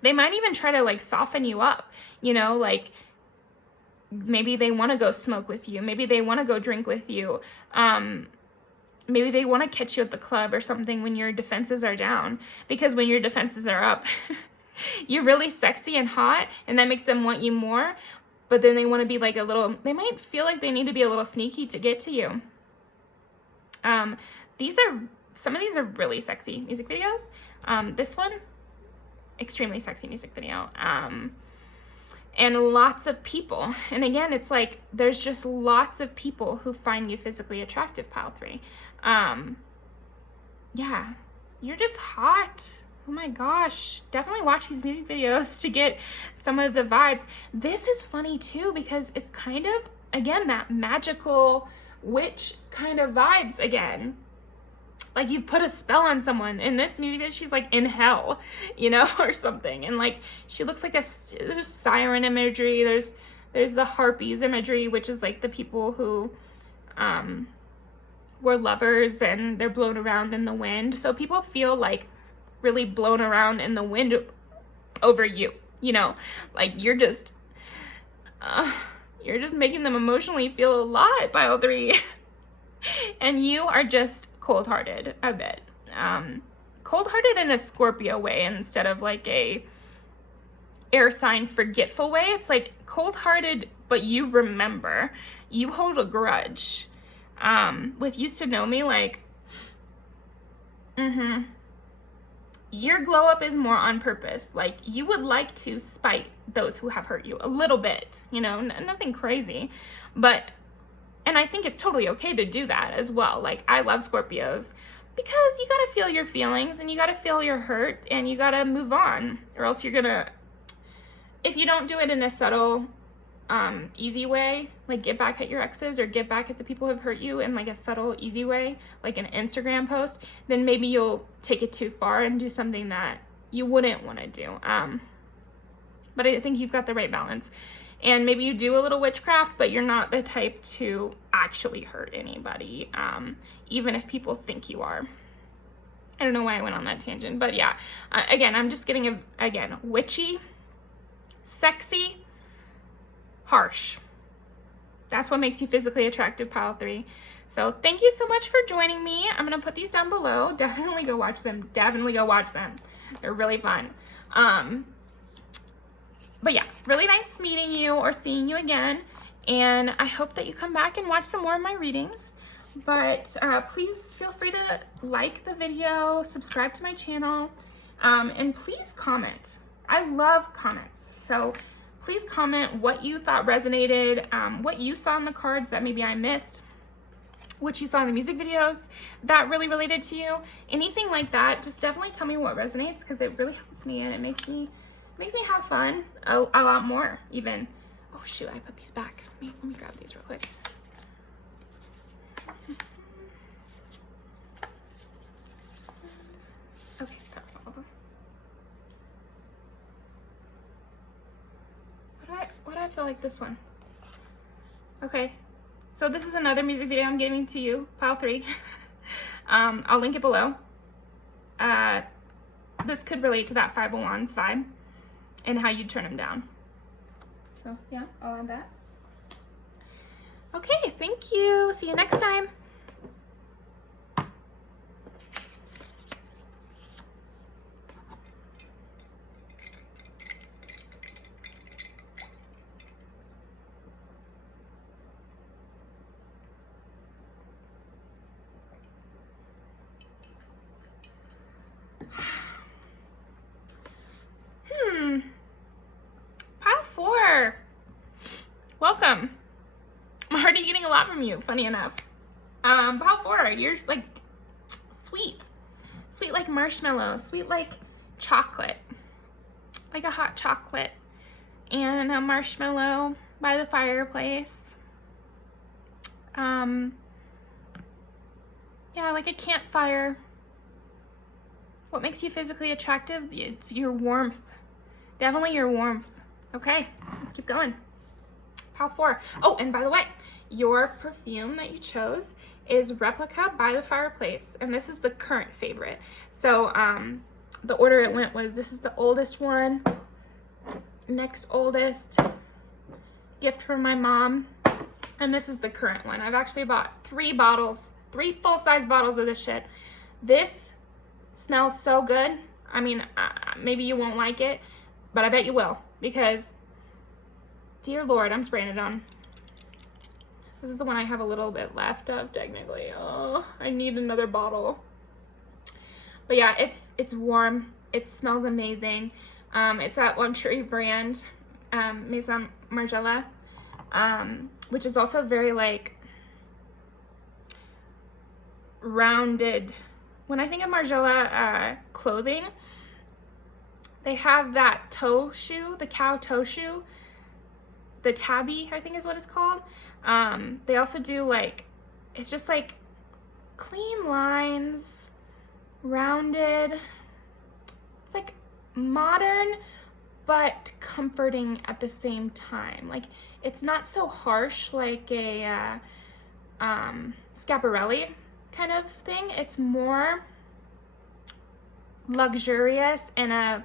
they might even try to like soften you up, you know, like maybe they want to go smoke with you. Maybe they want to go drink with you. Maybe they want to catch you at the club or something when your defenses are down, because when your defenses are up, you're really sexy and hot, and that makes them want you more. But then they want to be like a little, they might feel like they need to be a little sneaky to get to you. Some of these are really sexy music videos. This one, extremely sexy music video. And lots of people. And again, it's like, there's just lots of people who find you physically attractive, pile 3. Yeah, you're just hot. Oh my gosh, definitely watch these music videos to get some of the vibes. This is funny too, because it's kind of, again, that magical witch kind of vibes again. Like, you've put a spell on someone. In this music video, she's like in hell, you know, or something. And like, she looks like there's siren imagery. There's the harpies imagery, which is like the people who were lovers and they're blown around in the wind. So people feel like really blown around in the wind over you, you know, like you're just making them emotionally feel a lot, pile 3. And you are just cold-hearted a bit. Cold-hearted in a Scorpio way instead of like a air sign forgetful way. It's like cold-hearted, but you remember. You hold a grudge. With used to know me, like, your glow up is more on purpose. Like, you would like to spite those who have hurt you a little bit, you know, nothing crazy, but, and I think it's totally okay to do that as well. Like, I love Scorpios because you gotta feel your feelings and you gotta feel your hurt and you gotta move on, or else you're gonna, if you don't do it in a subtle, easy way, like get back at your exes or get back at the people who have hurt you in like a subtle, easy way, like an Instagram post, then maybe you'll take it too far and do something that you wouldn't want to do. But I think you've got the right balance. And maybe you do a little witchcraft, but you're not the type to actually hurt anybody, even if people think you are. I don't know why I went on that tangent, but yeah. Again, I'm just getting, witchy, sexy, harsh. That's what makes you physically attractive, pile 3. So thank you so much for joining me. I'm going to put these down below. Definitely go watch them. They're really fun. But yeah, really nice meeting you or seeing you again. And I hope that you come back and watch some more of my readings. But please feel free to like the video, subscribe to my channel, and please comment. I love comments. So please comment what you thought resonated, what you saw in the cards that maybe I missed, what you saw in the music videos that really related to you. Anything like that, just definitely tell me what resonates, because it really helps me and it makes me have fun a lot more even. Oh shoot, I put these back. Let me grab these real quick. Okay, that was all of them. Why do I feel like this one? Okay, so this is another music video I'm giving to you, pile 3. I'll link it below. This could relate to that 5 of Wands vibe and how you turn them down. So yeah, I'll add that. Okay, thank you. See you next time. Pile 4. Welcome. I'm already eating a lot from you, funny enough. Pile 4, you're like sweet. Sweet like marshmallow, sweet like chocolate. Like a hot chocolate and a marshmallow by the fireplace. Yeah, like a campfire. What makes you physically attractive? It's your warmth. Definitely your warmth. Okay, let's keep going. Pile 4. Oh, and by the way, your perfume that you chose is Replica by the Fireplace, and this is the current favorite. So the order it went was, this is the oldest one, next oldest, gift from my mom, and this is the current one. I've actually bought 3 bottles, 3 full-size bottles of this shit. This smells so good. I mean, maybe you won't like it, but I bet you will, because dear Lord, I'm spraying it on. This is the one I have a little bit left of, technically. Oh, I need another bottle. But yeah, it's warm. It smells amazing. It's that luxury brand, Maison Margiela, which is also very like rounded. When I think of Margiela clothing, they have that toe shoe, the cow toe shoe, the tabby, I think is what it's called. They also do like, it's just like clean lines, rounded. It's like modern, but comforting at the same time. Like, it's not so harsh like a Schiaparelli kind of thing. It's more luxurious in a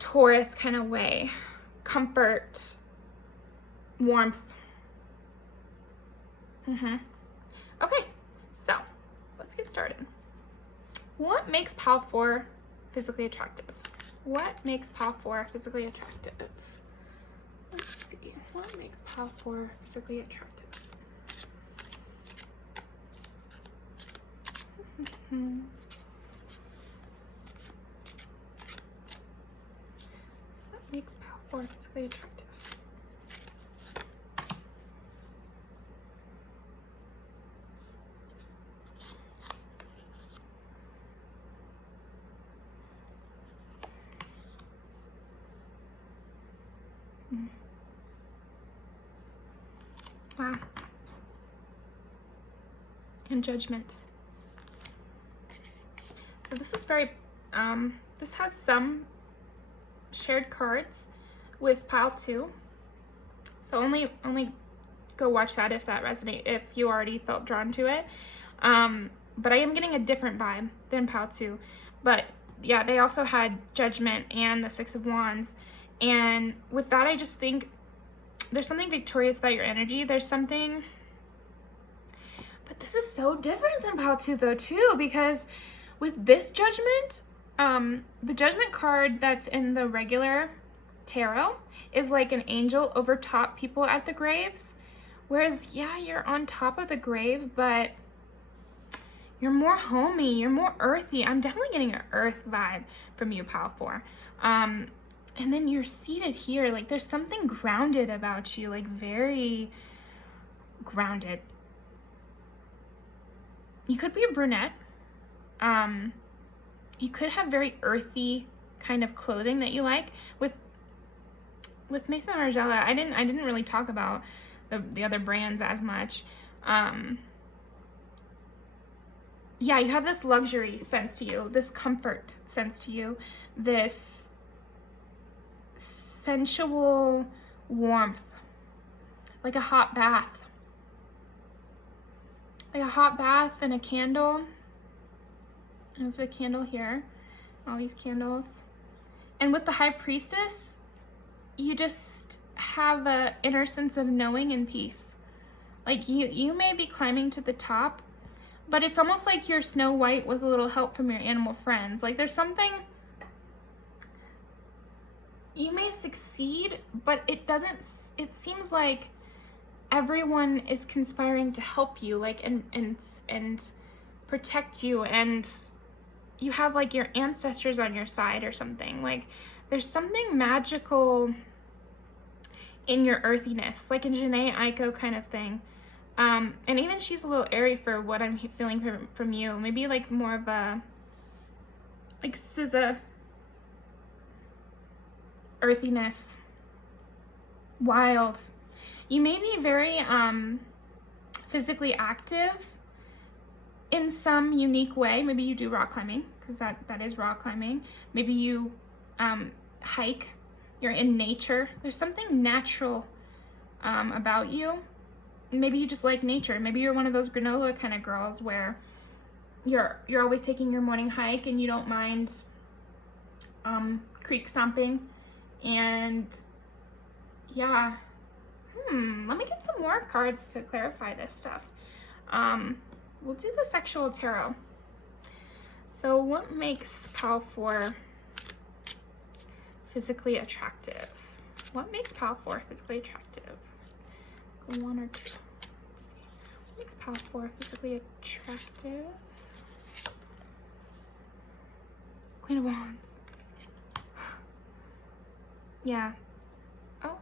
Taurus kind of way. Comfort, warmth. Okay, so let's get started. What makes pile 4 physically attractive? What makes pile 4 physically attractive? Let's see. What makes pile 4 physically attractive? What makes pile 4 physically attractive? Wow. And judgment. So this is very, this has some shared cards with pile 2. So only go watch that if that resonates, if you already felt drawn to it. But I am getting a different vibe than pile 2. But yeah, they also had judgment and the 6 of Wands. And with that, I just think there's something victorious about your energy. There's something, but this is so different than pile 2 though too, because with this judgment, the judgment card that's in the regular tarot is like an angel over top people at the graves. Whereas, yeah, you're on top of the grave, but you're more homey, you're more earthy. I'm definitely getting an earth vibe from you, pile 4. And then you're seated here, like there's something grounded about you, like very grounded. You could be a brunette. You could have very earthy kind of clothing that you like. With with Mason Margiela, I didn't really talk about the other brands as much. Yeah, you have this luxury sense to you, this comfort sense to you, this sensual warmth, like a hot bath. Like a hot bath and a candle. There's a candle here, all these candles. And with the High Priestess, you just have a inner sense of knowing and peace. Like you may be climbing to the top, but it's almost like you're Snow White with a little help from your animal friends. Like there's something, you may succeed, but it seems like everyone is conspiring to help you, like, and protect you, and you have like your ancestors on your side or something. Like there's something magical in your earthiness, like a Janae Aiko kind of thing. And even she's a little airy for what I'm feeling from you. Maybe like more of a, like SZA earthiness, wild. You may be very physically active in some unique way. Maybe you do rock climbing, because that is rock climbing. Maybe you hike. You're in nature. There's something natural about you. Maybe you just like nature. Maybe you're one of those granola kind of girls where you're always taking your morning hike and you don't mind creek stomping. And yeah, let me get some more cards to clarify this stuff. We'll do the sexual tarot. So what makes Pile 4 physically attractive? What makes Pile 4 physically attractive? Go 1 or 2. Let's see. What makes Pile 4 physically attractive? Queen of Wands. Yeah. Oh.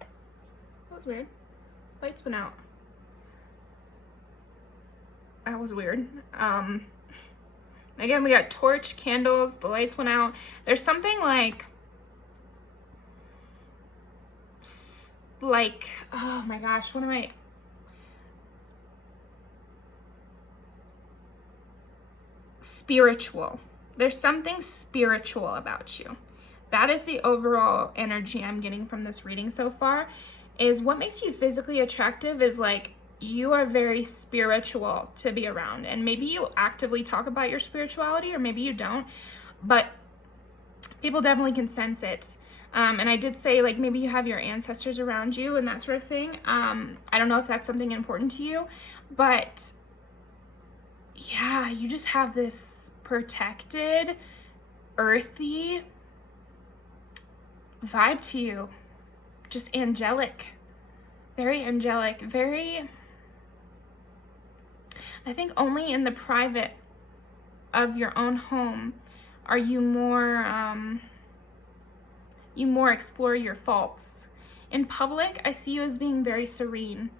That was weird. Lights went out. That was weird. Again, we got torch, candles, the lights went out. There's something like, oh my gosh, what am I? Spiritual. There's something spiritual about you. That is the overall energy I'm getting from this reading so far. Is what makes you physically attractive is like you are very spiritual to be around, and maybe you actively talk about your spirituality or maybe you don't, but people definitely can sense it. And I did say like maybe you have your ancestors around you and that sort of thing. I don't know if that's something important to you, but yeah, you just have this protected, earthy vibe to you. Just angelic. Very angelic. Very, I think only in the private of your own home are you more explore your faults. In public, I see you as being very serene.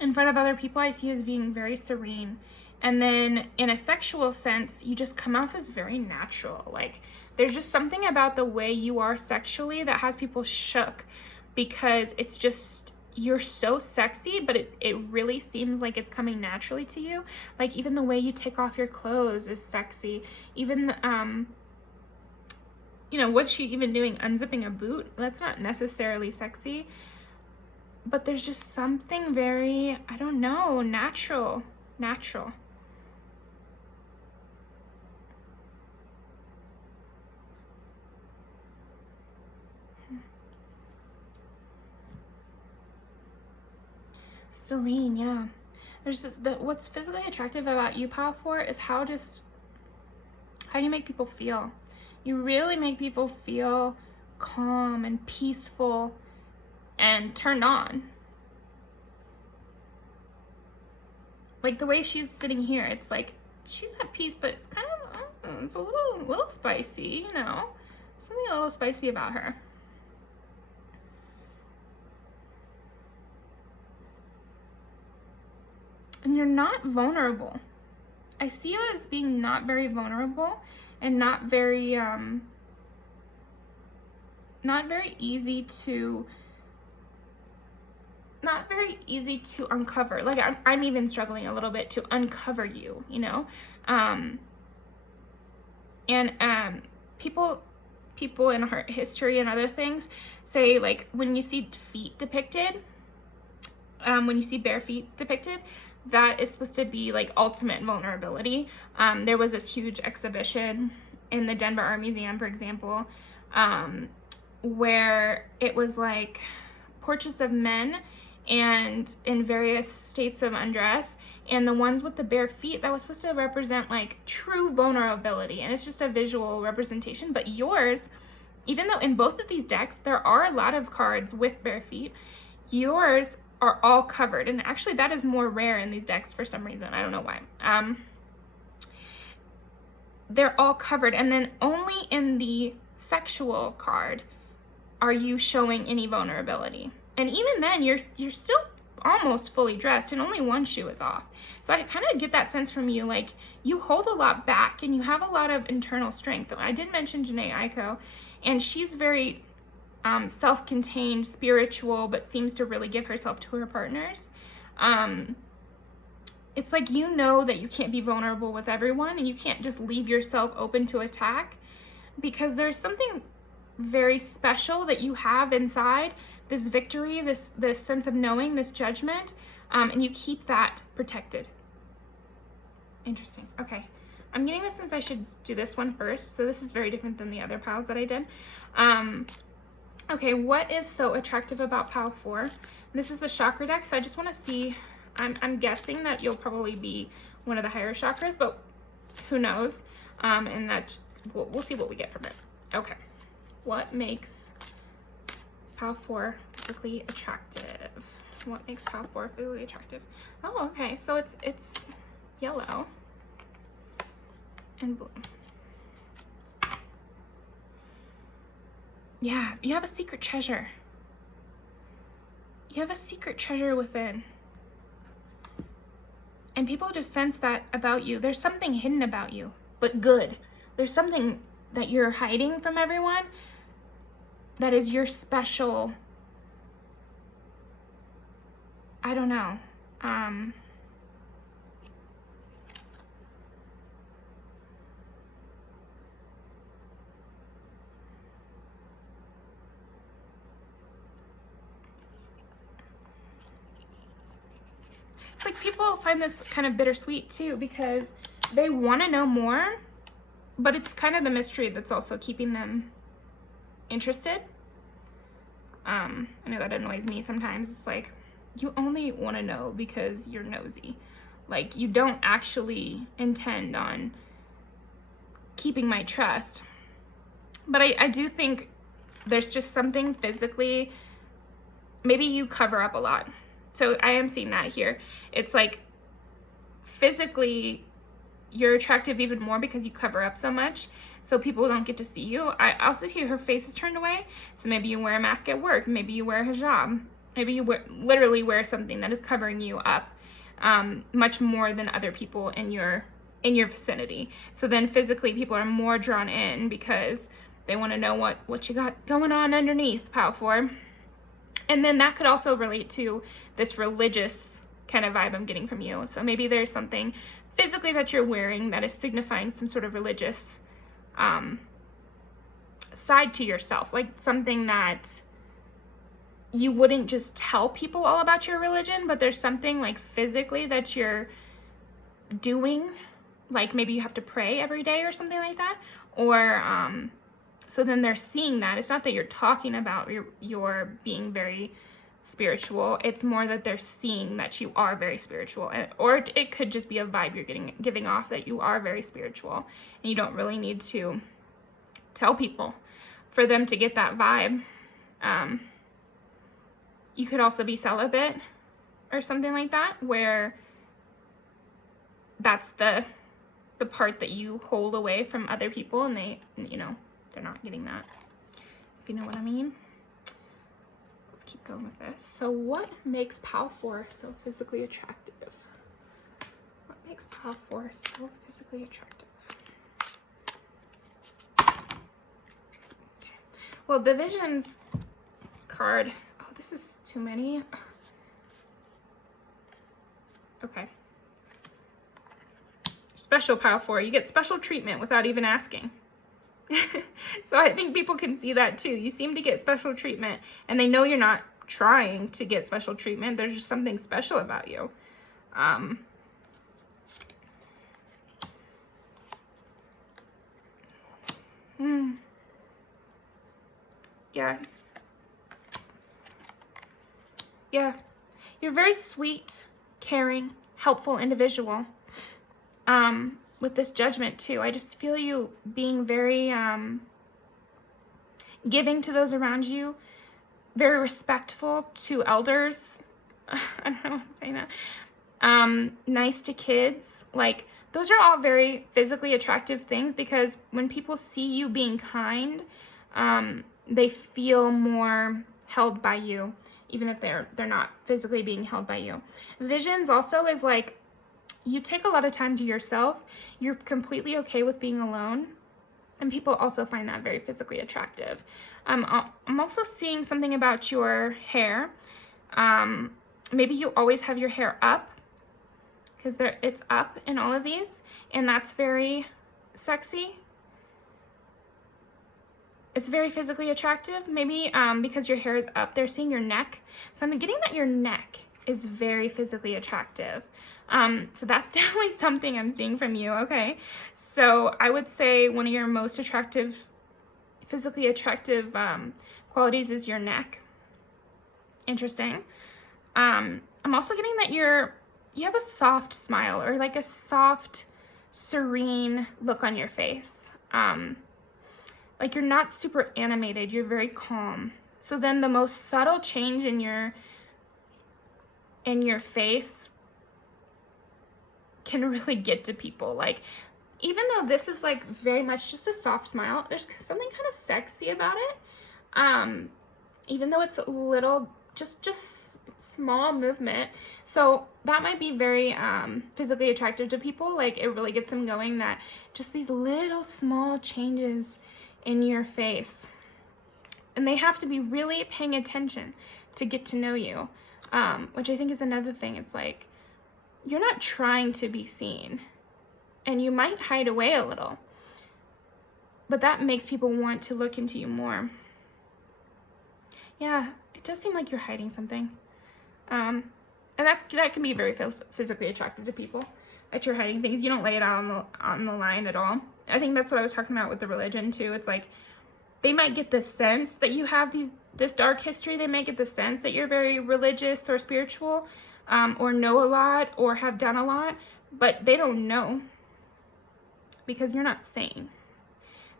In front of other people, I see you as being very serene. And then in a sexual sense, you just come off as very natural. Like there's just something about the way you are sexually that has people shook, because it's just, you're so sexy, but it really seems like it's coming naturally to you. Like even the way you take off your clothes is sexy. Even, what's she even doing? Unzipping a boot? That's not necessarily sexy. But there's just something very, I don't know, natural. Serene, yeah. There's just what's physically attractive about you, Pile 4, is how you make people feel. You really make people feel calm and peaceful and turned on. Like the way she's sitting here, it's like she's at peace, but it's kind of it's a little spicy, something a little spicy about her. And you're not vulnerable. I see you as being not very vulnerable and not very easy to uncover. Like I'm even struggling a little bit to uncover you, you know? People in art history and other things say, like, when you see feet depicted, when you see bare feet depicted, that is supposed to be like ultimate vulnerability. There was this huge exhibition in the Denver Art Museum, for example, where it was like portraits of men and in various states of undress, and the ones with the bare feet, that was supposed to represent like true vulnerability, and it's just a visual representation. But yours, even though in both of these decks there are a lot of cards with bare feet, yours are all covered, and actually that is more rare in these decks for some reason. I don't know why. They're all covered, and then only in the sexual card are you showing any vulnerability. And even then, you're still almost fully dressed, and only one shoe is off. So I kind of get that sense from you, like you hold a lot back, and you have a lot of internal strength. I did mention Janae Aiko, and she's very self-contained, spiritual, but seems to really give herself to her partners. It's like, you know that you can't be vulnerable with everyone, and you can't just leave yourself open to attack, because there's something very special that you have inside, this victory, this sense of knowing, this judgment, and you keep that protected. Interesting. Okay, I'm getting this since I should do this one first, so this is very different than the other piles that I did. Okay, what is so attractive about pile 4? This is the chakra deck, so I just want to see, I'm guessing that you'll probably be one of the higher chakras, but who knows, and that we'll see what we get from it. Okay, what makes pile 4 physically attractive? What makes pile 4 physically attractive? Oh, okay, so it's yellow and blue. Yeah, you have a secret treasure. You have a secret treasure within. And people just sense that about you. There's something hidden about you, but good. There's something that you're hiding from everyone that is your special, I don't know, it's like people find this kind of bittersweet too, because they want to know more, but it's kind of the mystery that's also keeping them interested. I know that annoys me sometimes. It's like, you only want to know because you're nosy. Like, you don't actually intend on keeping my trust. But I do think there's just something physically, maybe you cover up a lot. So I am seeing that here. It's like physically you're attractive even more because you cover up so much, so people don't get to see you. I also see her face is turned away, so maybe you wear a mask at work, maybe you wear a hijab, maybe you literally wear something that is covering you up much more than other people in your vicinity. So then physically people are more drawn in because they want to know what you got going on underneath, pile 4. And then that could also relate to this religious kind of vibe I'm getting from you. So maybe there's something physically that you're wearing that is signifying some sort of religious side to yourself, like something that you wouldn't just tell people all about your religion, but there's something like physically that you're doing, like maybe you have to pray every day or something like that, or so then they're seeing that. It's not that you're talking about your being very spiritual, it's more that they're seeing that you are very spiritual, or it could just be a vibe you're giving off that you are very spiritual, and you don't really need to tell people for them to get that vibe. You could also be celibate or something like that, where that's the part that you hold away from other people, and they, they're not getting that, if you know what I mean. Let's keep going with this. So what makes pile 4 so physically attractive? What Makes pile 4 so physically attractive. Okay. Well, the Visions card. Oh, this is too many. Okay. Special pile 4. You get special treatment without even asking. So I think people can see that too. You seem to get special treatment, and they know you're not trying to get special treatment. There's just something special about you. Yeah. Yeah. You're a very sweet, caring, helpful individual. With this Judgment too. I just feel you being very giving to those around you, very respectful to elders. I don't know why I'm saying that. Nice to kids. Like, those are all very physically attractive things, because when people see you being kind, they feel more held by you, even if they're not physically being held by you. Visions also is like, you take a lot of time to yourself. You're completely okay with being alone. And people also find that very physically attractive. I'm also seeing something about your hair. Maybe you always have your hair up, because it's up in all of these, and that's very sexy. It's very physically attractive. Maybe because your hair is up, they're seeing your neck. So I'm getting that your neck is very physically attractive. So that's definitely something I'm seeing from you, okay? So I would say one of your most attractive, physically attractive qualities is your neck. Interesting. I'm also getting that you have a soft smile, or like a soft, serene look on your face. Like, you're not super animated, you're very calm. So then the most subtle change in your face can really get to people. Like, even though this is like very much just a soft smile, there's something kind of sexy about it. Even though it's a little, just small movement. So that might be very physically attractive to people. Like, it really gets them going, that just these little small changes in your face. And they have to be really paying attention to get to know you, which I think is another thing. It's like, you're not trying to be seen, and you might hide away a little, but that makes people want to look into you more. Yeah, it does seem like you're hiding something. And that can be very physically attractive to people, that you're hiding things. You don't lay it out on the line at all. I think that's what I was talking about with the religion too. It's like, they might get the sense that you have this dark history. They might get the sense that you're very religious or spiritual, or know a lot, or have done a lot, but they don't know, because you're not saying.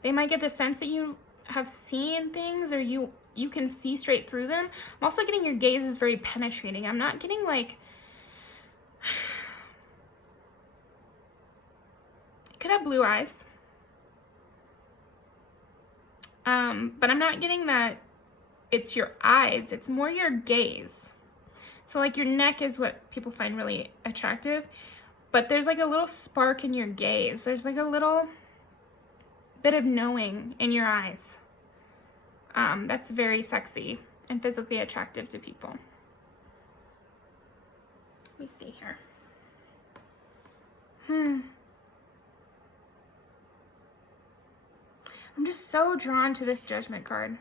They might get the sense that you have seen things, or you can see straight through them. I'm also getting your gaze is very penetrating. I'm not getting like, it could have blue eyes. But I'm not getting that it's your eyes. It's more your gaze. So like, your neck is what people find really attractive, but there's like a little spark in your gaze. There's like a little bit of knowing in your eyes. That's very sexy and physically attractive to people. Let me see here. I'm just so drawn to this Judgment card,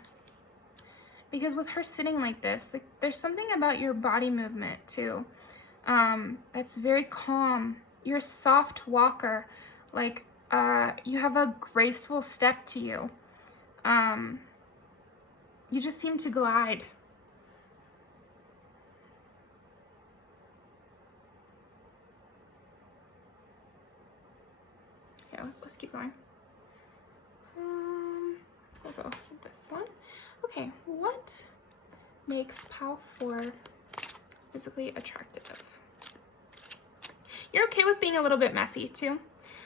because with her sitting like this, like, there's something about your body movement too, that's very calm. You're a soft walker. Like, you have a graceful step to you. You just seem to glide. Okay, let's keep going. We'll go with this one. Okay, what makes pile 4 physically attractive? You're okay with being a little bit messy too.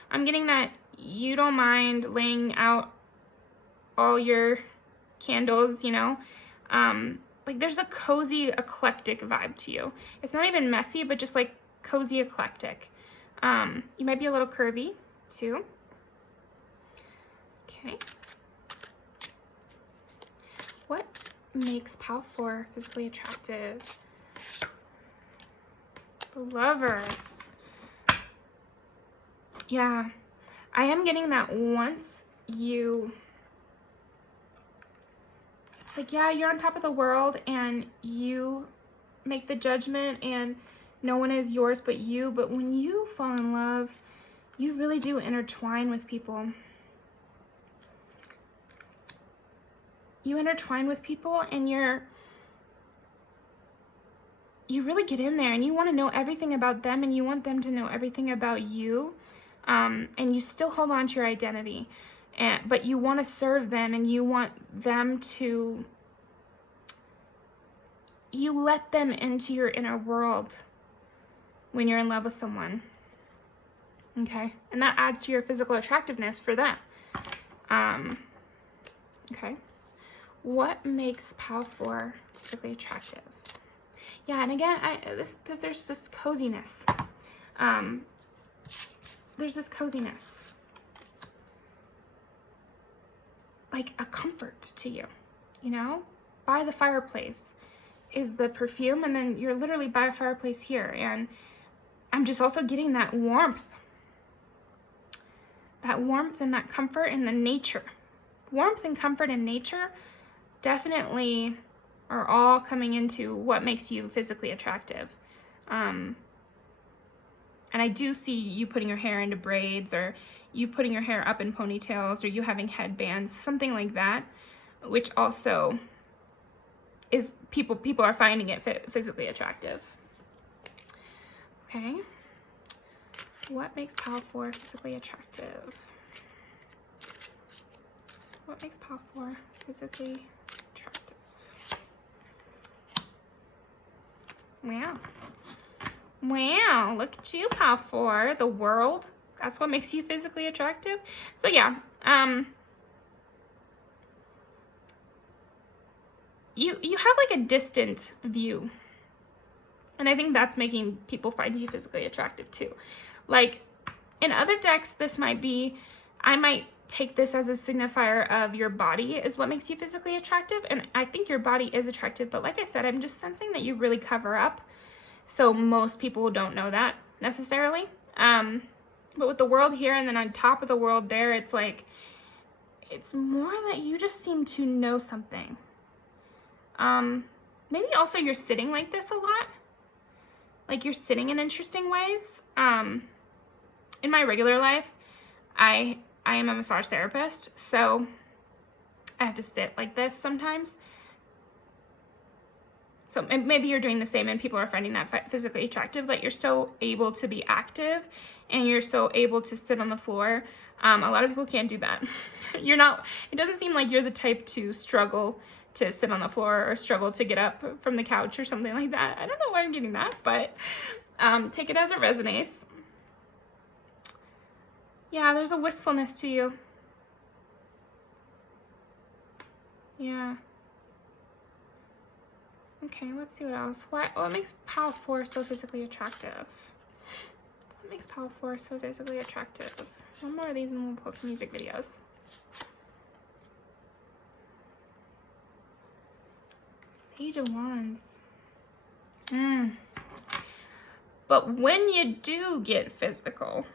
I'm getting that you don't mind laying out all your candles, you know. Like, there's a cozy, eclectic vibe to you. It's not even messy, but just like cozy, eclectic. You might be a little curvy too. Okay. What makes pile 4 physically attractive? The Lovers. Yeah, I am getting that once you, it's like, yeah, you're on top of the world and you make the judgment and no one is yours but you. But when you fall in love, you really do intertwine with people. You intertwine with people and you really get in there and you want to know everything about them and you want them to know everything about you. And you still hold on to your identity, but you want to serve them and you want them to, you let them into your inner world when you're in love with someone. Okay. And that adds to your physical attractiveness for them. Okay. What makes pile 4 physically attractive? Yeah, and again, there's this coziness. There's this coziness. Like a comfort to you, you know? By the fireplace is the perfume, and then you're literally by a fireplace here. And I'm just also getting that warmth. That warmth and that comfort in the nature. Warmth and comfort in nature definitely are all coming into what makes you physically attractive. And I do see you putting your hair into braids, or you putting your hair up in ponytails, or you having headbands, something like that, which also is, people are finding it physically attractive. Okay. What makes pile 4 physically attractive? What makes pile 4 physically attractive? Wow. Wow, look at you, pile 4. The world. That's what makes you physically attractive. So yeah, you have like a distant view. And I think that's making people find you physically attractive too. Like in other decks, this might be, I might take this as a signifier of your body is what makes you physically attractive. And I think your body is attractive, but like I said, I'm just sensing that you really cover up. So most people don't know that necessarily. But with the world here and then on top of the world there, it's like, it's more that you just seem to know something. Maybe also you're sitting like this a lot. Like you're sitting in interesting ways. In my regular life, I am a massage therapist, so I have to sit like this sometimes. So maybe you're doing the same and people are finding that physically attractive, that you're so able to be active and you're so able to sit on the floor. A lot of people can't do that. You're not, it doesn't seem like you're the type to struggle to sit on the floor or struggle to get up from the couch or something like that. I don't know why I'm getting that, but take it as it resonates. Yeah, there's a wistfulness to you. Yeah. Okay, let's see what else. What makes pile 4 so physically attractive? What makes pile 4 so physically attractive? One more of these and we'll post music videos. Sage of Wands. But when you do get physical,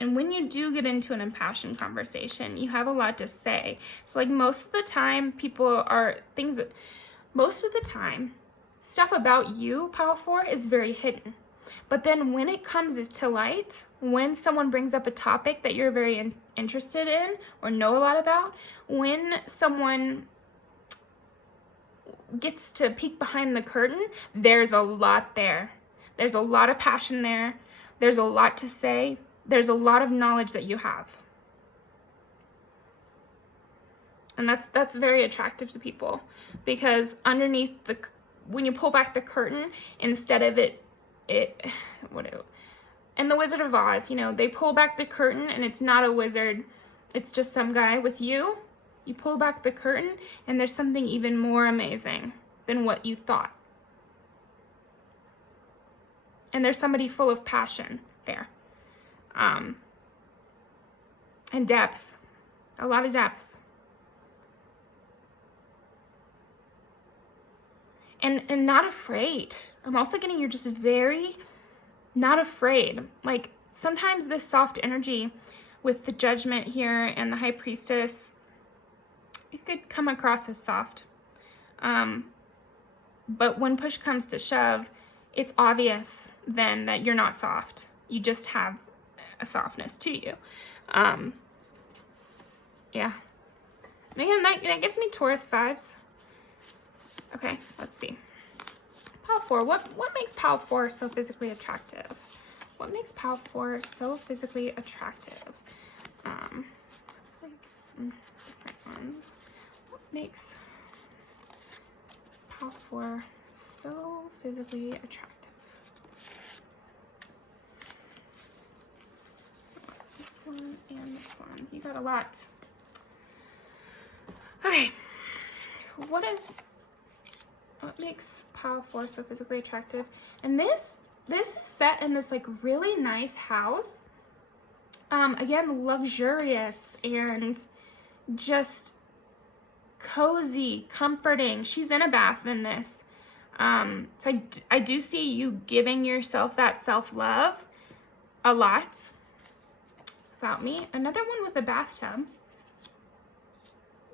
and when you do get into an impassioned conversation, you have a lot to say. So like most of the time, most of the time, stuff about you, pile 4, is very hidden. But then when it comes to light, when someone brings up a topic that you're very interested in or know a lot about, when someone gets to peek behind the curtain, there's a lot there. There's a lot of passion there. There's a lot to say. There's a lot of knowledge that you have. And that's very attractive to people, because underneath when you pull back the curtain, instead of and the Wizard of Oz, they pull back the curtain and it's not a wizard, it's just some guy. With you, you pull back the curtain and there's something even more amazing than what you thought. And there's somebody full of passion there. And depth, a lot of depth. And not afraid. I'm also getting you're just very not afraid. Like sometimes this soft energy with the Judgment here and the High Priestess, it could come across as soft. But when push comes to shove, it's obvious then that you're not soft. You just have a softness to you. Yeah. And again, that gives me Taurus vibes. Okay, let's see. Pile 4. What makes Pile 4 so physically attractive? What makes Pile 4 so physically attractive? Hopefully get some different ones. What makes Pile 4 so physically attractive? This one and this one. You got a lot. Okay. What makes Pile 4 so physically attractive? And this is set in this like really nice house. Again, luxurious and just cozy, comforting. She's in a bath in this. So I do see you giving yourself that self-love a lot. Without me. Another one with a bathtub.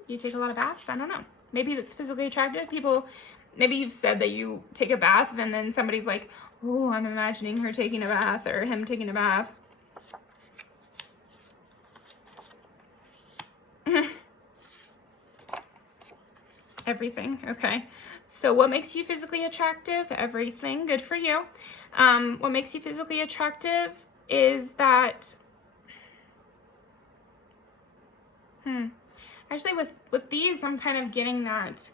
You take a lot of baths? I don't know. Maybe it's physically attractive. People, maybe you've said that you take a bath and then somebody's like, oh, I'm imagining her taking a bath or him taking a bath. Everything. Okay. So what makes you physically attractive? Everything. Good for you. What makes you physically attractive is that, actually with these, I'm kind of getting that,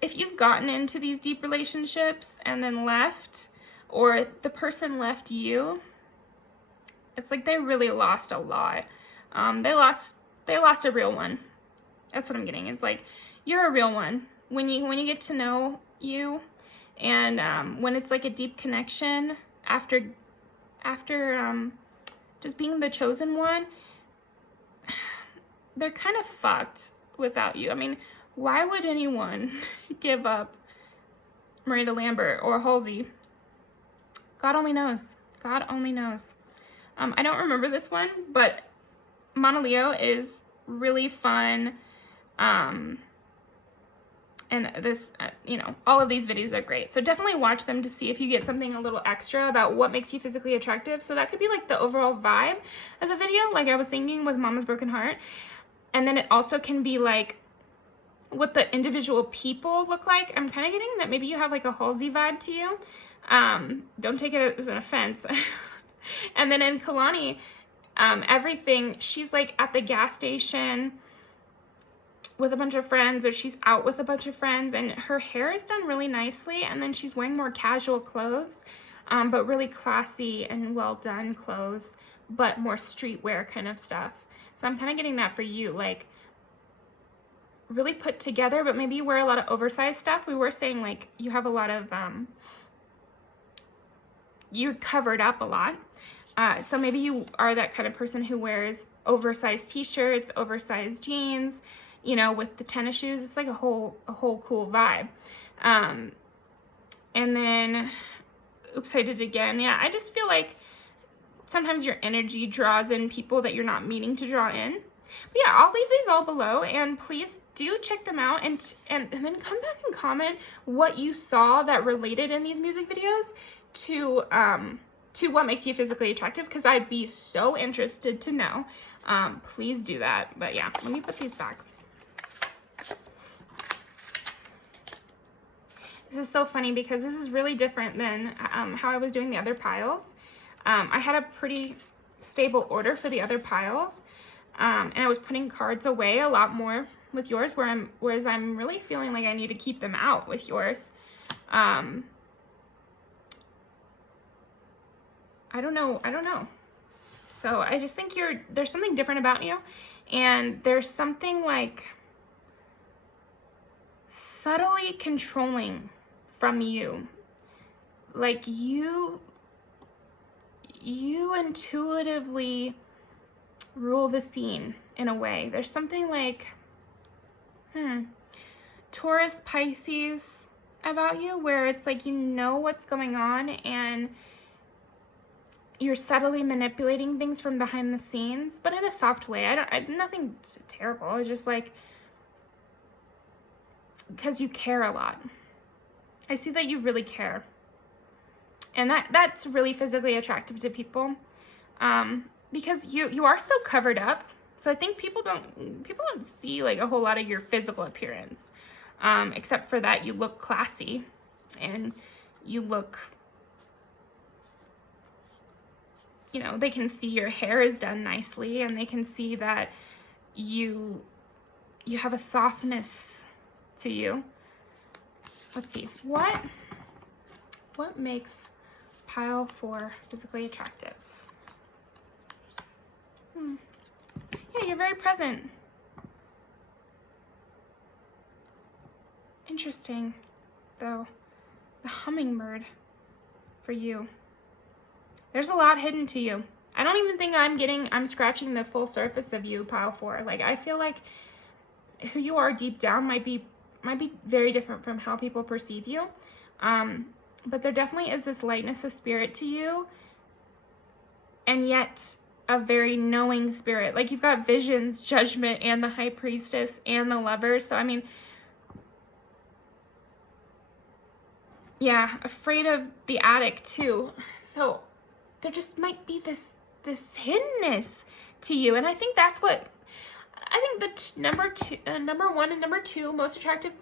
if you've gotten into these deep relationships and then left, or the person left you, it's like they really lost a lot. They lost a real one. That's what I'm getting. It's like you're a real one when you get to know you, and when it's like a deep connection after just being the chosen one, they're kind of fucked without you. I mean, why would anyone give up Miranda Lambert or Halsey? God only knows. God only knows. I don't remember this one, but Mana Leo is really fun. And this, all of these videos are great. So definitely watch them to see if you get something a little extra about what makes you physically attractive. So that could be like the overall vibe of the video, like I was thinking with Mama's Broken Heart. And then it also can be like what the individual people look like. I'm kind of getting that maybe you have like a Halsey vibe to you. Don't take it as an offense. And then in Kalani, everything, she's like at the gas station with a bunch of friends, or she's out with a bunch of friends, and her hair is done really nicely, and then she's wearing more casual clothes, but really classy and well done clothes, but more streetwear kind of stuff. So I'm kind of getting that for you, like really put together, but maybe you wear a lot of oversized stuff. We were saying like you have a lot of, you're covered up a lot. So maybe you are that kind of person who wears oversized t-shirts, oversized jeans, with the tennis shoes. It's like a whole cool vibe. And then, oops, I did it again. Yeah, I just feel like sometimes your energy draws in people that you're not meaning to draw in. But yeah, I'll leave these all below, and please do check them out, and then come back and comment what you saw that related in these music videos to what makes you physically attractive, because I'd be so interested to know. Please do that. But yeah, let me put these back. This is so funny because this is really different than how I was doing the other piles. I had a pretty stable order for the other piles, and I was putting cards away a lot more with yours, whereas I'm really feeling like I need to keep them out with yours. I don't know. So I just think there's something different about you, and there's something like subtly controlling from you. Like you you intuitively rule the scene in a way. There's something like, Taurus, Pisces about you, where it's like you know what's going on and you're subtly manipulating things from behind the scenes, but in a soft way. Nothing terrible. It's just like, because you care a lot. I see that you really care. And that's really physically attractive to people. Because you are so covered up. So I think people don't see like a whole lot of your physical appearance. Except for that you look classy and you look, you know, they can see your hair is done nicely and they can see that you have a softness to you. Let's see. What makes pile 4 physically attractive? Yeah, you're very present. Interesting, though. The hummingbird for you. There's a lot hidden to you. I don't even think I'm scratching the full surface of you, pile 4. Like, I feel like who you are deep down might be very different from how people perceive you. But there definitely is this lightness of spirit to you, and yet a very knowing spirit. Like, you've got visions, judgment, and the high priestess, and the lover. So, I mean, yeah, afraid of the attic, too. So, there just might be this hiddenness to you. And I think that's what, I think the number 1 and number 2 most attractive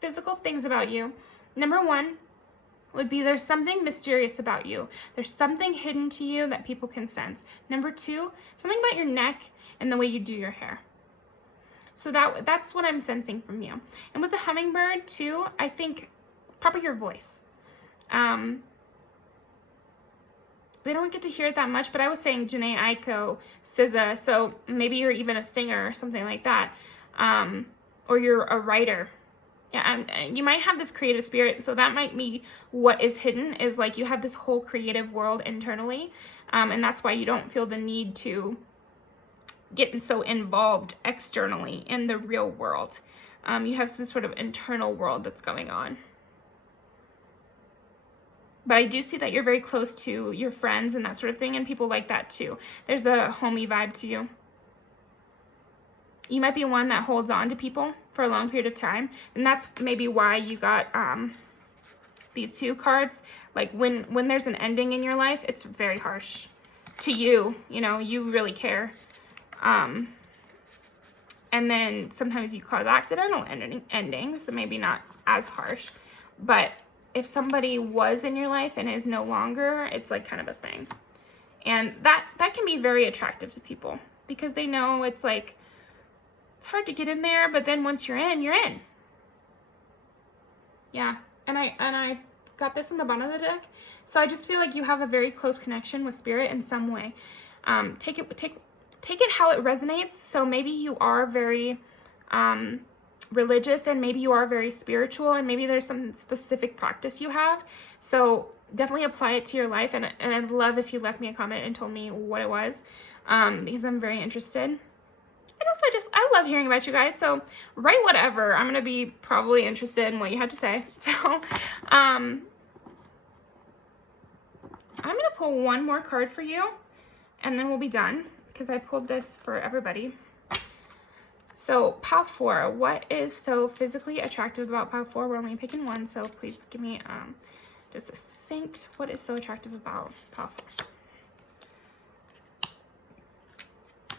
physical things about you. Number 1 would be there's something mysterious about you. There's something hidden to you that people can sense. Number 2, something about your neck and the way you do your hair. So that's what I'm sensing from you. And with the hummingbird too, I think probably your voice. They don't get to hear it that much, but I was saying Janae Aiko, SZA, so maybe you're even a singer or something like that. Or you're a writer. Yeah, you might have this creative spirit, so that might be what is hidden, is like you have this whole creative world internally, and that's why you don't feel the need to get so involved externally in the real world. You have some sort of internal world that's going on. But I do see that you're very close to your friends and that sort of thing, and people like that too. There's a homey vibe to you. You might be one that holds on to people for a long period of time, and that's maybe why you got these 2 cards. Like when there's an ending in your life, it's very harsh to you. You know, you really care. And then sometimes you cause accidental endings, so maybe not as harsh. But if somebody was in your life and is no longer, it's like kind of a thing. And that can be very attractive to people because they know it's like, it's hard to get in there, but then once you're in, you're in. Yeah, and I got this in the bottom of the deck. So I just feel like you have a very close connection with spirit in some way. Take it how it resonates. So maybe you are very religious, and maybe you are very spiritual, and maybe there's some specific practice you have. So definitely apply it to your life, and I'd love if you left me a comment and told me what it was, because I'm very interested. And also I love hearing about you guys, so write whatever. I'm going to be probably interested in what you had to say. So I'm going to pull one more card for you, and then we'll be done, because I pulled this for everybody. So pile 4, what is so physically attractive about pile 4? We're only picking one, so please give me just a succinct, what is so attractive about pile 4?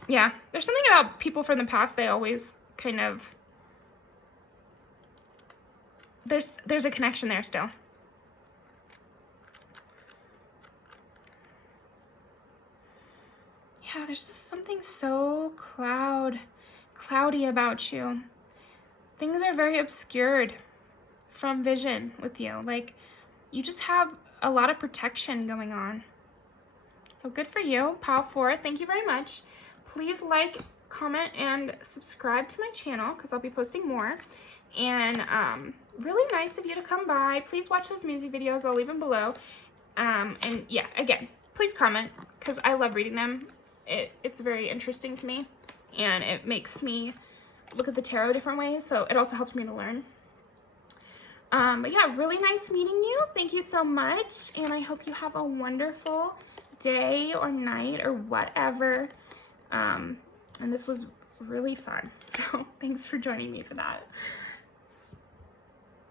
Yeah, there's something about people from the past, they always kind of, there's a connection there still. Yeah, there's just something so cloudy about you. Things are very obscured from vision with you. Like, you just have a lot of protection going on. So good for you, pile 4. Thank you very much. Please like, comment, and subscribe to my channel, because I'll be posting more. And really nice of you to come by. Please watch those music videos. I'll leave them below. And yeah, again, please comment, because I love reading them. It's very interesting to me, and it makes me look at the tarot different ways, so it also helps me to learn. But yeah, really nice meeting you. Thank you so much, and I hope you have a wonderful day or night or whatever. And this was really fun, so thanks for joining me for that.